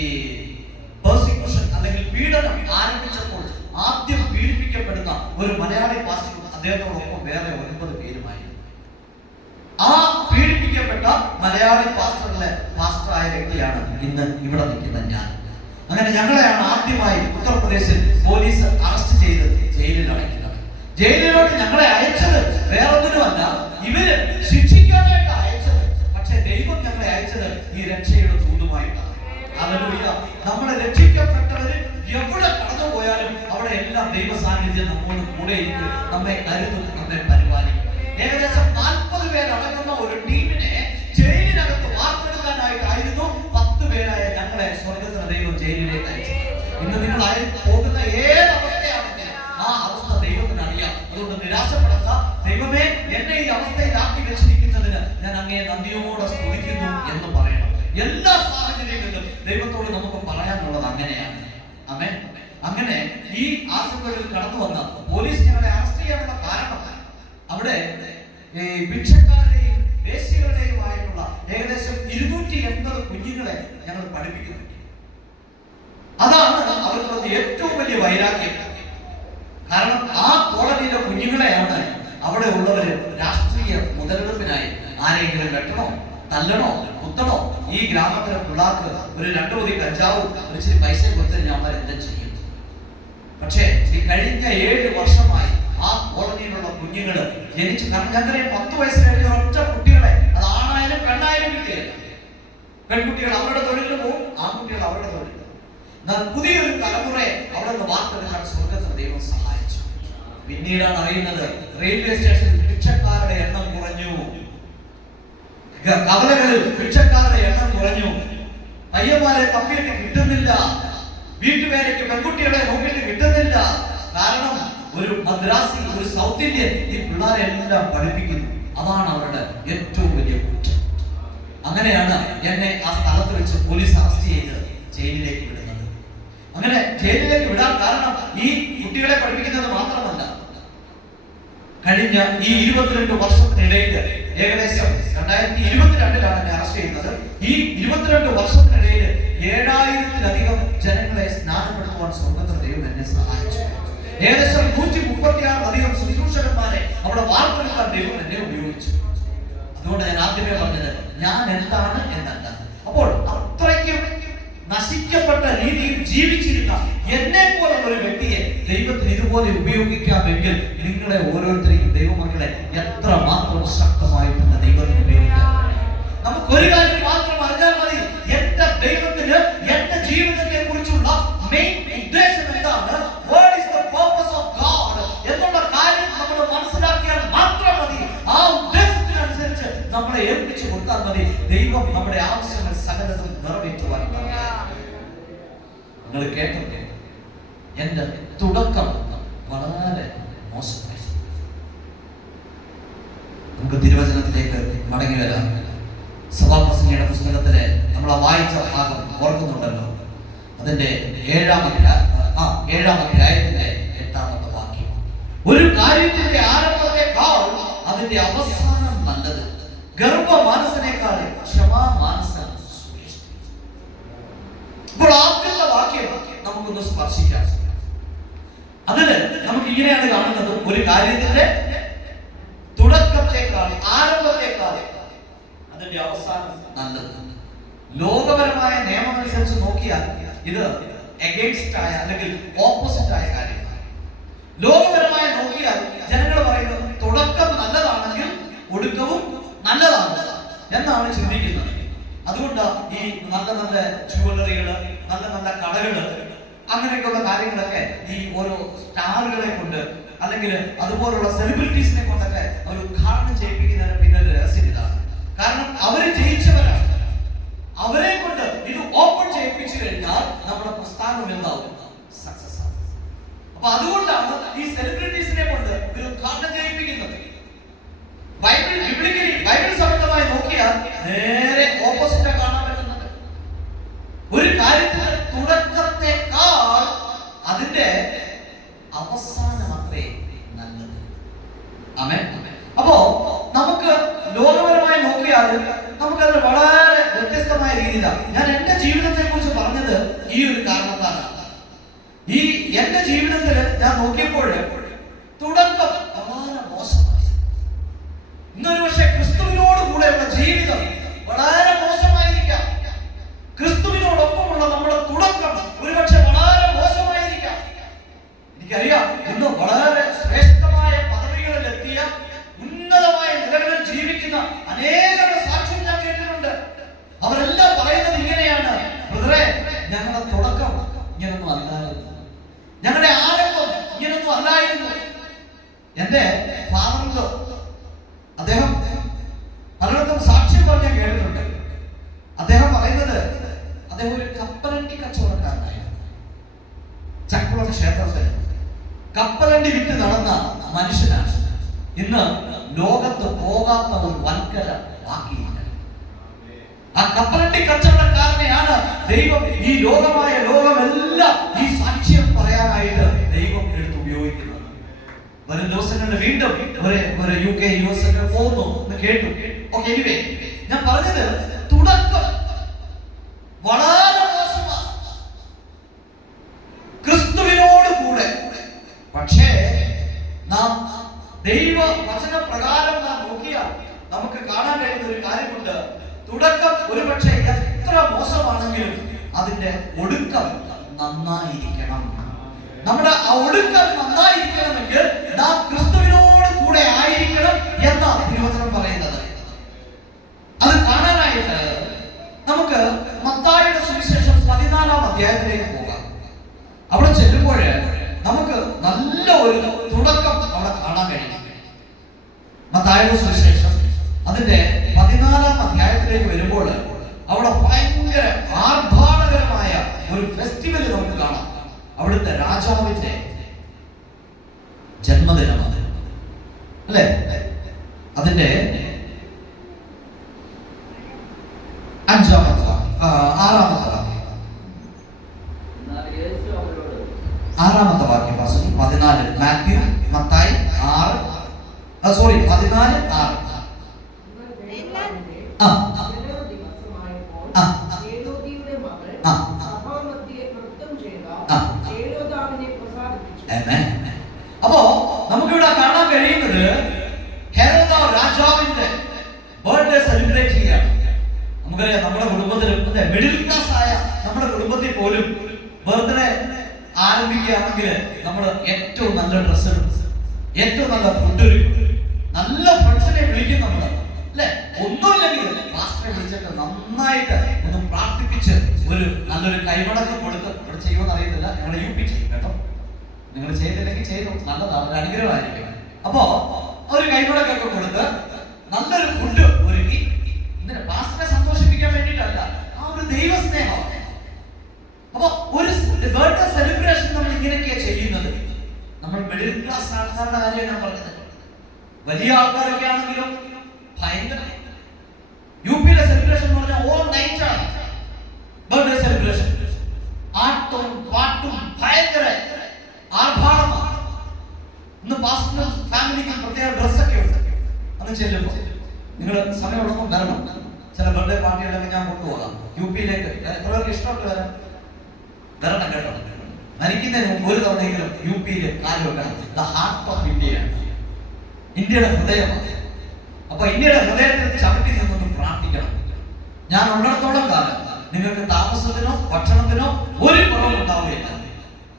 പെർസിക്യൂഷൻ അല്ലെങ്കിൽ പീഡനം ആരംഭിച്ചപ്പോൾ ആദ്യം പീഡിപ്പിക്കപ്പെടുന്ന ഒരു മലയാളി പാസ്റ്റർ, അദ്ദേഹത്തോടൊപ്പം വേറെ 9 പേരുമായിരുന്നു. ആ പീഡിപ്പിക്കപ്പെട്ട മലയാളി പാസ്റ്ററായ വ്യക്തിയാണ് ഇന്ന് ഇവിടെ നിൽക്കുന്ന ഞാൻ. അങ്ങനെ ഞങ്ങളെയാണ് ആദ്യമായി ഉത്തർപ്രദേശിൽ പോലീസ് അറസ്റ്റ് ചെയ്ത് ജയിലിൽ അടയ്ക്കുന്നത്. ജയിലിലോട്ട് ഞങ്ങളെ അയച്ചത് വേറൊന്നിനുമല്ല, ഇവര് ശിക്ഷിക്കാനായിട്ട് അയച്ചത്. പക്ഷെ ദൈവം ഞങ്ങളെ അയച്ചത് ഈ രക്ഷയുടെ ദൂതുമായിട്ടാണ്. ഹല്ലേലൂയ. നമ്മളെ രക്ഷിക്കപ്പെട്ടവര് എവിടെ കടന്നു പോയാലും അവിടെ എല്ലാം ദൈവ സാന്നിധ്യം നമ്മോട് കൂടെ ഇരിക്കും, നമ്മെ കരുതും, നമ്മെ പരിപാലിക്കും. ഏകദേശം 40 പേരടങ്ങുന്ന ഒരു ടീമിനെ ജയിലിനകത്ത് വാർത്തെടുക്കാനായിട്ടായിരുന്നു 10 പേരായ ഞങ്ങളെ സ്വർഗ്ഗത്തിലെ ദൈവം ജയിലിലേക്ക് അയച്ചു. ഇന്ന് നിങ്ങൾ പോകുന്ന ഏത് അവസ്ഥയാണെങ്കിൽ ആ അവസ്ഥ ദൈവത്തിന് അറിയാം. അതുകൊണ്ട് നിരാശപ്പെടാത്ത, ദൈവമേ, എന്നെ ഈ അവസ്ഥയിലാക്കി വെച്ചിരിക്കുന്നതിന് ഞാൻ അങ്ങയെ നന്ദിയോടെ സ്തുതിക്കുന്നു എന്ന് പറയണം. എല്ലാ സാഹചര്യങ്ങളിലും ദൈവത്തോട് നമുക്ക് പറയാനുള്ളത് അങ്ങനെയാണ്. ആമേൻ. അങ്ങനെ ഈ ആശുപത്രിയിൽ കടന്നു വന്ന പോലീസ് ഞങ്ങളെ അറസ്റ്റ് ചെയ്യാനുള്ള കാരണം അവിടെ ഭിക്ഷക്കാരുടെയും വേശ്യകളുടെയുമായിട്ടുള്ള ഏകദേശം 280 കുഞ്ഞുങ്ങളെ ഞങ്ങൾ പഠിപ്പിക്കുന്നു. അതാണ് അവർക്കുള്ള ഏറ്റവും വലിയ വൈരാഗ്യം. കാരണം ആ കോളനിയിലെ കുഞ്ഞുങ്ങളെയാണ് അവിടെ ഉള്ളവര് രാഷ്ട്രീയ മുതലെടുപ്പിനായി ആരെങ്കിലും വെട്ടണോ, തല്ലണോ, കുത്തണോ, ഈ ഗ്രാമത്തിലെ പിള്ളാർക്ക് ഒരു 2 പൊതി കഞ്ചാവും ഇച്ചിരി പൈസ കൊടുത്ത് ഞാൻ എന്താ ചെയ്യും. പക്ഷേ ഈ കഴിഞ്ഞ 7 വർഷമായി ആ കോളനിയിലുള്ള കുഞ്ഞുങ്ങള് ജനിച്ചു. കാരണം ഞങ്ങളെ 10 വയസ്സ് കഴിഞ്ഞ ഒറ്റ കുട്ടികളെ, അത് ആണായാലും പെണ്ണായാലും കിട്ടിയില്ല. പെൺകുട്ടികൾ അവരുടെ തൊഴിലിന് പോകും, ആൺകുട്ടികൾ അവരുടെ തൊഴിൽ. എന്നാൽ പുതിയൊരു തലമുറയെ അവിടെ നിന്ന് വാർത്തെടുക്കാൻ സ്വർഗ്ഗത്തിൽ ദൈവം സഹായിച്ചു. പിന്നീടാണ് അറിയുന്നത് റെയിൽവേ സ്റ്റേഷനിൽ ഭിക്ഷക്കാരുടെ എണ്ണം കുറഞ്ഞു, കവലകളിൽ ഭിക്ഷക്കാരുടെ എണ്ണം കുറഞ്ഞു, പയ്യന്മാരെ തപ്പിയിട്ട് കിട്ടുന്നില്ല, വീട്ടുപേരയ്ക്ക് പെൺകുട്ടികളെ നോക്കിയിട്ട് കിട്ടുന്നില്ല. കാരണം ഒരു മദ്രാസി, ഒരു സൗത്ത് ഇന്ത്യൻ ഈ പിള്ളേരെ എല്ലാം പഠിപ്പിക്കുന്നു. അതാണ് അവരുടെ ഏറ്റവും വലിയ കുറ്റം. അങ്ങനെയാണ് എന്നെ ആ സ്ഥലത്ത് വെച്ച് പോലീസ് അറസ്റ്റ് ചെയ്ത് ജയിലിലേക്ക് വിടുന്നത്. അങ്ങനെ ജയിലിലേക്ക് വിടാൻ കാരണം ഈ കുട്ടികളെ പഠിപ്പിക്കുന്നത് മാത്രമല്ല, കഴിഞ്ഞ ഈ 22 വർഷത്തിനിടയിൽ ഏകദേശം 2022 എന്നെ അറസ്റ്റ് ചെയ്യുന്നത്. ഈ 22 വർഷത്തിനിടയിൽ 7000-ലധികം ജനങ്ങളെ സ്നാനപ്പെടുത്തുവാൻ സ്വർഗ്ഗത്തിലെ ദൈവം എന്നെ സഹായിച്ചു. ഏകദേശം 136 ശുശ്രൂഷകന്മാരെ അവിടെ വാർത്തെടുക്കാൻ ദൈവം എന്നെ ഉപയോഗിച്ചു. അതുകൊണ്ട് ഞാൻ ആദ്യമേ പറഞ്ഞത് ഞാൻ എന്താണ് എന്നല്ല. അപ്പോൾ അത്രയ്ക്കും നശിക്കപ്പെട്ട രീതിയിൽ ജീവിച്ചിരുന്ന എന്നെ പോലുള്ള ഒരു വ്യക്തിയെ ദൈവത്തിന് ഇതുപോലെ ഉപയോഗിക്കാമെങ്കിൽ നിങ്ങളെ ഓരോരുത്തരെയും ദൈവമക്കളെ എത്ര മാത്രം ശക്തമായിട്ടുണ്ട് ദൈവത്തിന് ഉപയോഗിക്കാം. നമുക്കൊരു കാര്യം മാത്രം അറിഞ്ഞാൽ മതി, എന്റെ ദൈവത്തിന് എന്റെ ജീവിതത്തെ കുറിച്ചുള്ള മെയിൻ ഉദ്ദേശം എന്താണ്, what is the purpose of God എന്നുള്ള കാര്യം നമ്മൾ മനസ്സിലാക്കിയാൽ മാത്രം മതി. ആ ഉദ്ദേശത്തിനനുസരിച്ച് നമ്മളെ ഏൽപ്പിച്ചു കൊടുത്താൽ മതി. ദൈവം നമ്മുടെ ആവശ്യങ്ങൾ സകലതും നിറവേറ്റുവാൻ. നിങ്ങൾ കേട്ടില്ലേ, എന്റെ തുടക്കം വളരെ മോശമായി. നമുക്ക് തിരുവചനത്തിലേക്ക് മടങ്ങി വരാം. സഭാപ്രസംഗിയുടെ പുസ്തകത്തിലെ നമ്മൾ വായിച്ച ഭാഗം ഓർക്കുന്നുണ്ടല്ലോ. അതിന്റെ 7-ാം അധ്യായത്തിന്റെ 8-ാമത്തെ വാക്യം. ഒരു കാര്യത്തിന്റെ ആരംഭത്തെക്കാൾ അതിന്റെ അവസാനം നല്ലത്, ഗർഭമാനസനേക്കാൾ ക്ഷമാമാനസം ശ്രേഷ്ഠം. ഇപ്പോൾ ആദ്യത്തെ വാക്യം നമുക്കൊന്ന് സ്പർശിക്കാം. അതിന് നമുക്ക് ഇങ്ങനെയാണ് കാണുന്നത്: ഒരു കാര്യത്തിന്റെ തുടക്കത്തെക്കാൾ ആരംഭത്തെക്കാൾ അതിന്റെ അവസാനം നല്ലത്. ലോകപരമായ നിയമം അനുസരിച്ച് നോക്കിയാൽ ഇത് എഗെയിൻസ്റ്റ് ആയ അല്ലെങ്കിൽ ഓപ്പോസിറ്റ് ആയ കാര്യമാണ്. ലോകപരമായി നോക്കിയാൽ ജനങ്ങൾ പറയുന്നത് തുടക്കം നല്ലതാണെങ്കിൽ ഒടുക്കവും നല്ലതാണ് എന്നാണ് ചിന്തിക്കുന്നത്. അതുകൊണ്ട് ഈ നല്ല നല്ല ജുവലറികള്, നല്ല നല്ല കടകള്, അങ്ങനെയൊക്കെയുള്ള കാര്യങ്ങളൊക്കെ ഈ ഓരോ സ്റ്റാറുകളെ കൊണ്ട് അല്ലെങ്കിൽ അതുപോലുള്ള സെലിബ്രിറ്റീസിനെ കൊണ്ടൊക്കെ അവർ ഉദ്ഘാടനം ചെയ്യിപ്പിക്കുന്നതിന് പിന്നിൽ രഹസ്യം ഇതാണ്. കാരണം അവര് ജയിച്ചവരാണ്. അവരെ കൊണ്ട് ഇത് ഓപ്പൺ ചെയ്യിപ്പിച്ചു കഴിഞ്ഞാൽ നമ്മുടെ പ്രസ്ഥാനം എന്താവും? സക്സസ് ആവും. അപ്പൊ അതുകൊണ്ടാണ് ഈ സെലിബ്രിറ്റീസിനെ കൊണ്ട് ഒരു ഉദ്ഘാടനം ചെയ്യിപ്പിക്കുന്നത്. ബൈബിൾ സംബന്ധമായി നോക്കിയാൽ നേരെ ഓപ്പോസിറ്റ് കാണാൻ പറ്റുന്നത്. ഒരു കാര്യത്തിന് തുടക്കത്തെക്കാൾ അതിന്റെ അവസാനം അത്രേ നല്ലത്. ആമേൻ. അപ്പോ നമുക്ക് ലോകപരമായി നോക്കിയാൽ നമുക്കത് വളരെ വ്യത്യസ്തമായ രീതിയിലാണ്. ഞാൻ എന്റെ ജീവിതത്തെ കുറിച്ച് പറഞ്ഞത് ഈ ഒരു കാരണത്താലാണ്. ഈ എന്റെ ജീവിതത്തിൽ ഞാൻ നോക്കിയപ്പോൾ തുടക്കം വളരെ മോശമായി. ഇന്നൊരു പക്ഷേ ക്രിസ്തുവിനോട് കൂടെയുള്ള ജീവിതം വളരെ മോശമായിരിക്കാം. ക്രിസ്തുവിനോടൊപ്പമുള്ള നമ്മുടെ തുടക്കം ഒരുപക്ഷെ വളരെ മോശമായിരിക്കാം. എനിക്കറിയാം, ഇന്ന് വളരെ ശ്രേഷ്ഠമായ പദവികളിൽ എത്തിയ ഉന്നതമായ നിലകളിൽ ജീവിക്കുന്ന അനേകരുടെ സാക്ഷ്യം ഞാൻ കേട്ടിട്ടുണ്ട്. അവരെല്ലാം പറയുന്നത് ഇങ്ങനെയാണ്: ബ്രദറെ, ഞങ്ങളുടെ തുടക്കം ഇങ്ങനൊന്നും അല്ലായിരുന്നു, ഞങ്ങളുടെ ആരംഭം ഇങ്ങനൊന്നും അല്ലായിരുന്നു. എന്റെ ഫാദറിലോ അദ്ദേഹം പലയിടത്തും സാക്ഷ്യം പറഞ്ഞാൽ കേട്ടിട്ടുണ്ട്. അദ്ദേഹം പറയുന്നത് അദ്ദേഹം ഒരു കപ്പലണ്ടി കച്ചവടക്കാരനായിരുന്നു. ചക്കുളം ക്ഷേത്രത്തിൽ കപ്പലണ്ടി വിറ്റ് നടന്ന മനുഷ്യനാണ്. ഇന്ന് ലോകത്ത് പോകാത്ത ഒരു വൻകര ബാക്കിയില്ല. ആ കപ്പലണ്ടി കച്ചവടക്കാരനെയാണ് ദൈവം ഈ ലോകമെല്ലാം ഈ സാക്ഷ്യം പറയാനായിട്ട് ദൈവം എടുത്ത് ഉപയോഗിക്കുന്നത്. വരും ദിവസങ്ങളിൽ വീണ്ടും ഒരു UK US പോകുന്നു എന്ന് കേട്ടു. ഓക്കെ, എനിവേ, ഞാൻ പറഞ്ഞത് തുടക്കം വളരെ മോശമാണ് ക്രിസ്തുവിനോട് കൂടെ. പക്ഷേ നാം ദൈവ വചന പ്രകാരം നാം നോക്കിയാൽ നമുക്ക് കാണാൻ കഴിയുന്ന ഒരു കാര്യമുണ്ട്. തുടക്കം ഒരുപക്ഷെ എത്ര മോശമാണെങ്കിലും അതിന്റെ ഒടുക്കം നന്നായിരിക്കണം. നമ്മുടെ ആ ഒടുക്കം നന്നായിരിക്കണമെങ്കിൽ നാം ക്രിസ്തുവിനോട് കൂടെ ആയിരിക്കണം എന്നാണ് തിരുവചനം പറയുന്നത്. അത് കാണാനായിട്ട് നമുക്ക് മത്തായിയുടെ സുവിശേഷം 14-ാം അധ്യായത്തിലേക്ക് പോകാം. അവിടെ ചെല്ലുമ്പോൾ നമുക്ക് നല്ല ഒരു തുടക്കം അവിടെ കാണാൻ കഴിയും. മത്തായിയുടെ സുവിശേഷം അതിന്റെ 14-ാം അധ്യായത്തിലേക്ക് വരുമ്പോൾ അവിടെ ഭയങ്കര ആർഭാടകരമായ ഒരു ഫെസ്റ്റിവൽ നമുക്ക് കാണാം. അവിടുത്തെ രാജാവിന്റെ ജന്മദിനമാണ്, അല്ലെ? അതിന്റെ 6-ാമത്തെ വാക്യം, 6-ാമത്തെ വാക്യം 14 മാത്യു മത്തായി 14:6. അപ്പോ നമുക്കിവിടെ കാണാൻ കഴിയുന്നത് ഹെരോദാവ് രാജാവിന്റെ ബർത്ത്ഡേ സെലിബ്രേറ്റ് ചെയ്യാണ്. നമുക്കറിയാം, നമ്മുടെ കുടുംബത്തിലും മിഡിൽ ക്ലാസ് ആയ നമ്മുടെ കുടുംബത്തിൽ പോലും ബർത്ത്ഡേ ആരംഭിക്കുകയാണെങ്കിൽ നമ്മൾ ഏറ്റവും നല്ല ഡ്രസ്സ്, ഏറ്റവും നല്ല ഫുഡ്, നല്ല ഫ്രണ്ട്സിനെ വിളിക്കും നമ്മൾ, അല്ലെ? ഒന്നുമില്ലെങ്കിൽ പാസ്റ്ററെ വിളിച്ചിട്ട് നന്നായിട്ട് ഒന്ന് പ്രാർത്ഥിപ്പിച്ച് ഒരു നല്ലൊരു കൈമടക്കം കൊടുത്ത്. ഇവിടെ ചെയ്യുമെന്ന് അറിയത്തില്ല, ഞങ്ങളുടെ UP ചെയ്യും കേട്ടോ. നിങ്ങൾ ചെയ്തില്ലെങ്കിൽ ചെയ്തു, നല്ലതാണ്, ഒരു അനുഗ്രഹമായിരിക്കും. അപ്പോ ഒരു കൈമടക്കൊക്കെ കൊടുത്ത് നല്ലൊരു ഫുഡ് ഒരുക്കി, ഇതിന് പാസ്റ്ററെ സന്തോഷിപ്പിക്കാൻ വേണ്ടിയിട്ടല്ല, ആ ഒരു ദൈവസ്നേഹം. അപ്പൊ ഒരു ബർത്ത്ഡേ സെലിബ്രേഷൻ നമ്മൾ ഇങ്ങനെയൊക്കെയാ ചെയ്യുന്നത്. നമ്മൾ മിഡിൽ ക്ലാസ് ആൾക്കാരുടെ കാര്യം ഞാൻ പറഞ്ഞത്. വലിയ ആൾക്കാരൊക്കെ ആണെങ്കിലും ഭയങ്കര ഇന്ത്യയുടെ സെലിബ്രേഷൻ എന്ന് പറഞ്ഞാൽ ഓൾ നൈറ്റ് ആണ് ബർത്ത്ഡേ സെലിബ്രേഷൻ. ആട്ടും പാട്ടും ഭയങ്കര ആർഭാടമാണ്. ഇന്ന് പാസ്റ്ററും ഫാമിലിക്കും പ്രത്യേക ഡ്രസ്സൊക്കെ ഉണ്ട്. അന്ന് ചെല്ലുമ്പോൾ നിങ്ങൾ സമയമുള്ളപ്പോൾ വരണം. ചില ബർത്ത്ഡേ പാർട്ടികളൊക്കെ ഞാൻ കൊണ്ടുപോകാം യുപിയിലേക്ക്. എത്ര പേർക്ക് ഇഷ്ടമുണ്ട് വരണം കേട്ടോ. മരിക്കുന്നതിന് മുമ്പ് ഒരു തവണയെങ്കിലും യുപിയിൽ കാല് വെക്കണം. ദ ഹാർട്ട് ഓഫ് ഇന്ത്യയാണ്, ഇന്ത്യയുടെ ഹൃദയമാണ്. അപ്പൊ ഇന്ത്യയുടെ ഹൃദയത്തിൽ ചവിട്ടി നിന്നൊന്ന് പ്രാർത്ഥിക്കണം. ഞാൻ ഉള്ളിടത്തോളം കാലം നിങ്ങൾക്ക് താമസത്തിനോ ഭക്ഷണത്തിനോ ഒരു കുറവും ഉണ്ടാവുകയില്ല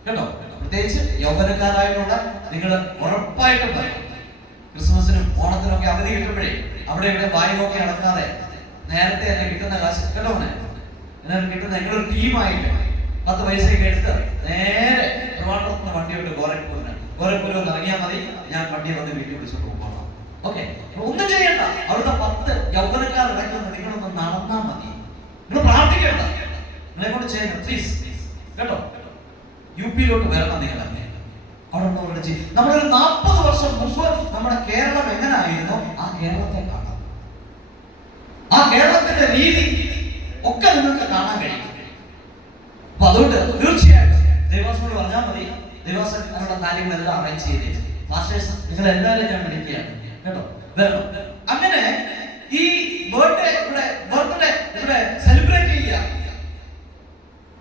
കേട്ടോ. പ്രത്യേകിച്ച് യൗവനക്കാരായിട്ടുള്ള നിങ്ങൾ ഉറപ്പായിട്ടും പറയും. ക്രിസ്മസിനും ഓണത്തിനും ഒക്കെ അവധി കിട്ടുമ്പോഴേ അവിടെ ഇവിടെ വായി നോക്കി നടക്കാതെ നേരത്തെ തന്നെ കിട്ടുന്ന കാശ് കേട്ടോ കിട്ടുന്ന നിങ്ങളൊരു ടീമായിട്ട് 10 പൈസയൊക്കെ എടുത്ത് നേരെ ട്രിവാൻഡ്രത്തിന് വണ്ടിയുണ്ട് ഗോരഖ്പൂരിൽ ഒന്ന് ഇറങ്ങിയാൽ മതി. ഞാൻ വണ്ടിയെ വന്ന് വീട്ടിൽ വിളിച്ചോണ്ട് പോകണം. ഓക്കെ, ഒന്നും ചെയ്യണ്ട. അവിടുത്തെ 10 യൗവനക്കാർ ഇടയ്ക്കൊന്ന് നിങ്ങളൊന്ന് നടന്നാൽ മതി. നിങ്ങൾ പ്രാർത്ഥിക്കേണ്ട, നിങ്ങളെ കൊണ്ട് ചെയ്യണം പ്ലീസ് കേട്ടോ. യുപിയിലോട്ട് വരണം നിങ്ങൾ. അവിടെ ഉള്ളവരുടെ നമ്മളൊരു 40 വർഷം മുമ്പ് നമ്മുടെ കേരളം എങ്ങനെയായിരുന്നു ആ കേരളത്തെ കാണാം. ആ കേരളത്തിന്റെ രീതി ഒക്കെ നിങ്ങൾക്ക് കാണാൻ കഴിയും. അപ്പൊ അതുകൊണ്ട് തീർച്ചയായിട്ടും ദേവാസനോട് പറഞ്ഞാൽ മതി. ദേവാസൻ നമ്മുടെ കാര്യങ്ങളെല്ലാം അറേഞ്ച് ചെയ്തേ. മാസ്റ്റേഴ്സ് നിങ്ങൾ എല്ലാവരും ഞാൻ വിളിക്കുകയാണ് കേട്ടോ, വരണം. അങ്ങനെ ഈ ബർത്ത്ഡേ ഇവിടെ സെലിബ്രേറ്റ് ചെയ്യുക.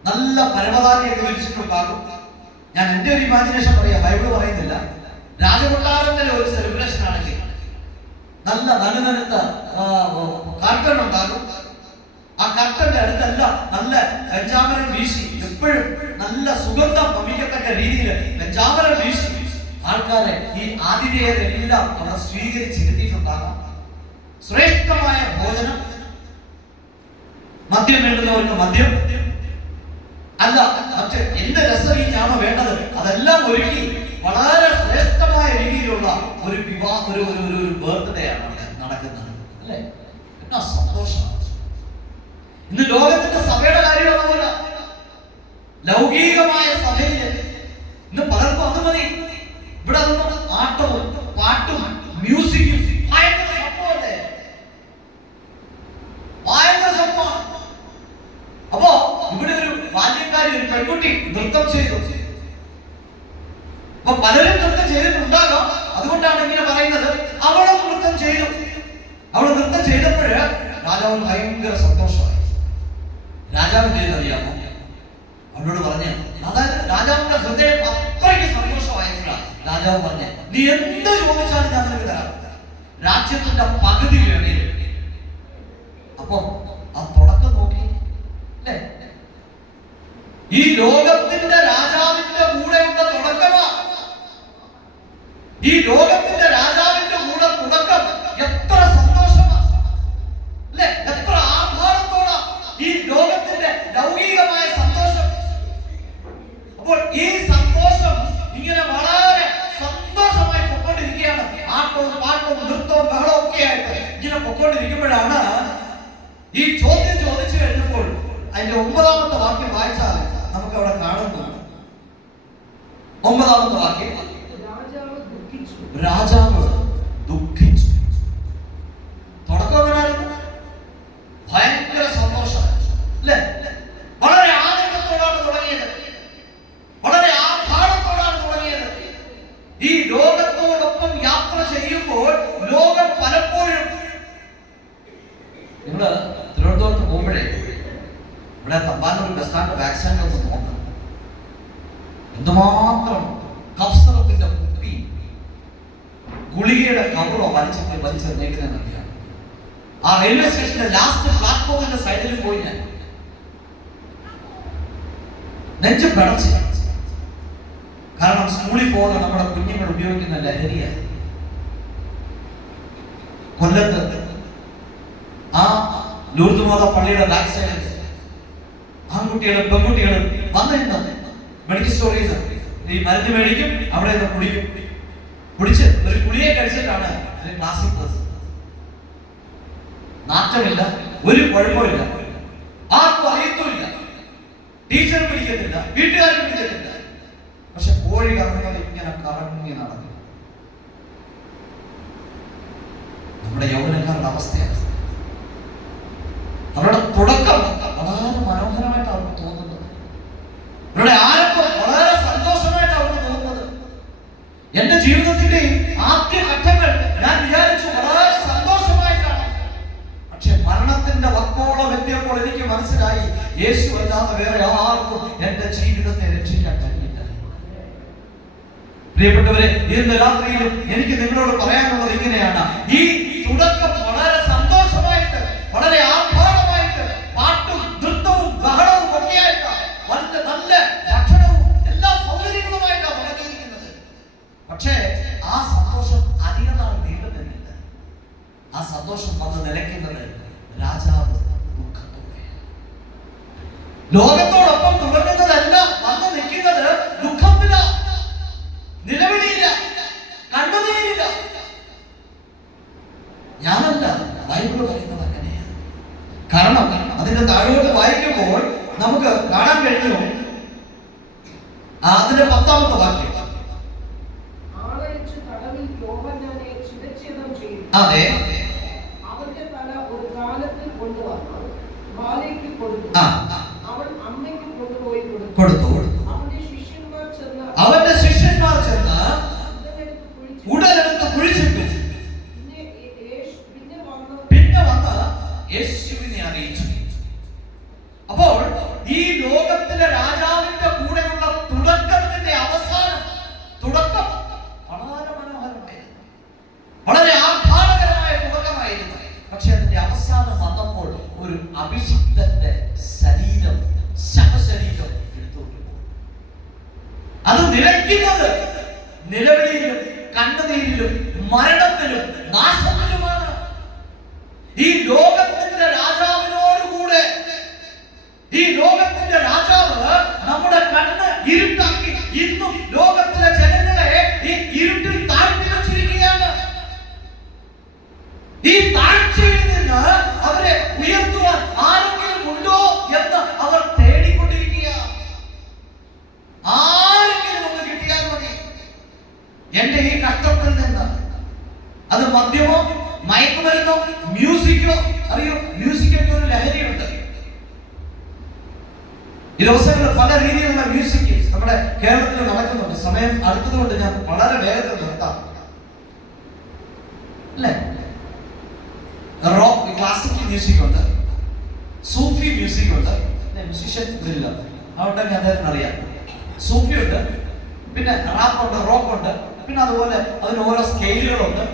നല്ല പരമതാരിയൊക്കെ വിളിച്ചിട്ടുണ്ടാകും. ഞാൻ എന്റെ ഒരു ഇമാജിനേഷൻ പറയാം, ബൈബിള് പറയുന്നില്ല. രാജകൊട്ടാരത്തിന്റെ ഒരു സെലിബ്രേഷൻ ആണെങ്കിൽ നല്ല നനുനനുത്ത കർട്ടൻ ഉണ്ടാകും. ആ കർട്ടന്റെ അടുത്തല്ല നല്ല വെഞ്ചാമരം വീശി, എപ്പോഴും നല്ല സുഗന്ധം വമിക്കത്തക്ക രീതിയിൽ വെഞ്ചാമരം വീശി ആൾക്കാരെ ഈ ആതിഥേയരെല്ലാം അവർ സ്വീകരിച്ചിരുത്തിയിട്ടുണ്ടാകാം. ശ്രേഷ്ഠമായ ഭോജനം, മദ്യം വേണ്ടുന്നവർക്ക് മദ്യം, അല്ല മറ്റ് എന്ത് രസരീതിയാണോ വേണ്ടത് അതെല്ലാം ഒരുക്കി വളരെ ശ്രേഷ്ഠമായ രീതിയിലുള്ള ഒരു ഒരു ബർത്ത്ഡേ ആണ് നടക്കുന്നത് അല്ലേ? എന്നാ സന്തോഷമാണ്. ഇന്ന് ലോകത്തിന്റെ സഭയുടെ കാര്യമാണ് പോലെ ലൗകികമായ സഭയിൽ ഇന്ന് പലർക്കും അത് മതി. ഇവിടെ അതൊന്നും ആട്ടവും പാട്ടും മ്യൂസിക്കും ഭയങ്കര സംഭവമല്ലേ, ഭയങ്കര സംഭവമാണ്. അപ്പോ ഇവിടെ ഒരു ബാല്യക്കാരി ഒരു പെൺകുട്ടി നൃത്തം ചെയ്തു. അപ്പൊ പലരും നൃത്തം ചെയ്തിട്ടുണ്ടാകാം. അതുകൊണ്ടാണ് ഇങ്ങനെ പറയുന്നത്. അവളും നൃത്തം ചെയ്തു. അവൾ നൃത്തം ചെയ്തപ്പോഴ് രാജാവിന് ഭയങ്കര സന്തോഷമായി. രാജാവ് ചെയ്തറിയാമോ? അവളോട് പറഞ്ഞ, അതായത് രാജാവിന്റെ ഹൃദയം അത്രയ്ക്ക് സന്തോഷമായപ്പോഴാണ് രാജാവ് പറഞ്ഞ, നീ എന്ത് ചോദിച്ചാലും ഞാൻ നിനക്ക് തരാം, രാജ്യത്തിന്റെ പകുതി വേണേ. അപ്പൊ ആ തുടക്കം നോക്കി അല്ലേ? ഈ ലോകത്തിന്റെ രാജാവിന്റെ കൂടെയുള്ള തുടക്കമാ. ഈ ലോകത്തിന്റെ രാജാവിന്റെ കൂടെ തുടക്കം എത്ര സന്തോഷമാണ് അല്ലെ? എത്ര ആഹ്ലാദത്തോടാ ഈ ലോകത്തിന്റെ ലൗകികമായ സന്തോഷം. അപ്പോൾ ഈ സന്തോഷം ഇങ്ങനെ വളരെ സന്തോഷമായി പൊക്കോണ്ടിരിക്കുകയാണ്. ആട്ടവും പാട്ടും നൃത്തവും ബഹളവും ഒക്കെ ആയിട്ട് ഇങ്ങനെ പൊക്കോണ്ടിരിക്കുമ്പോഴാണ് ഈ ചോദ്യം ചോദിച്ചു കഴിഞ്ഞപ്പോൾ അതിന്റെ 9ാമത്തെ വാക്യം വായിച്ചാൽ നമുക്ക് അവിടെ കാണുന്നു. 9ാമത്തെ വാക്യം, രാജാവ് ദുഃഖിച്ചു. തുടക്കം എങ്ങനെയായിരുന്നു? ഭയങ്കര സന്തോഷം അല്ലേ? വളരെ ആനന്ദത്തോടാണ് തുടങ്ങിയത്, വളരെ ആഹ്ലാദത്തോടാണ് തുടങ്ങിയത്. ഈ ലോകത്തോടൊപ്പം യാത്ര ചെയ്യുമ്പോൾ ലോകം പലപ്പോഴും, നിങ്ങള് തിരുവനന്തപുരത്ത് പോകുമ്പോഴേ ഇവിടെ Thampanoor bus stand back stand ഒന്ന് നോക്കണം. എന്തുമാത്രം കഫ്സറത്തിന്റെ കുപ്പി ഗുളികയുടെ കവറോ വലിച്ചെറിഞ്ഞേക്കുന്നറിയാം. ആ റെയിൽവേ സ്റ്റേഷന്റെ ലാസ്റ്റ് പ്ലാറ്റ്ഫോമിന്റെ സൈഡിൽ പോയി ഞാൻ നെഞ്ച് പിടച്ച്. കാരണം സ്കൂളിൽ പോകുന്ന നമ്മുടെ കുഞ്ഞുങ്ങൾ ഉപയോഗിക്കുന്ന ലഹരിയാണ്. കൊല്ലത്ത് ആ ലൂർദ് മാതാ പള്ളിയുടെ ബാക്ക് സൈഡിൽ ആൺകുട്ടികളും പെൺകുട്ടികളും വന്നിരുന്നു. മെഡിക്കൽ സ്റ്റോറീസ് ഈ മരുന്ന് മേടിക്കും, അവിടെ നിന്ന് കുടിക്കും. കുടിച്ച് ഒരു കുളിയെ കഴിച്ചിട്ടാണ് ക്ലാസ്സിൽ പോകുന്നത്. നാറ്റമില്ല, ഒരു കുഴപ്പമില്ല, ആർക്കും അറിയത്തുമില്ല, ടീച്ചർ പിടിക്കത്തില്ല, വീട്ടുകാരും പിടിക്കത്തില്ല. പക്ഷെ കോഴി കറങ്ങുന്നത് ഇങ്ങനെ കറങ്ങി നടന്നു. നമ്മുടെ യൗവനക്കാരുടെ അവസ്ഥയാണ്. യേശു അല്ലാതെ വേറെ ആർക്കും എന്റെ ജീവിതത്തെ രക്ഷിക്കാൻ കഴിയില്ല. പ്രിയപ്പെട്ടവരെ, ഇന്ന് രാത്രിയിലും എനിക്ക് നിങ്ങളോട് പറയാനുള്ളത് ഇങ്ങനെയാണ്. ഈ തുടക്കം വളരെ സന്തോഷമായിട്ട്, വളരെ ആഹ്ലാദമായിട്ട്, പാട്ടും നൃത്തവും ബഹളവും ഒക്കെയായിട്ട്, നല്ല ഭക്ഷണവും എല്ലാ സൗകര്യങ്ങളുമായിട്ടാണ് തുടങ്ങിയിരിക്കുന്നത്. പക്ഷേ ആ സന്തോഷം അധികനാൾ നീണ്ടു നിന്നില്ല. ആ സന്തോഷം വന്ന് നിലയ്ക്കുന്നത് രാജാവ് ദുഃഖത്തോടെ. ലോകത്തോടൊപ്പം തുടങ്ങുന്നതെല്ലാം വന്ന് നിൽക്കുന്നത് ദുഃഖത്തില, നിലവിളിയില്ല, കണ്ണുനീരില്ല. ഞാനല്ല, ബൈബിള് പറയുന്നത് അങ്ങനെയാണ്. കാരണം അതിന്റെ താഴോട്ട് വായിക്കുമ്പോൾ നമുക്ക് കാണാൻ കഴിഞ്ഞു. അതിന്റെ 10ാമത്തെ വാക്യം, അതെ, അവന്റെ തല ഒരു കാലത്തിൽ കൊണ്ടുവന്നു ബാലയ്ക്ക് കൊടുത്തു. അവൻ അമ്മയ്ക്ക് കൊണ്ടുപോയി കൊടുത്തു. അവന്റെ ശിഷ്യന്മാർ ചെന്ന് ഉടലെടുത്ത് കുഴിച്ചിട്ടു. പിന്നെ വന്ന് യേശുവിനെ അറിയിച്ചു. അപ്പോൾ ഈ ലോകത്തിലെ രാജാവിന്റെ കൂടെയുള്ള തുടക്കത്തിന്റെ അവസാനം, തുടക്കം വളരെ മനോഹരമായിരുന്നു, വളരെ ആഹ്ലാദകരമായ തുടക്കമായിരുന്നു. പക്ഷെ അതിന്റെ അവസാനം വന്നപ്പോൾ ഒരു അഭിഷിക്തന്റെ ശരീരം, ശവശരീരം എടുത്തുകൊണ്ട് പോകും. അത് നിലയ്ക്കുന്നത് നിലവിളിയിലും കണ്ണുനീരിലും മരണത്തിലും നാശത്തിലുമാണ്. ഈ ലോകത്തിന്റെ രാജാവിനോടുകൂടെ, ഈ ലോകത്തിന്റെ രാജാവ് നമ്മുടെ കണ്ണ് ഇരുട്ടാക്കി ഇന്നും ലോകത്തിലെ ജനങ്ങളെ ഈ ഇരുട്ടിൽ താഴ്ത്തി വെച്ചിരിക്കുകയാണ്. ഈ താഴ്ചയിൽ നിന്ന് അവരെ ഉയർത്തുവാൻ ആരെങ്കിലും ഉണ്ടോ എന്ന് അവർ തേടിക്കൊണ്ടിരിക്കുക. ആരെങ്കിലും ഒന്ന് കിട്ടിയാൽ മതി എന്റെ ഈ കഷ്ടത്തിൽ നിന്ന്. അത് മദ്യമോ, മയക്കുമരുന്നോ, മ്യൂസിക്കോ. അറിയോ, മ്യൂസിക്കൊക്കെ ഒരു ലഹരിയുണ്ട്. ഈ ദിവസങ്ങളിൽ പല രീതിയിലുള്ള മ്യൂസിക് നമ്മുടെ കേരളത്തിൽ നടക്കുന്നുണ്ട്. സമയം അടുത്തതുകൊണ്ട് ഞാൻ വളരെ വേഗത്തിൽ നിർത്താം. അല്ലേ, റോക്ക്, ക്ലാസിക്കൽ മ്യൂസിക് ഉണ്ട്, സൂഫി മ്യൂസിക് ഉണ്ട്. മ്യൂസിഷ്യൻ ഇതില്ല, അതുകൊണ്ടെങ്കിൽ അദ്ദേഹത്തിന് അറിയാം. സൂഫി ഉണ്ട്, പിന്നെ റാപ്പ് ഉണ്ട്, റോക്ക് ഉണ്ട്, പിന്നെ അതുപോലെ അതിന് ഓരോ സ്കെയിലുകളുണ്ട്.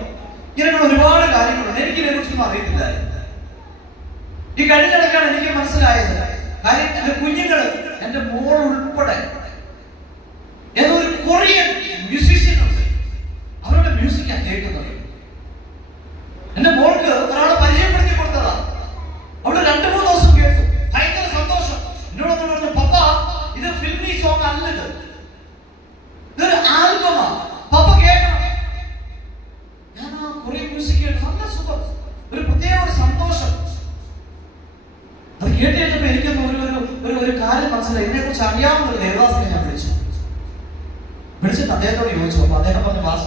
ഇങ്ങനെയുള്ള ഒരുപാട് കാര്യങ്ങളുണ്ട്. എനിക്ക് ഇതിനെക്കുറിച്ചൊന്നും അറിയത്തില്ലായിരുന്നു. ഈ കഴിഞ്ഞിടക്കാണ് എനിക്ക് മനസ്സിലായത്. കാര്യം എന്റെ കുഞ്ഞുങ്ങള്, എന്റെ മോൾ ഉൾപ്പെടെ ഏതൊരു കൊറിയൻ മ്യൂസീഷ്യൻ ഉണ്ട്, അവരുടെ മ്യൂസിക്കാണ് കേൾക്കുന്നത്. എന്റെ മോൾക്ക് ഒരാളെ പരിചയപ്പെടുത്തി കൊടുത്തതാ. അവള് 2-3 ദിവസം കേട്ടു, ഭയങ്കര സന്തോഷം. എന്നോട് പറഞ്ഞു, പപ്പ ഇത് ഫിൽമി സോങ് അല്ലത്, ഇതൊരു ആൽബമാ, പപ്പ കേൾക്കണം. ഞാൻ ആ കൊറിയൻ മ്യൂസിക് കേട്ടു, നല്ല സുഖം, ഒരു പ്രത്യേക ഒരു സന്തോഷം. അത് കേട്ട് കഴിഞ്ഞപ്പോ എനിക്കൊന്ന് ഒരു കാര്യം മനസ്സിലായി. ഇതിനെ കുറിച്ച് അറിയാവുന്ന ഒരു ദേവദാസനെ ഞാൻ വിളിച്ചിട്ട് അദ്ദേഹത്തോട് ചോദിച്ചു. അപ്പൊ അദ്ദേഹം പറഞ്ഞു, ഭാഷ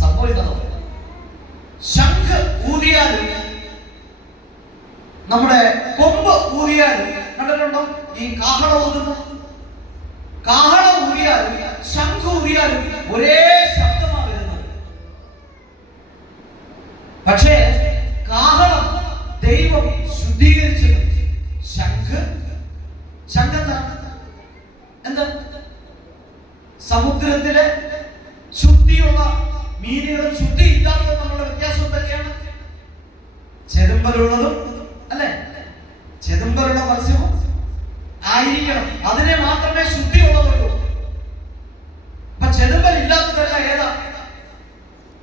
സംഭവിക്കുന്നത് ശംഖ് ഊതിയാലും നമ്മുടെ കൊമ്പ് ഊതിയാലും, കണ്ടിട്ടുണ്ടോ ഈ കാഹള ഊതുന്നു, കാഹള ഊതിയാലും ശംഖ് ഊതിയാലും ഒരേ ശബ്ദമാണ് വരുന്നത്. പക്ഷേ കാഹളം ദൈവം ശുദ്ധീകരിച്ചത്. ശംഖ് എന്താ, സമുദ്രത്തിലെ ശുദ്ധിയുള്ള മീനുകളും ശുദ്ധി ഇല്ലാത്തതും തമ്മിലുള്ള വ്യത്യാസം എന്തൊക്കെയാണ്? ചെതുമ്പലുള്ളതും അല്ലെ, ചെതുമ്പലുള്ള മത്സ്യവും ആയിരിക്കണം, അതിനെ മാത്രമേ ശുദ്ധിയുള്ളതുള്ളൂ. അപ്പൊ ചെതുമ്പൽ ഇല്ലാത്തതല്ല ഏതാ?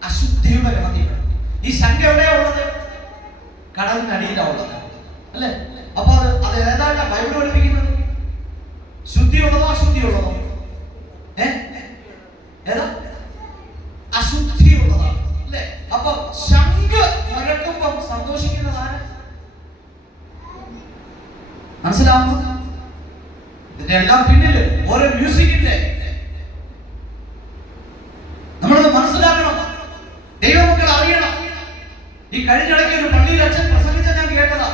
അശുദ്ധിയുടെ ഗണത്തിലാണ്. ഈ ശംഖ എവിടെയാ ഉള്ളത്? കടലിനടിയിലാണ് ഉള്ളത്, അല്ലെ? അപ്പൊ അത് ഏതാണ് ബൈബിൾ പഠിപ്പിക്കുന്നത്? ശുദ്ധിയുള്ളതോ അശുദ്ധിയുള്ളതോ? ഏതാ? അശുദ്ധിയുള്ളതാണ്, അല്ലെ? അപ്പൊ ശംഖ് മുഴക്കുമ്പം സന്തോഷിക്കുന്നതാണ്. മനസ്സിലാവുന്നു? ഇതിന്റെ എല്ലാം പിന്നില് ഓരോ മ്യൂസിക്കിന്റെ നമ്മളത് മനസ്സിലാക്കണം. ദൈവമക്കൾ അറിയണം. ഈ കഴിഞ്ഞിടയ്ക്ക് ഒരു പള്ളിയിൽ അച്ഛൻ പ്രസംഗിച്ച ഞാൻ കേട്ടതാ,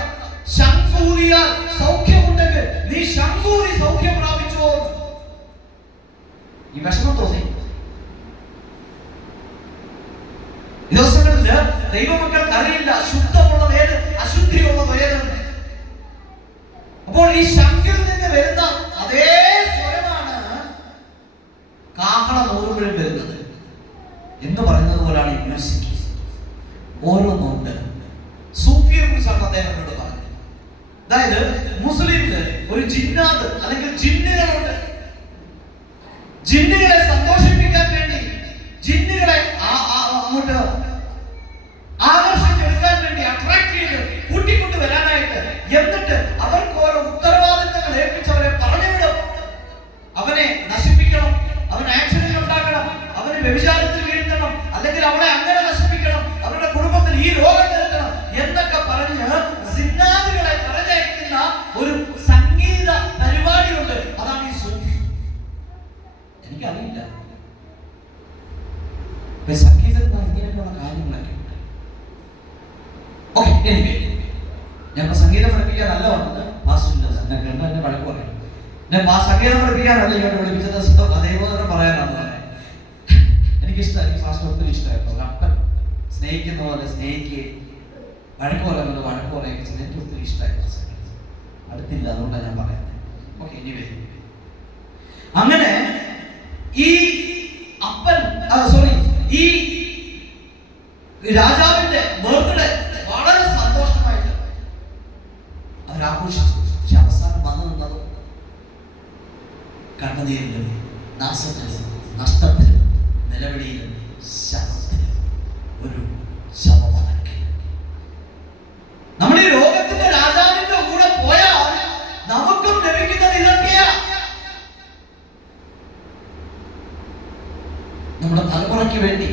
ശംഖൂരിയാൽ സൗഖ്യമുണ്ടെങ്കിൽ നീ ശംഖൂരി സൗഖ്യം പ്രാപിച്ചോ. ഈ വിഷമം തോന്നി. ദിവസങ്ങളില് ദൈവമക്കൾക്ക് അറിയില്ല ശുദ്ധമുള്ളത് ഏത്, അശുദ്ധിയുള്ളത് ഏതെന്ന്. അപ്പോൾ ഈ ശംഖിൽ നിന്ന് വരുന്ന അതേ സ്വരമാണ് കാഹളം ഊരുമ്പോഴും വരുന്നത് എന്ന് പറയുന്നത് പോലാണ് ഈ മ്യൂസിക്. ഓരോന്നുണ്ട്. സൂഫിയെ കുറിച്ചാണ് അദ്ദേഹം എന്നോട് പറഞ്ഞത്. അതായത് മുസ്ലിംസ് ഒരു ജിന്നാദ് അല്ലെങ്കിൽ ജിന്നുകളുണ്ട്. ജിന്നുകളെ സന്തോഷിപ്പിക്കാൻ വേണ്ടി, ജിന്നുകളെ അങ്ങോട്ട് ആകർഷിച്ചെടുക്കാൻ വേണ്ടി, അട്രാക്ട് ചെയ്ത് കൂട്ടിക്കൊണ്ട് വരാനായിട്ട്, എന്നിട്ട് അവർക്ക് ഓരോ ഉത്തരവാദിത്തങ്ങൾ ഏൽപ്പിച്ചവരെ പറഞ്ഞുവിടും. അവനെ നശിപ്പിക്കണം, അവൻ ആക്സിഡന്റ് ഉണ്ടാക്കണം, അവന് വ്യഭിചാരത്തിൽ വീഴ്ത്തണം, അല്ലെങ്കിൽ അവളെ അങ്ങനെ നശിപ്പിക്കണം, അവരുടെ കുടുംബത്തിൽ ഈ രോഗം വരുത്തണം എന്നൊക്കെ പറഞ്ഞ് സിന്നാദുകളെ പറഞ്ഞയക്കുന്ന ഒരു സംഗീത പരിപാടിയുണ്ട്. അതാണ് ഈ സൂഫി. എനിക്കറിയില്ല സംഗീതത്തിൽ ഇങ്ങനെയൊക്കെയുള്ള കാര്യങ്ങളൊക്കെ ഉണ്ട്. ഓക്കെ, എനിക്ക് ഞാൻ സംഗീതം പഠിപ്പിക്കാൻ നല്ല വന്നത് എന്നെ വഴക്ക് പറയാം. സംഗീതം പഠിപ്പിക്കാനല്ല ഇങ്ങോട്ട് വിളിപ്പിച്ചത്, അതേപോലെ പറയാനാണ് പറഞ്ഞത്. എനിക്കിഷ്ടമായി, എനിക്ക് ഫാസ്റ്റ് ഒത്തിരി ഇഷ്ടമായിരുന്നു. ഒരു അപ്പൻ സ്നേഹിക്കുന്ന പോലെ സ്നേഹിക്കുകയും വഴക്ക് പറയുന്നത് വഴക്ക് പറയുകയും ചെയ്ത് എനിക്ക് ഒത്തിരി ഇഷ്ടമായിരുന്നു. അടുത്തില്ല, അതുകൊണ്ടാണ് ഞാൻ പറയുന്നത്. ഓക്കെ, എനിവേ അങ്ങനെ ഈ അപ്പൻ ഈ രാജാവിന്റെ ബർത്ത്ഡേ വളരെ സന്തോഷമായിട്ട് അവരാഘോഷിച്ചു. പക്ഷെ അവസാനം വന്നു നിന്നത് കണ്ണുനീരിലും നാശത്തിലും നഷ്ടത്തിലും നിലവിളിയിലും ശവത്തിലും ഒരു ശവമടക്കി. നമ്മൾ ഈ ലോകത്തിന്റെ രാജാവിന്റെ കൂടെ പോയാൽ നമുക്കും ലഭിക്കുന്നത് ഇതൊക്കെയാ. നമ്മുടെ തലമുറയ്ക്ക് വേണ്ടി,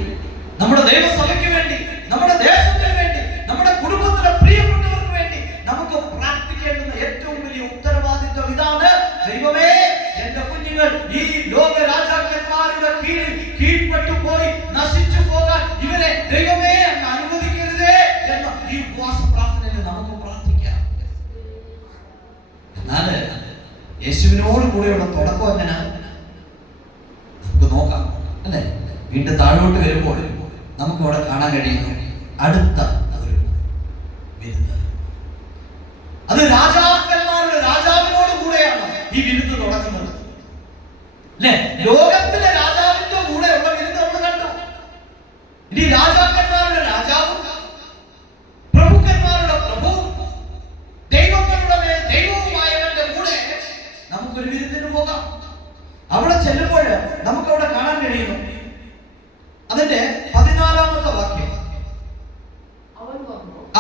നമ്മുടെ ദൈവസഭയ്ക്ക് വേണ്ടി, നമ്മുടെ ദേശത്തിന് വേണ്ടി, നമ്മുടെ കുടുംബത്തിലെ പ്രിയപ്പെട്ടവർക്ക് വേണ്ടി നമുക്ക് പ്രാർത്ഥിക്കേണ്ടുന്ന ഏറ്റവും വലിയ ഉത്തരവാദിത്വം ഇതാണ്. ദൈവമേ, എന്റെ കുഞ്ഞുങ്ങൾ ഈ ലോക രാജാക്കന്മാരുടെ കീഴ്പ്പെട്ടു പോയി നശിച്ചു പോകാൻ ഇവരെ ദൈവമേ അങ്ങ് അനുവദിക്കരുതേ എന്ന ഈ ഉപവാസ പ്രാർത്ഥനയിൽ നമുക്ക് പ്രാർത്ഥിക്കാം. എന്നാൽ യേശുവിനോട് കൂടെയുള്ള തുടക്കം എങ്ങനെ നമുക്ക് നോക്കാം, അല്ലെ? വീണ്ടും താഴോട്ട് വരുമ്പോൾ നമുക്ക് അവിടെ കാണാൻ കഴിയുന്നു അടുത്ത ഒരു വിരുന്ന്. അത് രാജാക്കന്മാരുടെ രാജാവിനോട് കൂടെയാണ് ഈ വിരുന്ന് തുടങ്ങുന്നത്, അല്ലെ? ലോകത്തിലെ രാജാവിന്റെ കൂടെയുള്ള വിരുന്ന് നമ്മൾ കണ്ടു. ഇനി രാജാക്കന്മാരുടെ രാജാവും പ്രഭുക്കന്മാരുടെ പ്രഭുവും ദൈവങ്ങളുടെ മേൽ ദൈവവുമായവന്റെ കൂടെ നമുക്കൊരു വിരുന്നിന് പോകാം. അവിടെ ചെല്ലുമ്പോൾ നമുക്ക് അവിടെ കാണാൻ കഴിയുന്നു അതിന്റെ 14-ാമത്തെ വാക്യം.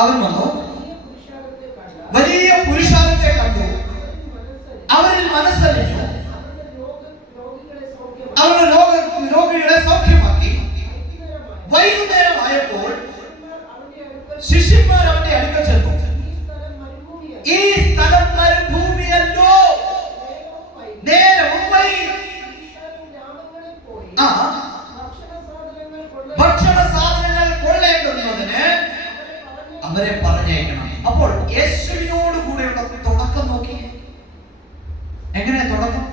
അവൻ വന്നു, വലിയ പുരുഷാരത്തെ കണ്ടു, അവരിൽ മനസ്സലിഞ്ഞു, അവരുടെ രോഗികളെ സൗഖ്യമാക്കി. വൈകുന്നേരമായപ്പോൾ ശിഷ്യന്മാർ അവന്റെ അടുക്കൽ ചെന്നു, ഈ സ്ഥലം മരുഭൂമിയല്ലോ, നേരവും വൈകി, ഭക്ഷണ സാധനങ്ങൾ കൊള്ളേണ്ടുന്നതിന് അവരെ പറഞ്ഞേക്കണം. അപ്പോൾ യേശുവിനോട് കൂടെയുള്ള തുടക്കം നോക്കി. എങ്ങനെയാ തുടക്കം?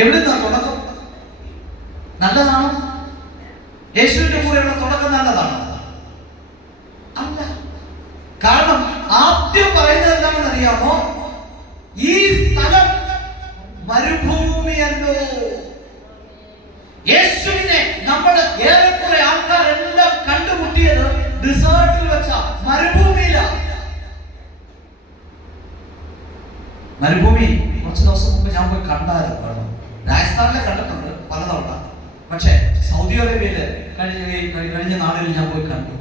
എവിടുന്നാ തുടക്കം? നല്ലതാണോ? യേശുവിന്റെ കൂടെയുള്ള തുടക്കം നല്ലതാണോ? അല്ല. കാരണം ആദ്യം പറയുന്നത് എന്താണെന്ന് അറിയാമോ? ഈ സ്ഥലം മരുഭൂമിയല്ലോ. യേശുവിനെ നമ്മൾ ഏറെക്കുറെ ആൾക്കാരെല്ലാം കണ്ടുമുട്ടിയത് ഡിസേർട്ടിൽ വെച്ച, മരുഭൂമിയില. മരുഭൂമി കുറച്ച് ദിവസം മുമ്പ് ഞാൻ പോയി കണ്ടായിരുന്നു. രാജസ്ഥാനിലെ കണ്ടിട്ടുണ്ട് പലതവണ, പക്ഷേ സൗദി അറേബ്യയില് കഴിഞ്ഞ നാടുകളിൽ ഞാൻ പോയി കണ്ടു.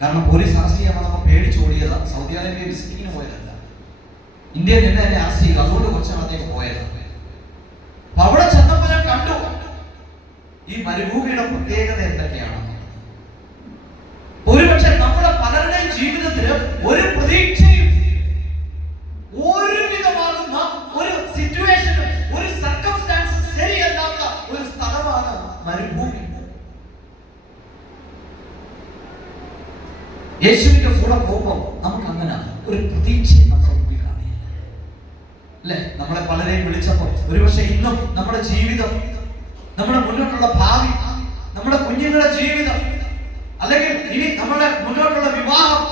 കാരണം പോലീസ് അറസ്റ്റ് ചെയ്യാൻ വന്നപ്പോൾ പേടിച്ചോടിയതാണ്. സൗദി അറേബ്യ വിസിറ്റിങ്ങിന് പോയതല്ല, ഇന്ത്യയിൽ നിന്ന് എന്നെ അറസ്റ്റ് ചെയ്തു. അതുകൊണ്ട് കുറച്ച് നാളത്തേക്ക് പോയത്. അപ്പൊ അവിടെ ചെന്നപ്പോൾ ഞാൻ കണ്ടു ഈ മരുഭൂമിയുടെ പ്രത്യേകത എന്തൊക്കെയാണ്. ഒരുപക്ഷെ നമ്മുടെ പലരുടെയും ജീവിതത്തിൽ ഒരു പ്രതീക്ഷയും ഒരു വിധമാകുന്ന ഒരു സിറ്റുവേഷനും ഒരു സർക്കംസ്റ്റാൻസും ശരിയല്ലാത്ത ഒരു സ്ഥലമാണ് മരുഭൂമി. യേശുവിന്റെ കൂടെ പോകുമ്പോൾ നമുക്ക് അങ്ങനെ ഒരു പ്രതീക്ഷയും നമ്മുടെ മുമ്പിൽ കാണില്ല, അല്ലെ? നമ്മളെ പലരെയും വിളിച്ചപ്പോൾ ഒരുപക്ഷെ ഇന്നും നമ്മുടെ ജീവിതം, നമ്മുടെ മുന്നോട്ടുള്ള ഭാവി, നമ്മുടെ കുഞ്ഞുങ്ങളുടെ ജീവിതം, അല്ലെങ്കിൽ ഇനി നമ്മുടെ മുന്നോട്ടുള്ള വിവാഹം,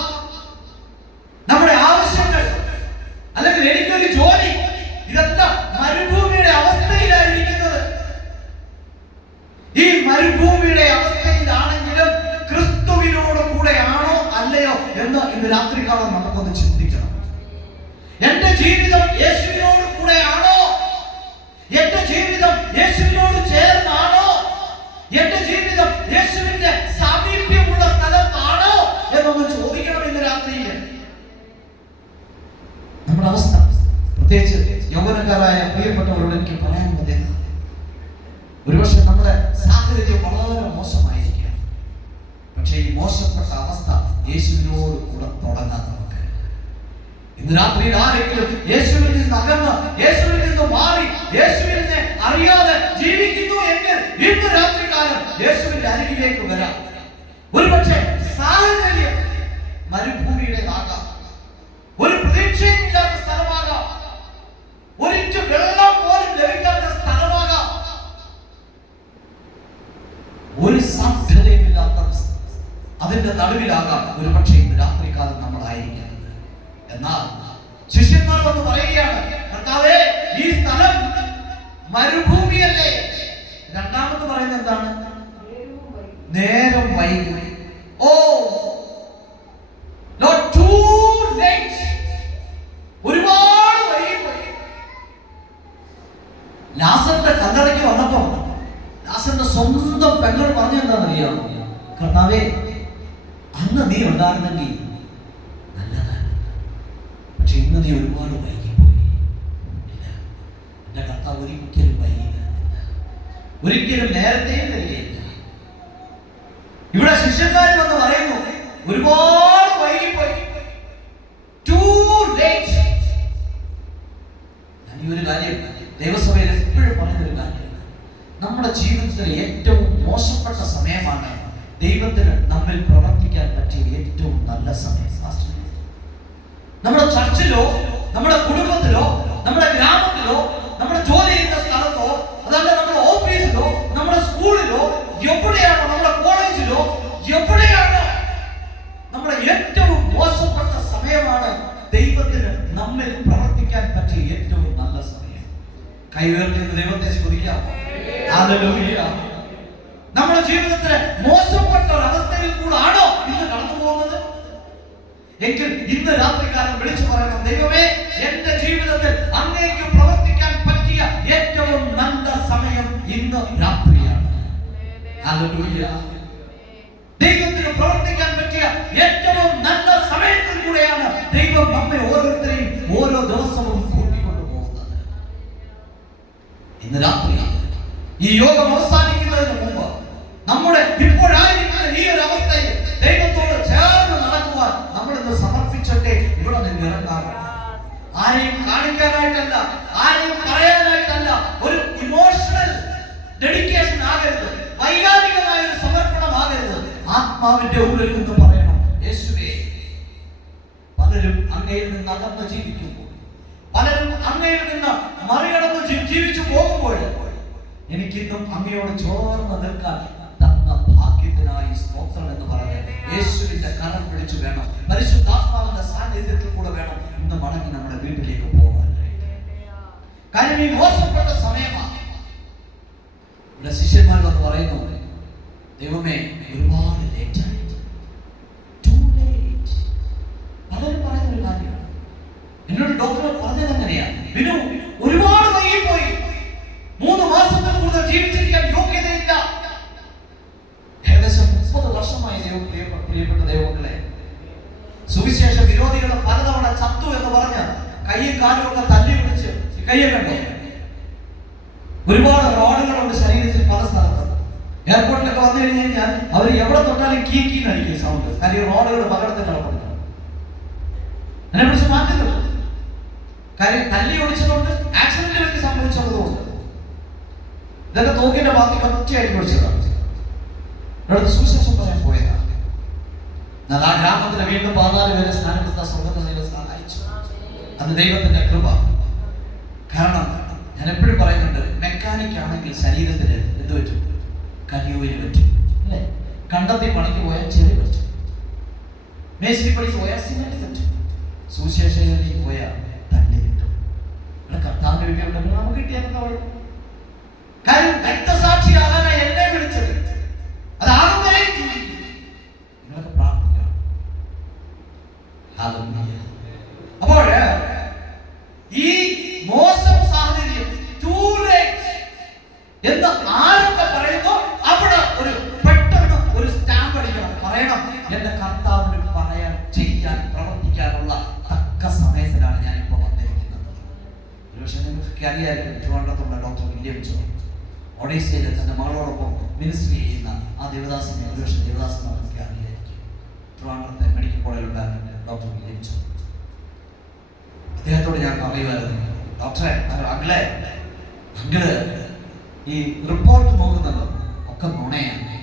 നമ്മുടെ ആവശ്യങ്ങൾ രാത്രികാലം നമുക്കൊന്ന് ചിന്തിക്കണം. എന്റെ ജീവിതം യേശുവിനോട് കൂടെയാണോ? എന്റെ ജീവിതം യേശുവിനോട് ചേർന്നാണോ? എന്റെ ജീവിതം യേശുവിന്റെ സാമീപ്യമുള്ള സ്ഥലത്താണോ എന്നൊന്ന് ചോദിക്കണം ഇന്ന് രാത്രിയിൽ. നമ്മുടെ അവസ്ഥ, പ്രത്യേകിച്ച് യൗവനക്കാരായ പ്രിയപ്പെട്ടവരോട് എനിക്ക് പറയാനുള്ളത്, ഒരുപക്ഷെ നമ്മുടെ സാഹചര്യം വളരെ മോശമായിരിക്കാം. പക്ഷേ ഈ മോശപ്പെട്ട അവസ്ഥ യേശുവിനോട് കൂടെ തുടങ്ങാൻ നമുക്ക് ഇന്ന് രാത്രിയിൽ ആരെങ്കിലും യേശുവിൽ നിന്ന് അകന്ന്, യേശുവിൽ നിന്ന് മാറി, യേശുവിനെ അറിയാതെ ജീവിക്കുന്നു എങ്കിൽ ഇന്ന് രാത്രികാലം യേശുവിന്റെ അരികിലേക്ക് വരാം. ഒരുപക്ഷെ സാഹചര്യം മരുഭൂമിയുടേതാകാം, ഒരു പ്രതീക്ഷയില്ലാത്ത സ്ഥലമാകാം, ഒരിക്കൽ വെള്ളം പോലും ലഭിക്കാത്ത സ്ഥലമാകാം, ഒരു സാധ്യതയുമില്ലാത്ത അതിന്റെ നടുവിലാകാം ഒരുപക്ഷെ ഇന്ന് രാത്രികാലം നമ്മളായിരിക്കുന്നത്. എന്നാൽ ശിഷ്യന്മാർ വന്ന് പറയുകയാണ്, കർത്താവേ, ഈ സ്ഥലം മരുഭൂമിയല്ലേ? രണ്ടാമത് പറയുന്നത് എന്താണ്? നേരം വൈകി. ഓ Lord, too late. ഒരുപാട് വൈകിപ്പോയി. ലാസറിന്റെ കല്ലറയ്ക്ക് വന്നപ്പോ ലാസറിന്റെ സ്വന്തം പെങ്ങൾ പറഞ്ഞ എന്താണെന്നറിയാമോ? കർത്താവേ, അന്ന് നീ ഉണ്ടായിരുന്നെങ്കിൽ നല്ലതാണ്, പക്ഷെ ഇന്ന് നീ ഒരുപാട് വൈകിപ്പോയി. ഇല്ല, എന്റെ കർത്താവ് ഒരിക്കലും വൈകില്ല, ഒരിക്കലും നേരത്തെയും വരികയില്ല. ഇവിടെ ശിഷ്യന്മാർ വന്ന് പറയുന്നു, ഒരുപാട് വൈകിപ്പോയി, too late. ഞാൻ ഈ ഒരു കാര്യം ദൈവസഭയിൽ എപ്പോഴും പറയുന്നൊരു കാര്യമാണ്, നമ്മുടെ ജീവിതത്തിലെ ഏറ്റവും മോശപ്പെട്ട സമയമാണ് ദൈവത്തിന് നമ്മിൽ പ്രവർത്തിക്കാൻ പറ്റിയ ഏറ്റവും നല്ല സമയം. നമ്മുടെ ചർച്ചിലോ, നമ്മുടെ കുടുംബത്തിലോ, നമ്മുടെ ഗ്രാമത്തിലോ, നമ്മുടെ ജോലി ചെയ്യുന്ന സ്ഥലത്തോ, അതല്ല നമ്മുടെ ഓഫീസിലോ, നമ്മുടെ സ്കൂളിലോ, എവിടെയാണോ, നമ്മുടെ കോളേജിലോ, എവിടെയാണോ നമ്മുടെ ഏറ്റവും മോശപ്പെട്ട സമയമാണ് ദൈവത്തിന് നമ്മിൽ പ്രവർത്തിക്കാൻ പറ്റിയ ഏറ്റവും നല്ല സമയം. കൈവേർത്തി ദൈവത്തെ സ്തുതിക്കാം. ഹല്ലേലൂയ. നമ്മുടെ ജീവിതത്തിലെ മോശപ്പെട്ട ഒരവസ്ഥയിൽ കൂടാണോ ഇന്ന് കടന്നു പോകുന്നത്? എങ്കിൽ ഇന്ന് രാത്രികാലം വിളിച്ചു പറയണം, ദൈവമേ, എന്റെ ജീവിതത്തിൽ അങ്ങേക്ക് പ്രവർത്തിക്കാൻ പറ്റിയ ഏറ്റവും നല്ല സമയം ഇന്ന് രാത്രിയാണ്. ഹല്ലേലൂയ. ദൈവത്തിന് പ്രവർത്തിക്കാൻ പറ്റിയ ഏറ്റവും നല്ല സമയത്തിൽ കൂടെയാണ് ദൈവം നമ്മെ ഓരോരുത്തരെയും ഓരോ ദിവസവും കൂട്ടിക്കൊണ്ടു പോകുന്നത്. ഇന്ന് രാത്രി ഈ യോഗം അവസാനിക്കുന്നതിന് മുമ്പ് നമ്മുടെ ഇപ്പോഴായിരിക്കുന്ന ഈ ഒരു അവസ്ഥയിൽ ദൈവത്തോട് ചേർന്ന് നടക്കുവാൻ നമ്മൾ ഇന്ന് സമർപ്പിച്ചൊക്കെ ഇവിടെ നിന്ന് ഇറങ്ങാറുണ്ട്. ആരെയും കാണിക്കാനായിട്ടല്ല, ആരെയും പറയാനായിട്ടല്ല, ഒരു ഇമോഷണൽ ഡെഡിക്കേഷൻ ആകരുത്, വൈകാരികമായ ഒരു സമർപ്പണമാകരുത്. ആത്മാവിന്റെ ഉള്ളിൽ നിന്ന് പറയണം, യേശുവേ, പലരും അങ്ങയിൽ നിന്ന് അകന്ന് ജീവിക്കുമ്പോൾ, പലരും അങ്ങയിൽ നിന്ന് മറികടന്ന് ജീവിച്ചു പോകുമ്പോൾ എനിക്കിന്നും അങ്ങയോട് ചോർന്ന് നിൽക്കാൻ തന്ന ഭാഗ്യത്തിനായി സ്തോത്രം എന്ന് പറഞ്ഞ് യേശുവിന്റെ കരം പിടിച്ചു വേണം, പരിശുദ്ധാത്മാവിന്റെ സാന്നിധ്യത്തിൽ കൂടെ വേണം ഇന്ന് മടങ്ങി നമ്മുടെ വീട്ടിലേക്ക് പോകാൻ. കാര്യം ഈ മോശപ്പെട്ട സമയമാണ്. ഇവിടെ ശിഷ്യന്മാർ വന്ന് പറയുന്നു, ദൈവമേ, ഒരുപാട് ലേറ്റ് ആയി, ടു ലേറ്റ്. പലരും പറയുന്ന ഒരു കാര്യമാണ്. എന്നോട് ഡോക്ടർ പറഞ്ഞത് എങ്ങനെയാണ്? വിനു, ഒരുപാട് വൈകിപ്പോയി, 3 മാസത്തിൽ കൂടുതൽ ജീവിച്ചിരിക്കാൻ യോഗ്യതയില്ല. ഏകദേശം 30 വർഷമായി പ്രിയപ്പെട്ട ദൈവമക്കളെ, സുവിശേഷ വിരോധികൾ പലതവണ ചത്തു എന്ന് പറഞ്ഞ് കൈയും കാലും ഒക്കെ തല്ലി പിടിച്ച്, കയ്യെ കണ്ടോ, ഒരുപാട് റോഡുകളുണ്ട് ശരീരത്തിൽ പല സ്ഥലത്തും. എയർപോർട്ടിലൊക്കെ വന്നു കഴിഞ്ഞ് കഴിഞ്ഞാൽ അവർ എവിടെ തൊട്ടാലും കീന്നടിക്കും സൗണ്ട്. കാര്യം റോഡുകൾ പകർത്തി നടക്കുന്നു. അതിനെ കുറിച്ച് മാറ്റുന്നുണ്ട്. കാര്യം തല്ലി ഒടിച്ചതുകൊണ്ട്, ആക്സിഡന്റ് വ്യക്തി സംഭവിച്ചതുകൊണ്ട്. ഇതൊക്കെ തോക്കിന്റെ ബാക്കി ഒറ്റയായിട്ട് പിടിച്ചതാണ്. ഇവിടുത്തെ സുവിശേഷം പറയാൻ പോയതാണ്. എന്നാൽ ആ ഗ്രാമത്തിലെ വീണ്ടും 14 പേരെ സ്നാനപ്പെടുത്താൻ സ്വർഗ്ഗത്തിൽ സഹായിച്ചു. അത് ദൈവത്തിന്റെ കൃപ. കാരണം ഞാൻ എപ്പോഴും പറയുന്നുണ്ട്, മെക്കാനിക് ആണെങ്കിൽ ശരീരത്തിന് എന്ത് പറ്റും? കരിയൂരിന് പറ്റും, അല്ലേ? കണ്ടത്തി പണിക്ക് പോയാൽ ചെറി പറ്റും, മേശിരി പണിക്ക് പോയാൽ സിമെന്റ് പറ്റും, സുവിശേഷയിലേക്ക് പോയാൽ തന്നെ കിട്ടും. ഇവിടെ കർത്താവിന്റെ വീട്ടിലുണ്ടെങ്കിൽ നമുക്ക് കിട്ടിയാൽ കാര്യം രക്തസാക്ഷിയാകാനായി എന്നെ വിളിച്ചത്, അതാകുന്നേ നിങ്ങളൊക്കെ പ്രാർത്ഥിക്കണം. എന്ന് ആരൊക്കെ പറയുന്നു അവിടെ ഒരു പെട്ടെന്ന് ഒരു സ്റ്റാമ്പ് അടിക്കണം, പറയണം എന്റെ കർത്താവിന് പറയാൻ, ചെയ്യാൻ, പ്രവർത്തിക്കാനുള്ള തക്ക സമയത്തിലാണ് ഞാൻ ഇപ്പൊ വന്നിരിക്കുന്നത്. ഒരുപക്ഷെ നിങ്ങൾക്ക് അറിയാമായിരിക്കും, ട്രിവാൻഡ്രത്തുള്ള ഡോക്ടർ വില്യം ജോൺ ഒഡീസയിൽ തന്റെ മകളോടൊപ്പം മിനിസ്ട്രി ചെയ്യുന്ന ആ ദേവദാസിനെ ഒരുപക്ഷെ ദേവദാസൻ അവർക്ക് അറിയായിരിക്കും. ട്രിവാൻഡ്രത്തെ മെഡിക്കൽ കോളേജിലുണ്ടായിരുന്ന ഡോക്ടർ വില്യം ജോൺ. അദ്ദേഹത്തോട് ഞാൻ പറയുമായിരുന്നു, ഡോക്ടറെ അങ്കിള് ഈ റിപ്പോർട്ട് നോക്കുന്നതോ ഒക്കെ നുണയാണ്.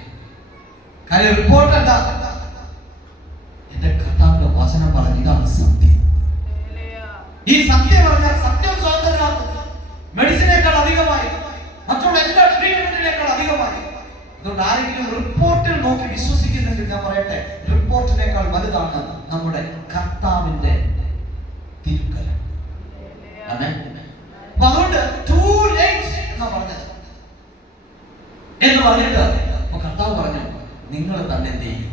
കാര്യം റിപ്പോർട്ട് എന്താ? എന്റെ കർത്താവിന്റെ വചനം പറഞ്ഞു ഇതാണ് സത്യം. ഈ സത്യം പറഞ്ഞാൽ സത്യം സ്വാതന്ത്ര്യമാക്കും, മെഡിസിനേക്കാൾ അധികമായി, മറ്റുള്ള എല്ലാ ട്രീറ്റ്മെന്റിനേക്കാൾ അധികമായി. അതുകൊണ്ട് ആരെങ്കിലും റിപ്പോർട്ടിൽ നോക്കി വിശ്വസിക്കുന്നെങ്കിൽ ഞാൻ പറയട്ടെ, റിപ്പോർട്ടിനേക്കാൾ വലുതാണ് നമ്മുടെ കർത്താവിന്റെ തിരുക്കരം. അതുകൊണ്ട് ടൂ ലേറ്റ് എന്നാ പറഞ്ഞത് എന്ന് പറഞ്ഞിട്ട് കർത്താവ് പറഞ്ഞു, നിങ്ങൾ തന്നെ എന്ത് ചെയ്യും?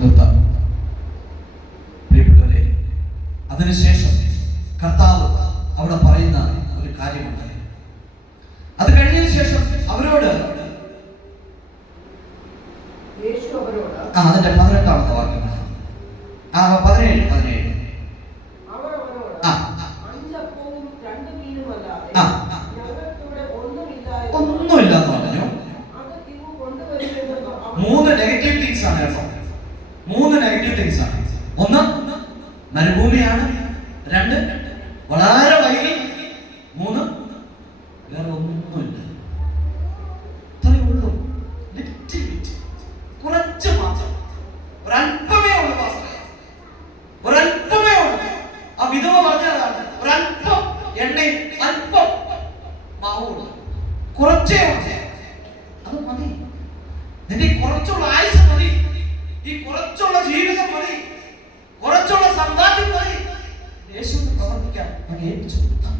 നിർത്താം പ്രിയപ്പെട്ടവരെ. അതിനുശേഷം കർത്താവ് അവിടെ പറയുന്ന ഒരു കാര്യമുണ്ട്. അത് കഴിഞ്ഞതിന് ശേഷം അവരോട് അതിന്റെ 18ാമത്തെ വാക്യം 17 ഒന്നുമില്ലെന്ന് പറഞ്ഞു. 3 നെഗറ്റീവ് തിങ്സ് ആണ് കേട്ടോ. 3 നെഗറ്റീവ് തിങ്സ് ആണ്. 1 മരുഭൂമിയാണ്, 2 വളരെ വൈകി, 3 വേറെ ഒന്നുമില്ല. ഇത്രയേ ഉള്ളൂ. കുറച്ച് മാത്രം, ഒരല്പമേ ഉള്ളൂ പാസ്റ്റർ, ഒരല്പമേ ഉള്ളൂ. ആ വിധവ പറഞ്ഞതാണ്, ഒരല്പം എണ്ണയും അല്പം മാവും, കുറച്ചേ ഉള്ളൂ. അത് മതി. നിന്റെ കുറച്ചുള്ള ആയുസ് മതി, ഈ കുറച്ചുള്ള ജീവിതം മതി, കുറച്ചുള്ള സമ്പാദ്യം മതി. യേശുവിനെ പ്രവർത്തിക്കാൻ ഏൽപ്പിച്ചു കൊടുത്താൽ.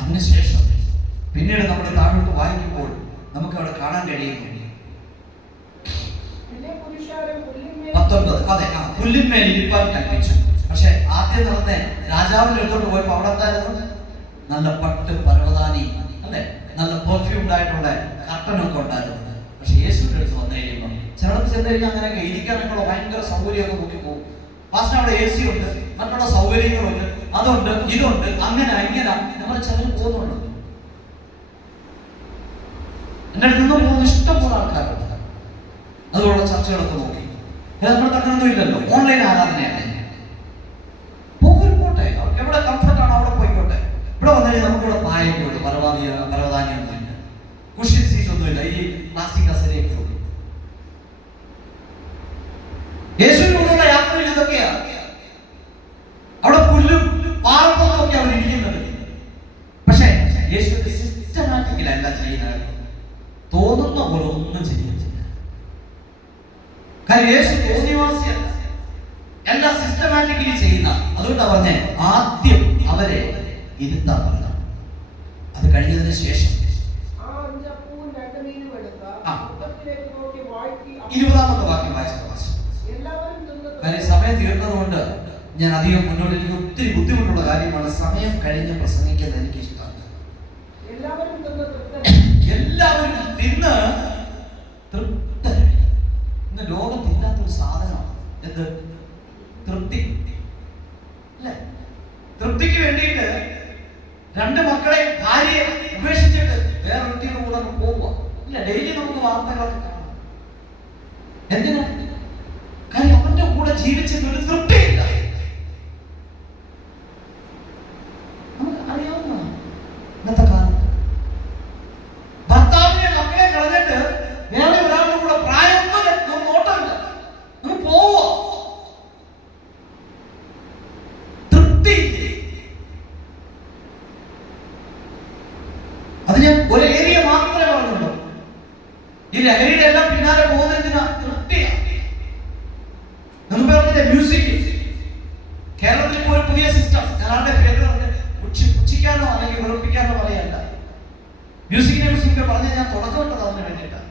അതിനുശേഷം പിന്നീട് നമ്മൾ താഴോട്ട് വായിക്കുമ്പോൾ നമുക്ക് അവിടെ കാണാൻ കഴിയുന്നു 19. അതെ, പുല്ലിന്മേൽ ഇരിപ്പാൻ കൽപ്പിച്ചു. പക്ഷെ ആദ്യം നടന്ന രാജാവിന്റെ അടുത്തോട്ട് പോയപ്പോ അവിടെ എന്തായിരുന്നു? നല്ല പട്ട് പരവതാനി അല്ലെ, നല്ല പെർഫ്യൂംഡ് ആയിട്ടുള്ള കർട്ടനൊക്കെ ഉണ്ടായിരുന്നു. പക്ഷെ യേശുവിന്റെ അടുത്ത് വന്നു കഴിയുമ്പോൾ ചിലർക്ക് ചെന്ന് കഴിഞ്ഞാൽ അങ്ങനെയൊക്കെ ഇരിക്കാനൊക്കെയുള്ള ഭയങ്കര സൗകര്യമൊക്കെ നോക്കി പോകും. ഫാസ്റ്റ് അവിടെ AC ഉണ്ട്, മറ്റുള്ള സൗകര്യങ്ങളുണ്ട്, അതുണ്ട്, ഇതുണ്ട്, അങ്ങനെ ഇങ്ങനെ നമ്മൾ ചിലർ പോകുന്നുണ്ട്. എന്റെ അടുത്ത് നിന്ന് പോകുന്ന ഇഷ്ടംപോലെ ആൾക്കാരുണ്ട്. അതുപോലുള്ള ചർച്ചകളൊക്കെ നോക്കി. നമ്മൾ തങ്ങനൊന്നും ഇല്ലല്ലോ, ഓൺലൈൻ ആരാധനയാണ്. പോകട്ടെ, അവർക്ക് എവിടെ കംഫർട്ടാണോ അവിടെ പോയിക്കോട്ടെ. ഇവിടെ വന്നു കഴിഞ്ഞാൽ നമുക്കിവിടെ പായൊക്കെയുള്ളൂ, പരവാദിയൊന്നുമില്ല, കുഷ്യൻ സീറ്റ് ഒന്നുമില്ല, ഈ പ്ലാസ്റ്റിക് കസേരയൊക്കെ ഉള്ളൂ. യേശുവിനോടുള്ള യാത്രയിൽ ഇതൊക്കെയാ. അവിടെ പുല്ലും പാറപ്പൊന്നും ഒക്കെ അവർ ഇരിക്കുന്നത്. പക്ഷേ യേശുവിന്റെ സിസ്റ്റമാറ്റിക്കലല്ല ചെയ്യുന്നത്. തോന്നുന്ന പോലെ ഒന്നും ചെയ്യുന്നില്ല. കാര്യം യേശു തോന്നിവാസിയല്ല, എല്ലാം സിസ്റ്റമാറ്റിക്കലി ചെയ്യുന്ന. അതുകൊണ്ടാ പറഞ്ഞേ ആദ്യം അവരെ ഇരുത്താൻ പറഞ്ഞു. അത് കഴിഞ്ഞതിന് ശേഷം 20ാമത്തെ വാക്യം വായിച്ചത്. കാര്യം സമയം തീർന്നതുകൊണ്ട് ഞാൻ അധികം മുന്നോട്ട്, എനിക്ക് ഒത്തിരി ബുദ്ധിമുട്ടുള്ള കാര്യമാണ്. സമയം കഴിഞ്ഞ് പ്രസംഗിക്കുന്നത് എനിക്ക് ഇഷ്ടമാണ്. എല്ലാവരും തിന്ന് തൃപ്തരായി. ഇന്ന് ലോകത്തില്ലാത്തൊരു സാധനമാണ് എന്ത്? തൃപ്തി. അല്ലേ? തൃപ്തിക്ക് വേണ്ടിയിട്ട് 2 മക്കളെ ഭാര്യയെ ഉപേക്ഷിച്ചിട്ട് വേറെ വ്യക്തിയുടെ കൂടെ പോവുക. ഇല്ല, ഡെയിലി നമുക്ക് വാർത്തകളൊക്കെ കാണാം. എന്തിനാ? കാര്യം അവന്റെ കൂടെ ജീവിച്ചിട്ട് ഒരു തൃപ്തിയില്ല. നമുക്ക് അറിയാവുന്ന ഇന്നത്തെ കാലത്ത് ഭർത്താവിനെ മക്കളെ കളഞ്ഞിട്ട് വേറെ ഒരാളുടെ കൂടെ പ്രായമൊന്നും നോട്ടമില്ല, നമുക്ക് പോവോ? തൃപ്തി. അത് ഞാൻ ഒരു ഏരിയ മാത്രമേ പറഞ്ഞുള്ളൂ. ഈ ലഹരിയുടെ എല്ലാം പിന്നാലെ പോകുന്നതിനാ തൃപ്തിയാണ്. മ്യൂസിക് കേരളത്തിൽ ഇപ്പോൾ ഒരു പുതിയ സിസ്റ്റം. ഞാൻ ആരുടെ പേര് പറഞ്ഞ് പുച്ഛിക്കാനോ അല്ലെങ്കിൽ വെറുപ്പിക്കാനോ പറയല്ല. മ്യൂസിക്കിനെ പറഞ്ഞ് ഞാൻ തുടക്കമിട്ടത് അതിന് വേണ്ടിയിട്ടാണ്.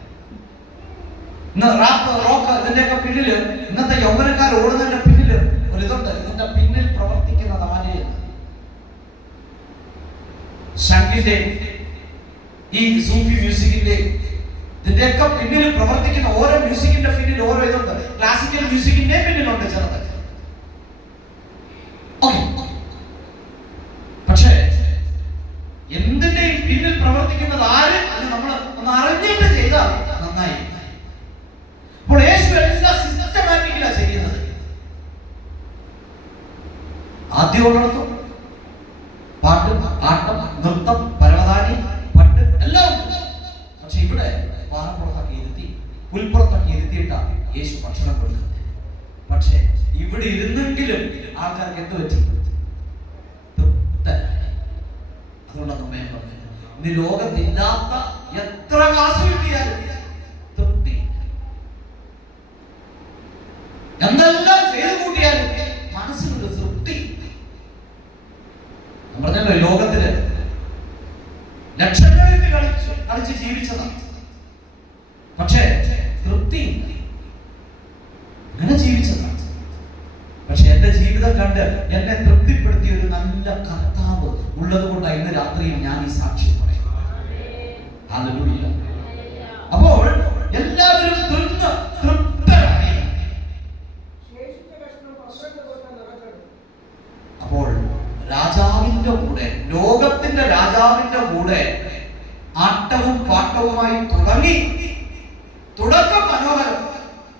ഇന്ന് റാപ്പ്, റോക്ക്, ഇതിന്റെയൊക്കെ പിന്നില്, ഇന്നത്തെ യൗവനക്കാർ ഓടുന്നതിന്റെ പിന്നില് ഒരു ഇതുണ്ട്. ഇതിന്റെ പിന്നിൽ ഷാക്കിന്റെ ഈ സൂഫി മ്യൂസിക്കിന്റെ ഇതിന്റെയൊക്കെ പിന്നിൽ പ്രവർത്തിക്കുന്ന ഓരോ മ്യൂസിക്കിന്റെ പിന്നിൽ ഓരോ ഇതുണ്ട്. ക്ലാസിക്കൽ മ്യൂസിക്കിന്റെ പിന്നിലുണ്ട് ചെറുത്. പക്ഷേ എന്തിന്റെയും പിന്നിൽ പ്രവർത്തിക്കുന്നത് ആര് അത് നമ്മൾ ഒന്ന് അറിഞ്ഞിട്ട് ചെയ്താൽ നന്നായി. അപ്പോൾ യേശു എല്ലാം സിസ്റ്റമാറ്റിക്കലാ ചെയ്യുന്നത്. ആദ്യം ഉള്ളിടത്തും പാട്ട്, ആട്ടം, നൃത്തം, പരവതാനി, പട്ട് എല്ലാം ഉണ്ട്. പക്ഷെ ഇവിടെ പാറപ്പുറത്തൊക്കെ ഇരുത്തി, പുൽപ്പുറത്തൊക്കെ ഇരുത്തിയിട്ടാണ് യേശു ഭക്ഷണം കൊടുക്കുന്നത്. പക്ഷെ ഇവിടെ ഇരുന്നെങ്കിലും ആൾക്കാർക്ക് എന്ത് പറ്റി? അതുകൊണ്ടാണ് നമ്മെ പറഞ്ഞത്, ഇനി ലോകത്തില്ലാത്ത എത്ര കാശ് കിട്ടിയാലും തൃപ്തി, എന്തെല്ലാം ചെയ്തു കൂട്ടിയാലും മനസ്സിനൊരു തൃപ്തി. പറഞ്ഞല്ലോ, ലോകത്തില് ലക്ഷങ്ങളിൽ കളിച്ച് ജീവിച്ചതാണ്, പക്ഷേ തൃപ്തി അങ്ങനെ ജീവിച്ചതാണ്. പക്ഷെ എന്റെ ജീവിതം കണ്ട് എന്നെ തൃപ്തിപ്പെടുത്തിയ ഒരു നല്ല കർത്താവ് ഉള്ളത് കൊണ്ടാണ് ഇന്ന് രാത്രിയിൽ ഞാൻ ഈ സാക്ഷ്യം പറയാം. ഹല്ലേലൂയ. അപ്പോൾ എല്ലാവരും തൃപ്തരായി. അപ്പോൾ രാജാവിന്റെ കൂടെ, ലോകത്തിന്റെ രാജാവിന്റെ കൂടെ ആട്ടവും പാട്ടവുമായി തുടങ്ങി. തുടക്കം മനോഹരം,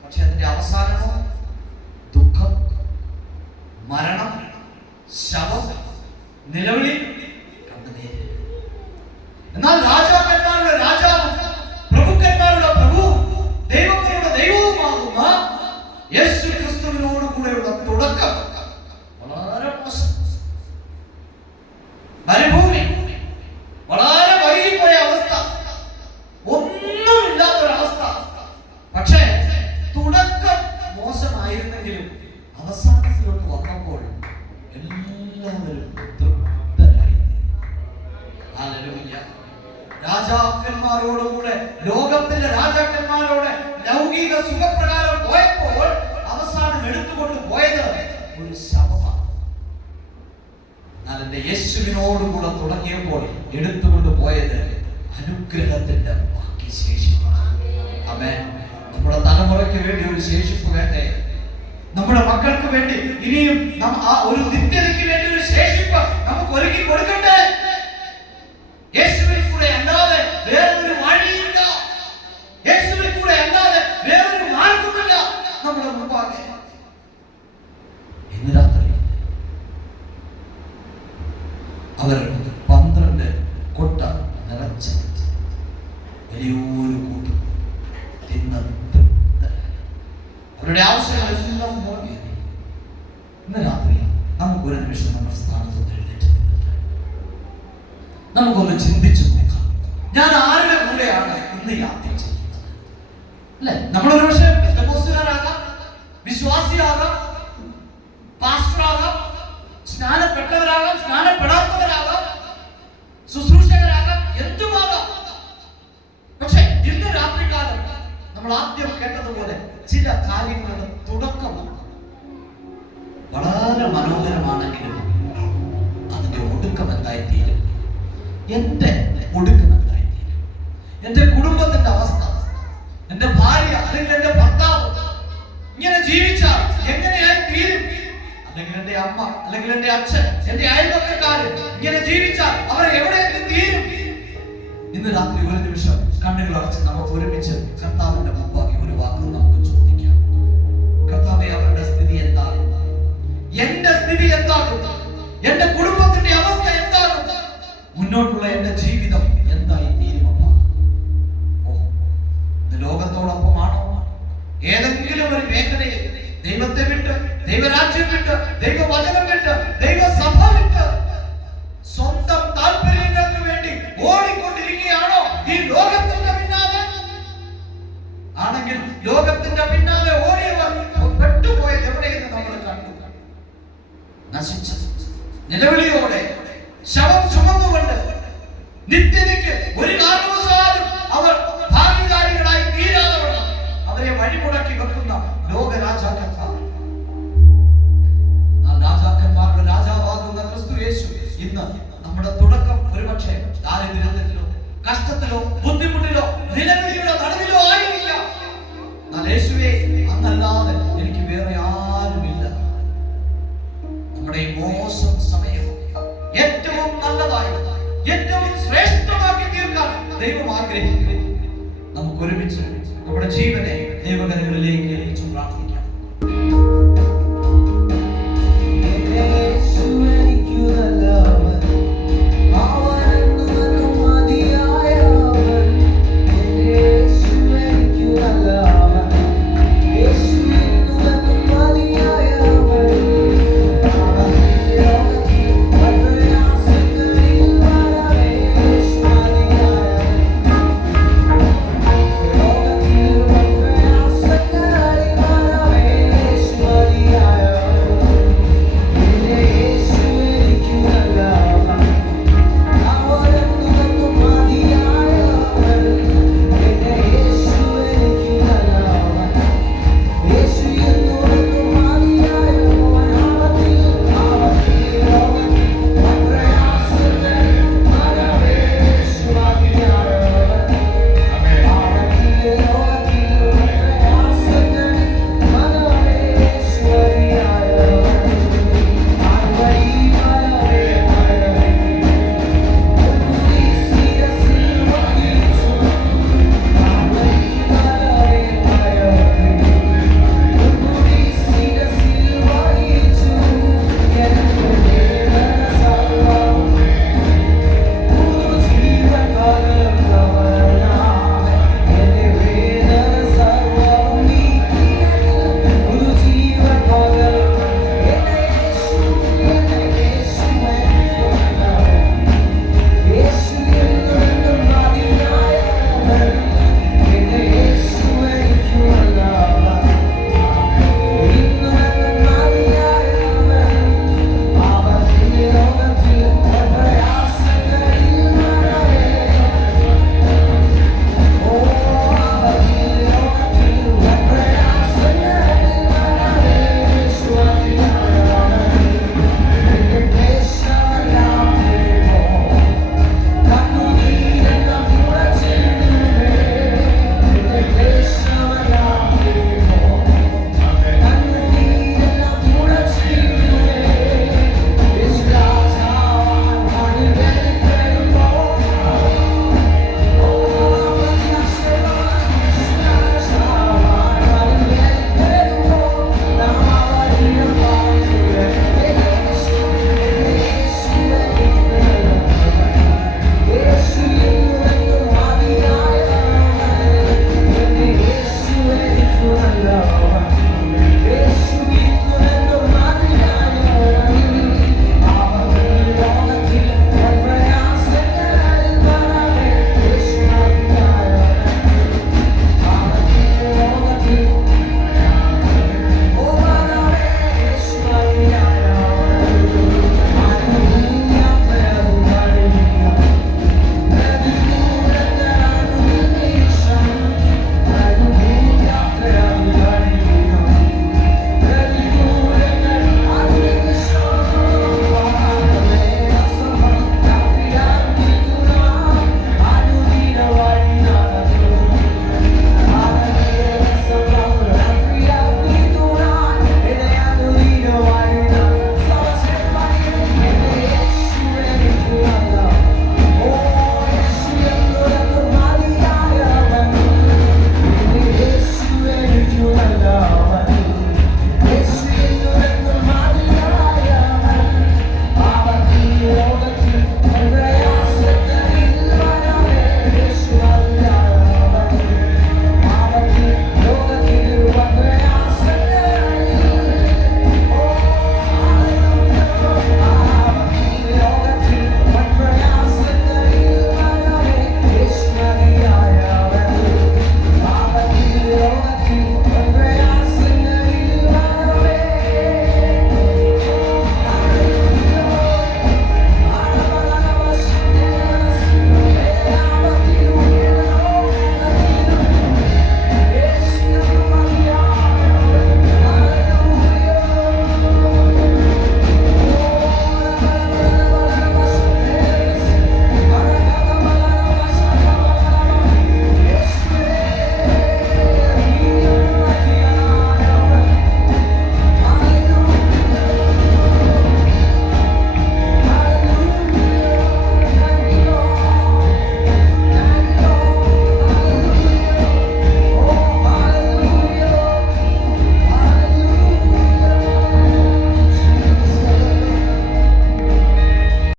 പക്ഷെ അതിന്റെ അവസാനമോ ദുഃഖം, മരണം, ശവം, നിലവിളി, കണ്ണുനീര്. എന്നാൽ രാജാക്കന്മാരുടെ രാജാവും പ്രഭുക്കന്മാരുടെ പ്രഭുവും ദൈവങ്ങളുടെ ദൈവവുമാകുന്ന യേശു ക്രിസ്തുവിനോട് കൂടെയുള്ള തുടക്കം വളരെ മോശം. മരുഭൂമി, വളരെ വൈകിപ്പോയ അവസ്ഥ, ഒന്നുമില്ലാത്തൊരവസ്ഥ. പക്ഷേ തുടക്കം മോശമായിരുന്നെങ്കിലും അവസാനത്തിലോട്ട് വന്നപ്പോൾ എല്ലാവരും തൃപ്തരായി. ഹല്ലേലൂയ. രാജാക്കന്മാരോടുകൂടെ, ലോകത്തിന്റെ രാജാക്കന്മാരോട് ലൗകിക സുഖപ്രകാരം പോയപ്പോൾ അവസാനം എടുത്തുകൊണ്ട് പോയത് ഒരു ശവമാണ്. എന്നാൽ എന്റെ യേശുവിനോടുകൂടെ തുടങ്ങിയപ്പോൾ എടുത്തുകൊണ്ട് പോയത് അനുഗ്രഹത്തിന്റെ ബാക്കി ശേഷിപ്പാണ്. ആമേൻ. നമ്മുടെ തലമുറയ്ക്ക് വേണ്ടി ഒരു ശേഷിപ്പ് വേണ്ടേ? നമ്മുടെ മക്കൾക്ക് വേണ്ടി ഇനിയും ആ ഒരു നിത്യതയ്ക്ക് വേണ്ടി ഒരു ശേഷിപ്പ് നമുക്ക് ഒരുക്കി കൊടുക്കണ്ടേ? യേശുവിൽ കൂടെ അല്ലാതെ വേറൊരു വഴിയില്ല. യേശുവിൽ കൂടെ അല്ലാതെ വേറൊരു മാർഗമില്ല നമ്മുടെ മുമ്പാകെ. ഇന്ന് രാത്രി അവർ 12 കൊട്ട നിറച്ച വലിയൊരു കൂട്ടം തിന്ന് അവരുടെ ആവശ്യങ്ങളെല്ലാം മുടങ്ങി. ഇന്ന് രാത്രി നമുക്കൊരു നിമിഷം നമ്മുടെ സ്ഥാനത്ത് എഴുന്നേറ്റ് നമുക്കൊന്ന് ചിന്തിച്ചു നോക്കാം, ഞാൻ ആരുടെ കൂടെയാണ് ഇന്ന് യാത്ര ചെയ്യുന്നത്? അല്ലെ, നമ്മളൊരു പക്ഷേ പെന്തക്കോസ്തുകാരാകാം, വിശ്വാസിയാകാം, പാസ്റ്ററാകാം, സ്നാനപ്പെട്ടവരാകാം, സ്നാനപ്പെടാത്തവരാകാം, ശുശ്രൂഷകരാകാം, എന്തുമാകാം. പക്ഷെ ഇന്ന് രാത്രികാലം നമ്മൾ ആദ്യം കേട്ടതുപോലെ ചില കാര്യങ്ങളുടെ തുടക്കം വളരെ മനോഹരമാണെങ്കിലും അതിന്റെ ഒടുക്കം എന്തായിത്തീരും? എന്റെ ഒടുക്കം എന്തായിത്തീരും? എന്റെ കുടുംബത്തിന്റെ അവസ്ഥ, എന്റെ ഭാര്യ അല്ലെങ്കിൽ എന്റെ ഭർത്താവ് ഇങ്ങനെ ജീവിച്ചാൽ എങ്ങനെയായി തീരും? അല്ലെങ്കിൽ എന്റെ അമ്മ, അല്ലെങ്കിൽ എന്റെ അച്ഛൻ, എന്റെ അയൽപക്കക്കാര് ഇങ്ങനെ ജീവിച്ചാൽ അവർ എവിടെയൊക്കെ തീരും? ഇന്ന് രാത്രി ഒരു നിമിഷം കണ്ണുകൾ അടച്ച് നമുക്ക് ഒരുമിച്ച് കർത്താവിന്റെ മുമ്പാകെ ഒരു വാക്ക് നമുക്ക് ചോദിക്കാം. കർത്താവേ, അവരുടെ സ്ഥിതി എന്താണ്? എന്റെ സ്ഥിതി എന്താകും? എന്റെ കുടുംബത്തിന്റെ അവസ്ഥ എന്താകും? മുന്നോട്ടുള്ള എന്റെ ജീവിതം എന്തായി തീരുമപ്പ? ഇത് ലോകത്തോടൊപ്പമാണോ? ഏതെങ്കിലും ഒരു മേഖലയിൽ ദൈവത്തെ വിട്ട്, ദൈവരാജ്യം വിട്ട്, ദൈവവചനം വിട്ട്, ദൈവസഭ വിട്ട് സ്വന്തം താല്പര്യങ്ങൾക്ക് വേണ്ടി ഓടിക്കൊണ്ടിരിക്കുകയാണോ ഈ ലോകത്തിന്റെ പിന്നാലെ? ആണെങ്കിൽ ലോകത്തിന്റെ പിന്നാലെ ഓടിയവർ പെട്ടുപോയത് എവിടെയെന്ന് നമ്മൾ കണ്ടു. നശിച്ച നിലവിളിയോടെ ശവം ചുമന്നുകൊണ്ട് നിത്യതയ്ക്ക് ഒരു കാരണവശാലും അവർ ഭാഗ്യകാരികളായി തീരാതെ അവരെ വഴിമുടക്കി വെക്കുന്ന ലോകരാജാക്കന്മാർ. രാജാക്കന്മാരുടെ രാജാവാകുന്ന ക്രിസ്തു യേശു ഇന്ന് നമ്മുടെ തുടക്കം ഒരുപക്ഷെ കഷ്ടത്തിലോ ബുദ്ധിമുട്ടിലോ നിലവിളിയുടെ നടുവിലോ ആയിരിക്കാം. എന്നാൽ യേശുവേ, അങ്ങല്ലാതെ എനിക്ക് വേറെ ആരുമില്ല. നമ്മുടെ ഈ മോശം സമയം ഏറ്റവും നല്ലതായി, ഏറ്റവും ശ്രേഷ്ഠമാക്കി തീർക്കാൻ ദൈവം ആഗ്രഹിക്കുന്നു. നമുക്ക് ഒരുമിച്ച് നമ്മുടെ ജീവനെ ദൈവകരങ്ങളിലേക്ക് പ്രാർത്ഥിക്കാം.